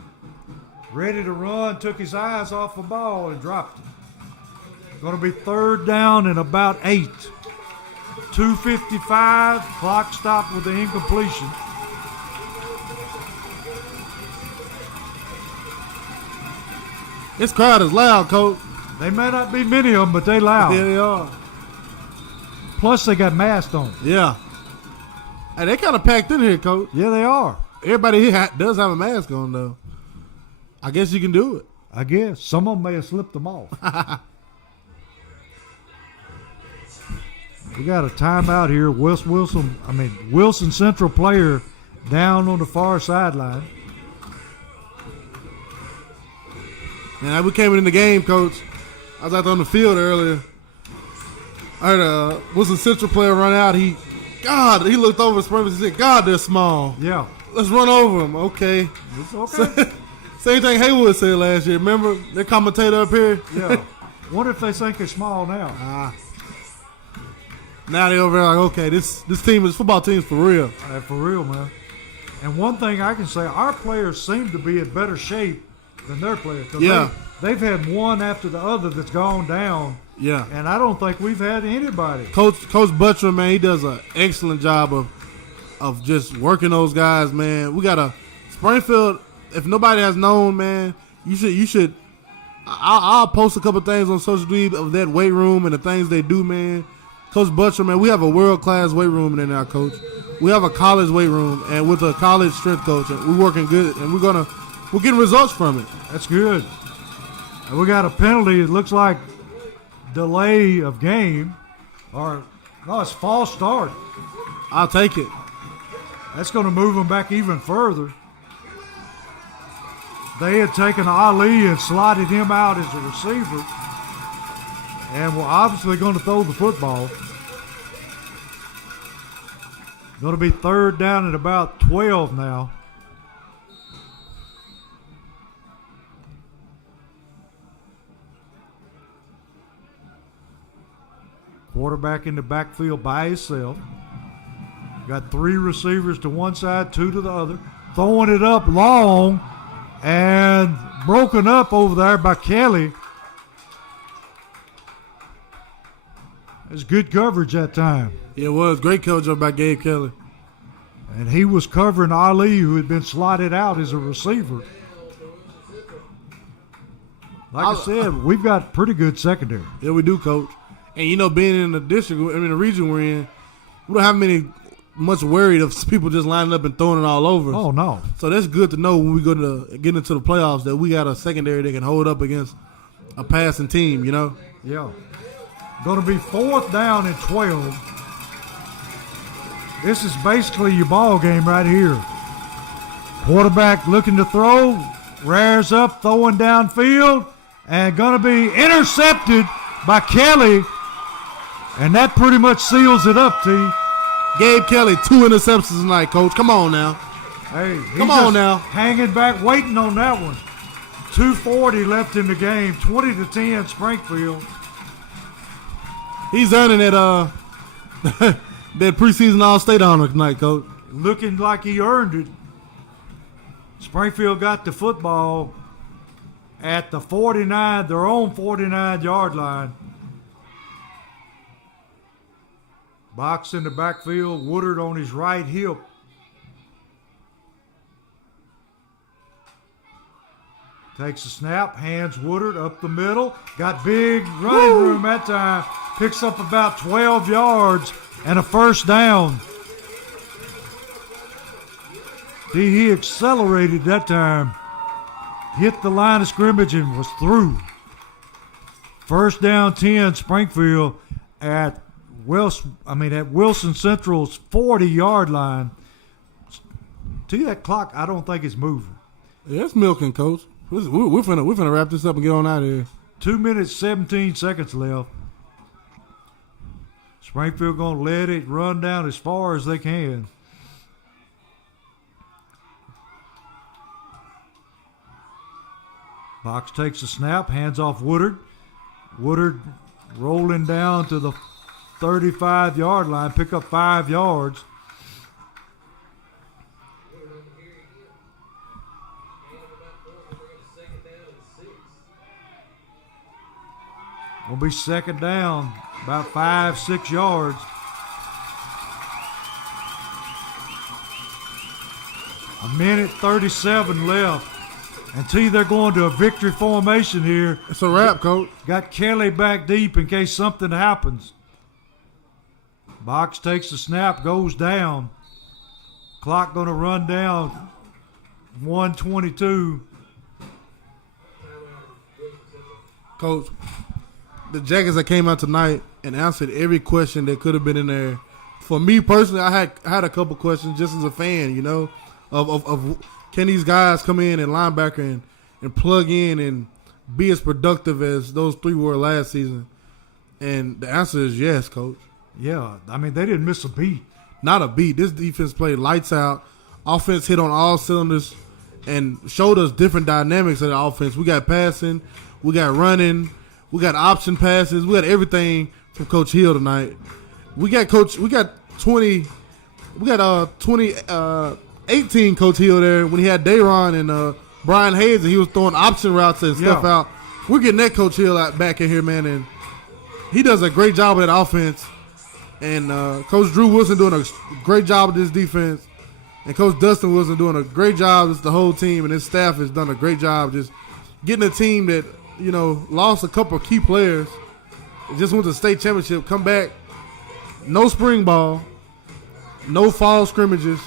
Ready to run, took his eyes off the ball and dropped it. Going to be third down and about 8. 2:55, clock stopped with the incompletion. This crowd is loud, Coach. They may not be many of them, but they loud. Yeah, they are. Plus, they got masks on. Yeah. Hey, they kind of packed in here, Coach. Yeah, they are. Everybody here does have a mask on, though. I guess you can do it. I guess. Some of them may have slipped them off. We got a timeout here. Wilson Central player down on the far sideline. Man, we came in the game, Coach. I was out there on the field earlier. I heard a Wilson Central player run out. He God, he looked over at Springfield and said, God, they're small. Yeah. Let's run over them. Okay. It's okay. Same thing Haywood said last year. Remember their commentator up here? Yeah. Wonder if they think they're small now. Now they over there like, okay, this football team's for real. For real, man. And one thing I can say, our players seem to be in better shape than their players. Yeah. They've had one after the other that's gone down. Yeah. And I don't think we've had anybody. Coach Butcher, man, he does an excellent job of just working those guys, man. We got a Springfield. If nobody has known, man, you should. I'll post a couple things on social media of that weight room and the things they do, man. Coach Butcher, man, we have a world-class weight room in there, Coach. We have a college weight room and with a college strength coach, and we're working good, and we're getting results from it. That's good. And we got a penalty. It looks like delay of game, or no, it's false start. I'll take it. That's going to move them back even further. They had taken Ali and slotted him out as a receiver, and we're obviously going to throw the football. Going to be third down at about 12 now. Quarterback in the backfield by himself. Got three receivers to one side, two to the other. Throwing it up long and broken up over there by Kelly. It's good coverage that time. Yeah, it was. Great coverage up by Gabe Kelly. And he was covering Ali, who had been slotted out as a receiver. Like I said, we've got pretty good secondary. Yeah, we do, Coach. And, being in the district, the region we're in, we don't have much worried of people just lining up and throwing it all over. Oh, no. So that's good to know when we go to get into the playoffs that we got a secondary that can hold up against a passing team, Yeah. Going to be fourth down and 12. This is basically your ball game right here. Quarterback looking to throw, rears up, throwing downfield, and going to be intercepted by Kelly. And that pretty much seals it up, T. Gabe Kelly, 2 interceptions tonight, Coach. Come on now. Hey, come on now. Hanging back, waiting on that one. 2:40 left in the game, 20-10 Springfield. He's earning that that preseason All-State honor tonight, Coach. Looking like he earned it. Springfield got the football at the 49, their own 49-yard line. Box in the backfield, Woodard on his right hip. Takes a snap, hands Woodard up the middle. Got big running room that time. Picks up about 12 yards and a first down. He accelerated that time. Hit the line of scrimmage and was through. First down 10, Springfield at Wilson Central's 40-yard line. To that clock, I don't think it's moving. Yeah, it's milking, Coach. We're finna wrap this up and get on out of here. 2 minutes, 17 seconds left. Springfield going to let it run down as far as they can. Box takes a snap, hands off Woodard. Woodard rolling down to the 35-yard line, pick up 5 yards. Will be second down, about 5-6 yards. A minute 37 left. And they're going to a victory formation here. It's a wrap, Coach. Got Kelly back deep in case something happens. Box takes the snap, goes down. Clock going to run down. 1:22. Coach, the Jackets that came out tonight and answered every question that could have been in there. For me personally, I had a couple questions just as a fan, of can these guys come in and linebacker and plug in and be as productive as those three were last season? And the answer is yes, Coach. Yeah, they didn't miss a beat. Not a beat. This defense played lights out. Offense hit on all cylinders and showed us different dynamics of the offense. We got passing, we got running, we got option passes, we got everything from Coach Hill tonight. We got 2018 Coach Hill there when he had Dayron and Brian Hayes, and he was throwing option routes and stuff out. We're getting that Coach Hill back in here, man, and he does a great job with that offense. And Coach Drew Wilson doing a great job with this defense. And Coach Dustin Wilson doing a great job. It's the whole team, and his staff has done a great job just getting a team that, lost a couple of key players. Just went to the state championship, come back, no spring ball, no fall scrimmages,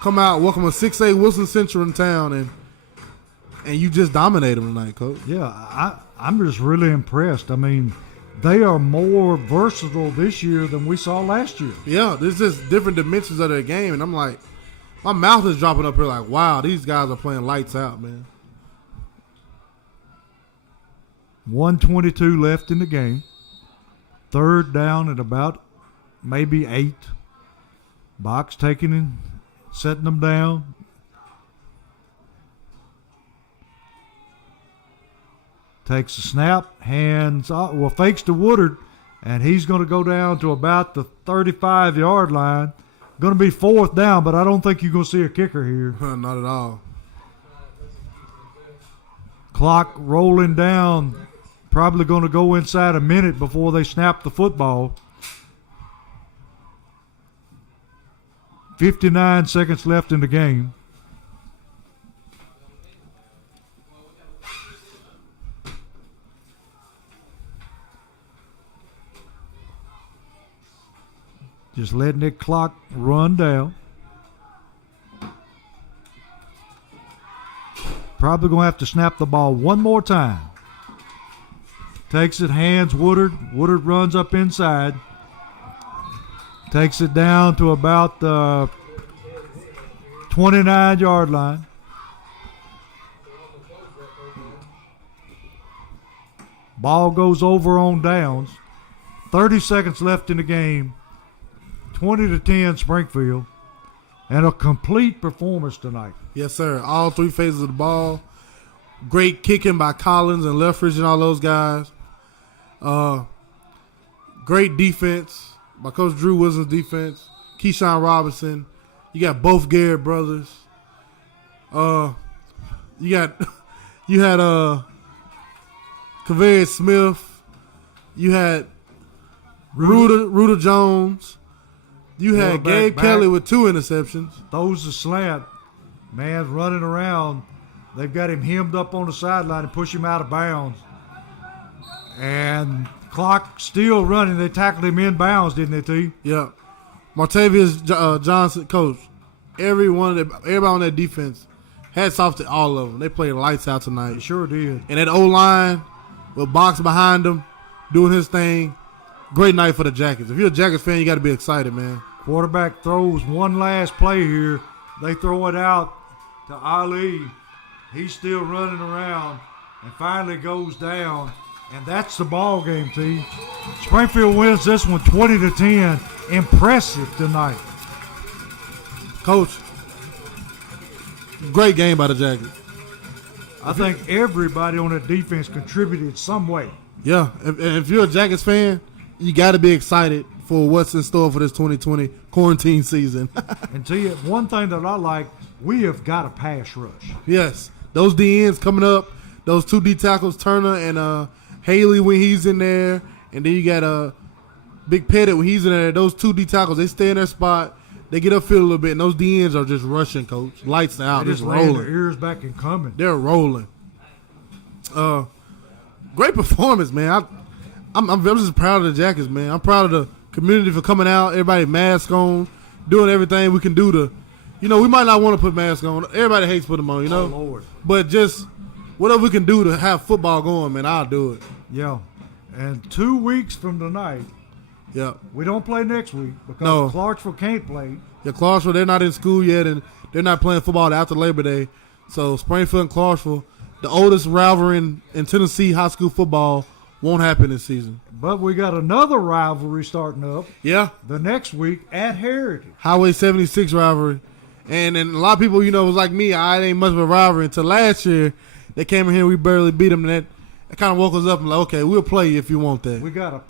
come out, welcome a 6A Wilson Central in town, and you just dominate them tonight, Coach. Yeah, I'm just really impressed. I mean, they are more versatile this year than we saw last year. Yeah, there's just different dimensions of their game, and I'm like, my mouth is dropping up here like, wow, these guys are playing lights out, man. 1:22 left in the game. Third down at about maybe 8. Box taking him, setting them down. Takes a snap, hands off, fakes to Woodard, and he's going to go down to about the 35-yard line. Going to be 4th down, but I don't think you're going to see a kicker here. Not at all. Clock rolling down. Probably going to go inside a minute before they snap the football. 59 seconds left in the game. Just letting that clock run down. Probably going to have to snap the ball one more time. Takes it, hands Woodard. Woodard runs up inside. Takes it down to about the 29-yard line. Ball goes over on downs. 30 seconds left in the game. 20-10 Springfield. And a complete performance tonight. Yes, sir. All 3 phases of the ball. Great kicking by Collins and Leffridge and all those guys. Great defense by Coach Drew Wilson's defense. Keyshawn Robinson. You got both Garrett brothers. You had Kavarius Smith. You had Ruder Jones. You had Gabe Kelly with 2 interceptions. Throws the slant. Man's running around. They've got him hemmed up on the sideline and push him out of bounds. And clock still running. They tackled him in bounds, didn't they, T? Yeah. Martavius Johnson, coach. Everybody on that defense, hats off to all of them. They played lights out tonight. They sure did. And that O-line with Box behind them doing his thing. Great night for the Jackets. If you're a Jackets fan, you got to be excited, man. Quarterback throws one last play here. They throw it out to Ali. He's still running around and finally goes down. And that's the ball game, T. Springfield wins this one 20-10. Impressive tonight. Coach, great game by the Jackets. I think everybody on that defense contributed some way. Yeah, if you're a Jackets fan, you got to be excited for what's in store for this 2020 quarantine season. And tell you, one thing that I like, we have got a pass rush. Yes, those DNs coming up, those 2 D tackles, Turner and Haley when he's in there, and then you got Big Pettit when he's in there. Those 2 D tackles, they stay in their spot. They get upfield a little bit, and those DNs are just rushing, Coach. Lights out, just rolling. Their ears back and coming. They're rolling. Great performance, man. I'm just proud of the Jackets, man. I'm proud of the community for coming out. Everybody mask on, doing everything we can do to, we might not want to put masks on. Everybody hates putting them on, Oh, Lord. But just whatever we can do to have football going, man, I'll do it. Yeah. And 2 weeks from tonight, yeah, we don't play next week because Clarksville can't play. Yeah, Clarksville, they're not in school yet, and they're not playing football after Labor Day. So Springfield and Clarksville, the oldest rivalry in Tennessee high school football, Won't happen this season. But we got another rivalry starting up. Yeah. The next week at Heritage. Highway 76 rivalry. And a lot of people, was like me. I ain't much of a rivalry until last year. They came in here, we barely beat them. And that kind of woke us up and like, okay, we'll play you if you want that. We got a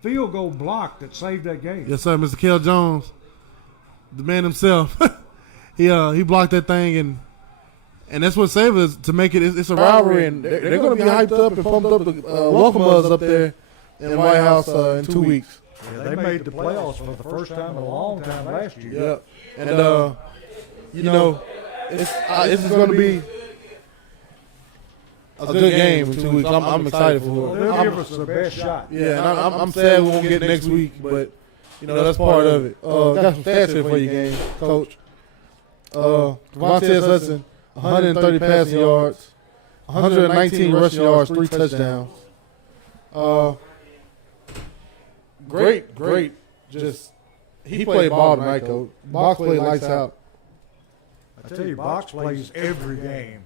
field goal block that saved that game. Yes, sir. Mr. Kel Jones, the man himself. he blocked that thing, and that's what saved us to make it. It's a rivalry, and they're going to be hyped up and pumped up to welcome us up there in the White House in 2 weeks. Yeah, they made the playoffs for the first time in a long time last year. Yeah, and it's going to be a good game in 2 weeks. I'm excited for it. They'll give us the best shot. Yeah, and I'm sad we won't get it next week, but that's part of it. Got some stats here for you, game coach. Devontae Hudson, 130 passing yards, 119 rushing yards, 3 touchdowns. Great. Just he played ball tonight, coach. Box played lights out. I tell you, Box plays every game.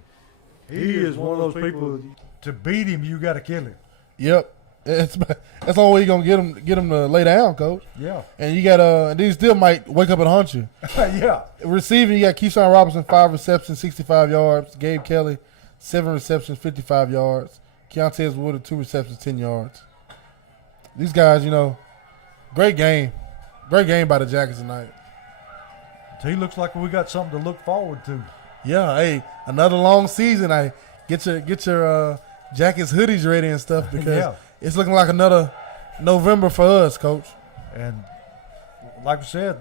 He is one of those people. To beat him, you got to kill him. Yep, that's the only way you're gonna get him to lay down, coach. Yeah, and you got and he still might wake up and hunt you. Yeah. Receiving, you got Keyshawn Robinson, 5 receptions, 65 yards. Gabe Kelly, 7 receptions, 55 yards. Keontae Wood, 2 receptions, 10 yards. These guys, great game by the Jackets tonight. He looks like we got something to look forward to. Yeah, hey, another long season. I get your Jackets hoodies ready and stuff because it's looking like another November for us, Coach. And like I said,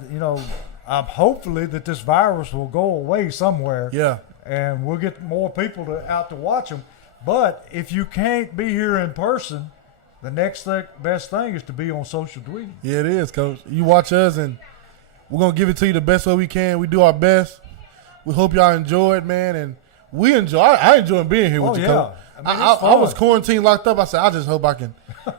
I'm hopefully that this virus will go away somewhere. Yeah. And we'll get more people out to watch them. But if you can't be here in person, the next best thing is to be on social tweeting. Yeah, it is, Coach. You watch us, and we're going to give it to you the best way we can. We do our best. We hope y'all enjoy it, man. And we enjoy. I enjoy being here with you, Coach. I was quarantined, locked up. I said, I just hope I can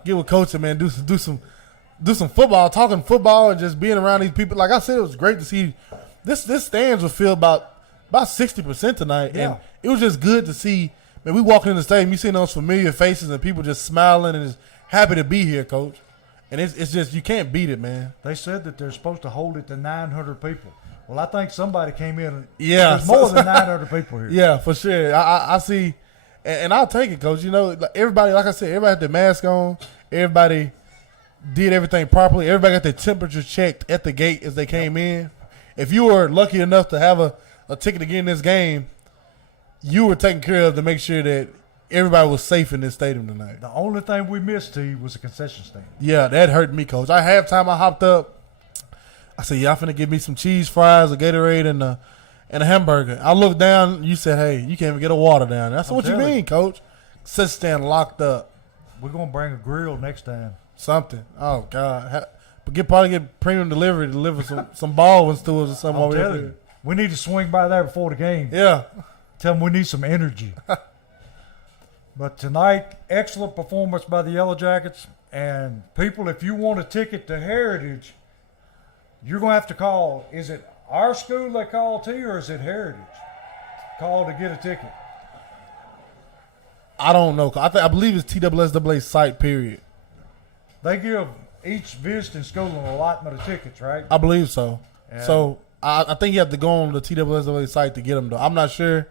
get with Coach and, man, do some football, talking football, and just being around these people. Like I said, it was great to see. This stands was filled about 60% tonight. Yeah. And it was just good to see. Man, we walking in the stadium, you seeing those familiar faces and people just smiling and just happy to be here, Coach. And it's just, you can't beat it, man. They said that they're supposed to hold it to 900 people. Well, I think somebody came in. Yeah. There's more than 900 people here. Yeah, for sure. I see, and I'll take it, Coach. Everybody, like I said, everybody had their mask on. Everybody did everything properly. Everybody got their temperature checked at the gate as they came in. If you were lucky enough to have a ticket to get in this game, you were taken care of to make sure that everybody was safe in this stadium tonight. The only thing we missed, T, was a concession stand. Yeah, that hurt me, Coach. Halftime, I hopped up. I said, y'all finna give me some cheese fries, a Gatorade, and a hamburger. I looked down. You said, hey, you can't even get a water down there. I said, what you mean, Coach? Concession stand locked up. We're going to bring a grill next time. Something. Oh, God. But probably get premium delivery to deliver some Baldwin's to us or something over here. We need to swing by there before the game. Yeah. Tell them we need some energy. But tonight, excellent performance by the Yellow Jackets. And people, if you want a ticket to Heritage, you're going to have to call. Is it our school they call to, or is it Heritage? Call to get a ticket. I don't know. I believe it's TSSAA site, period. They give each visiting school an allotment of tickets, right? I believe so. And so I think you have to go on the TSSAA site to get them, though. I'm not sure.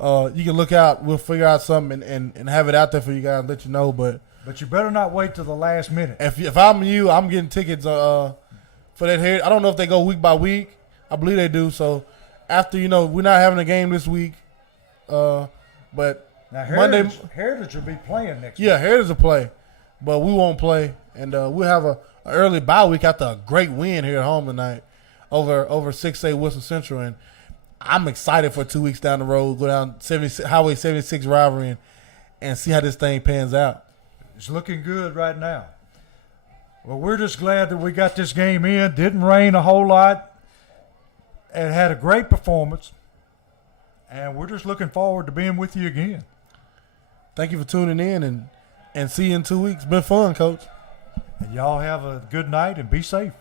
You can look out. We'll figure out something and have it out there for you guys and let you know. But you better not wait till the last minute. If I'm you, I'm getting tickets for that Heritage. I don't know if they go week by week. I believe they do. So after, we're not having a game this week. But now Heritage will be playing next week. Yeah, Heritage will play. But we won't play. And we'll have an early bye week after a great win here at home tonight over 6A Wilson Central. And I'm excited for 2 weeks down the road, go down Highway 76 rivalry and see how this thing pans out. It's looking good right now. Well, we're just glad that we got this game in. Didn't rain a whole lot. And had a great performance. And we're just looking forward to being with you again. Thank you for tuning in and see you in 2 weeks. Been fun, Coach. And y'all have a good night and be safe.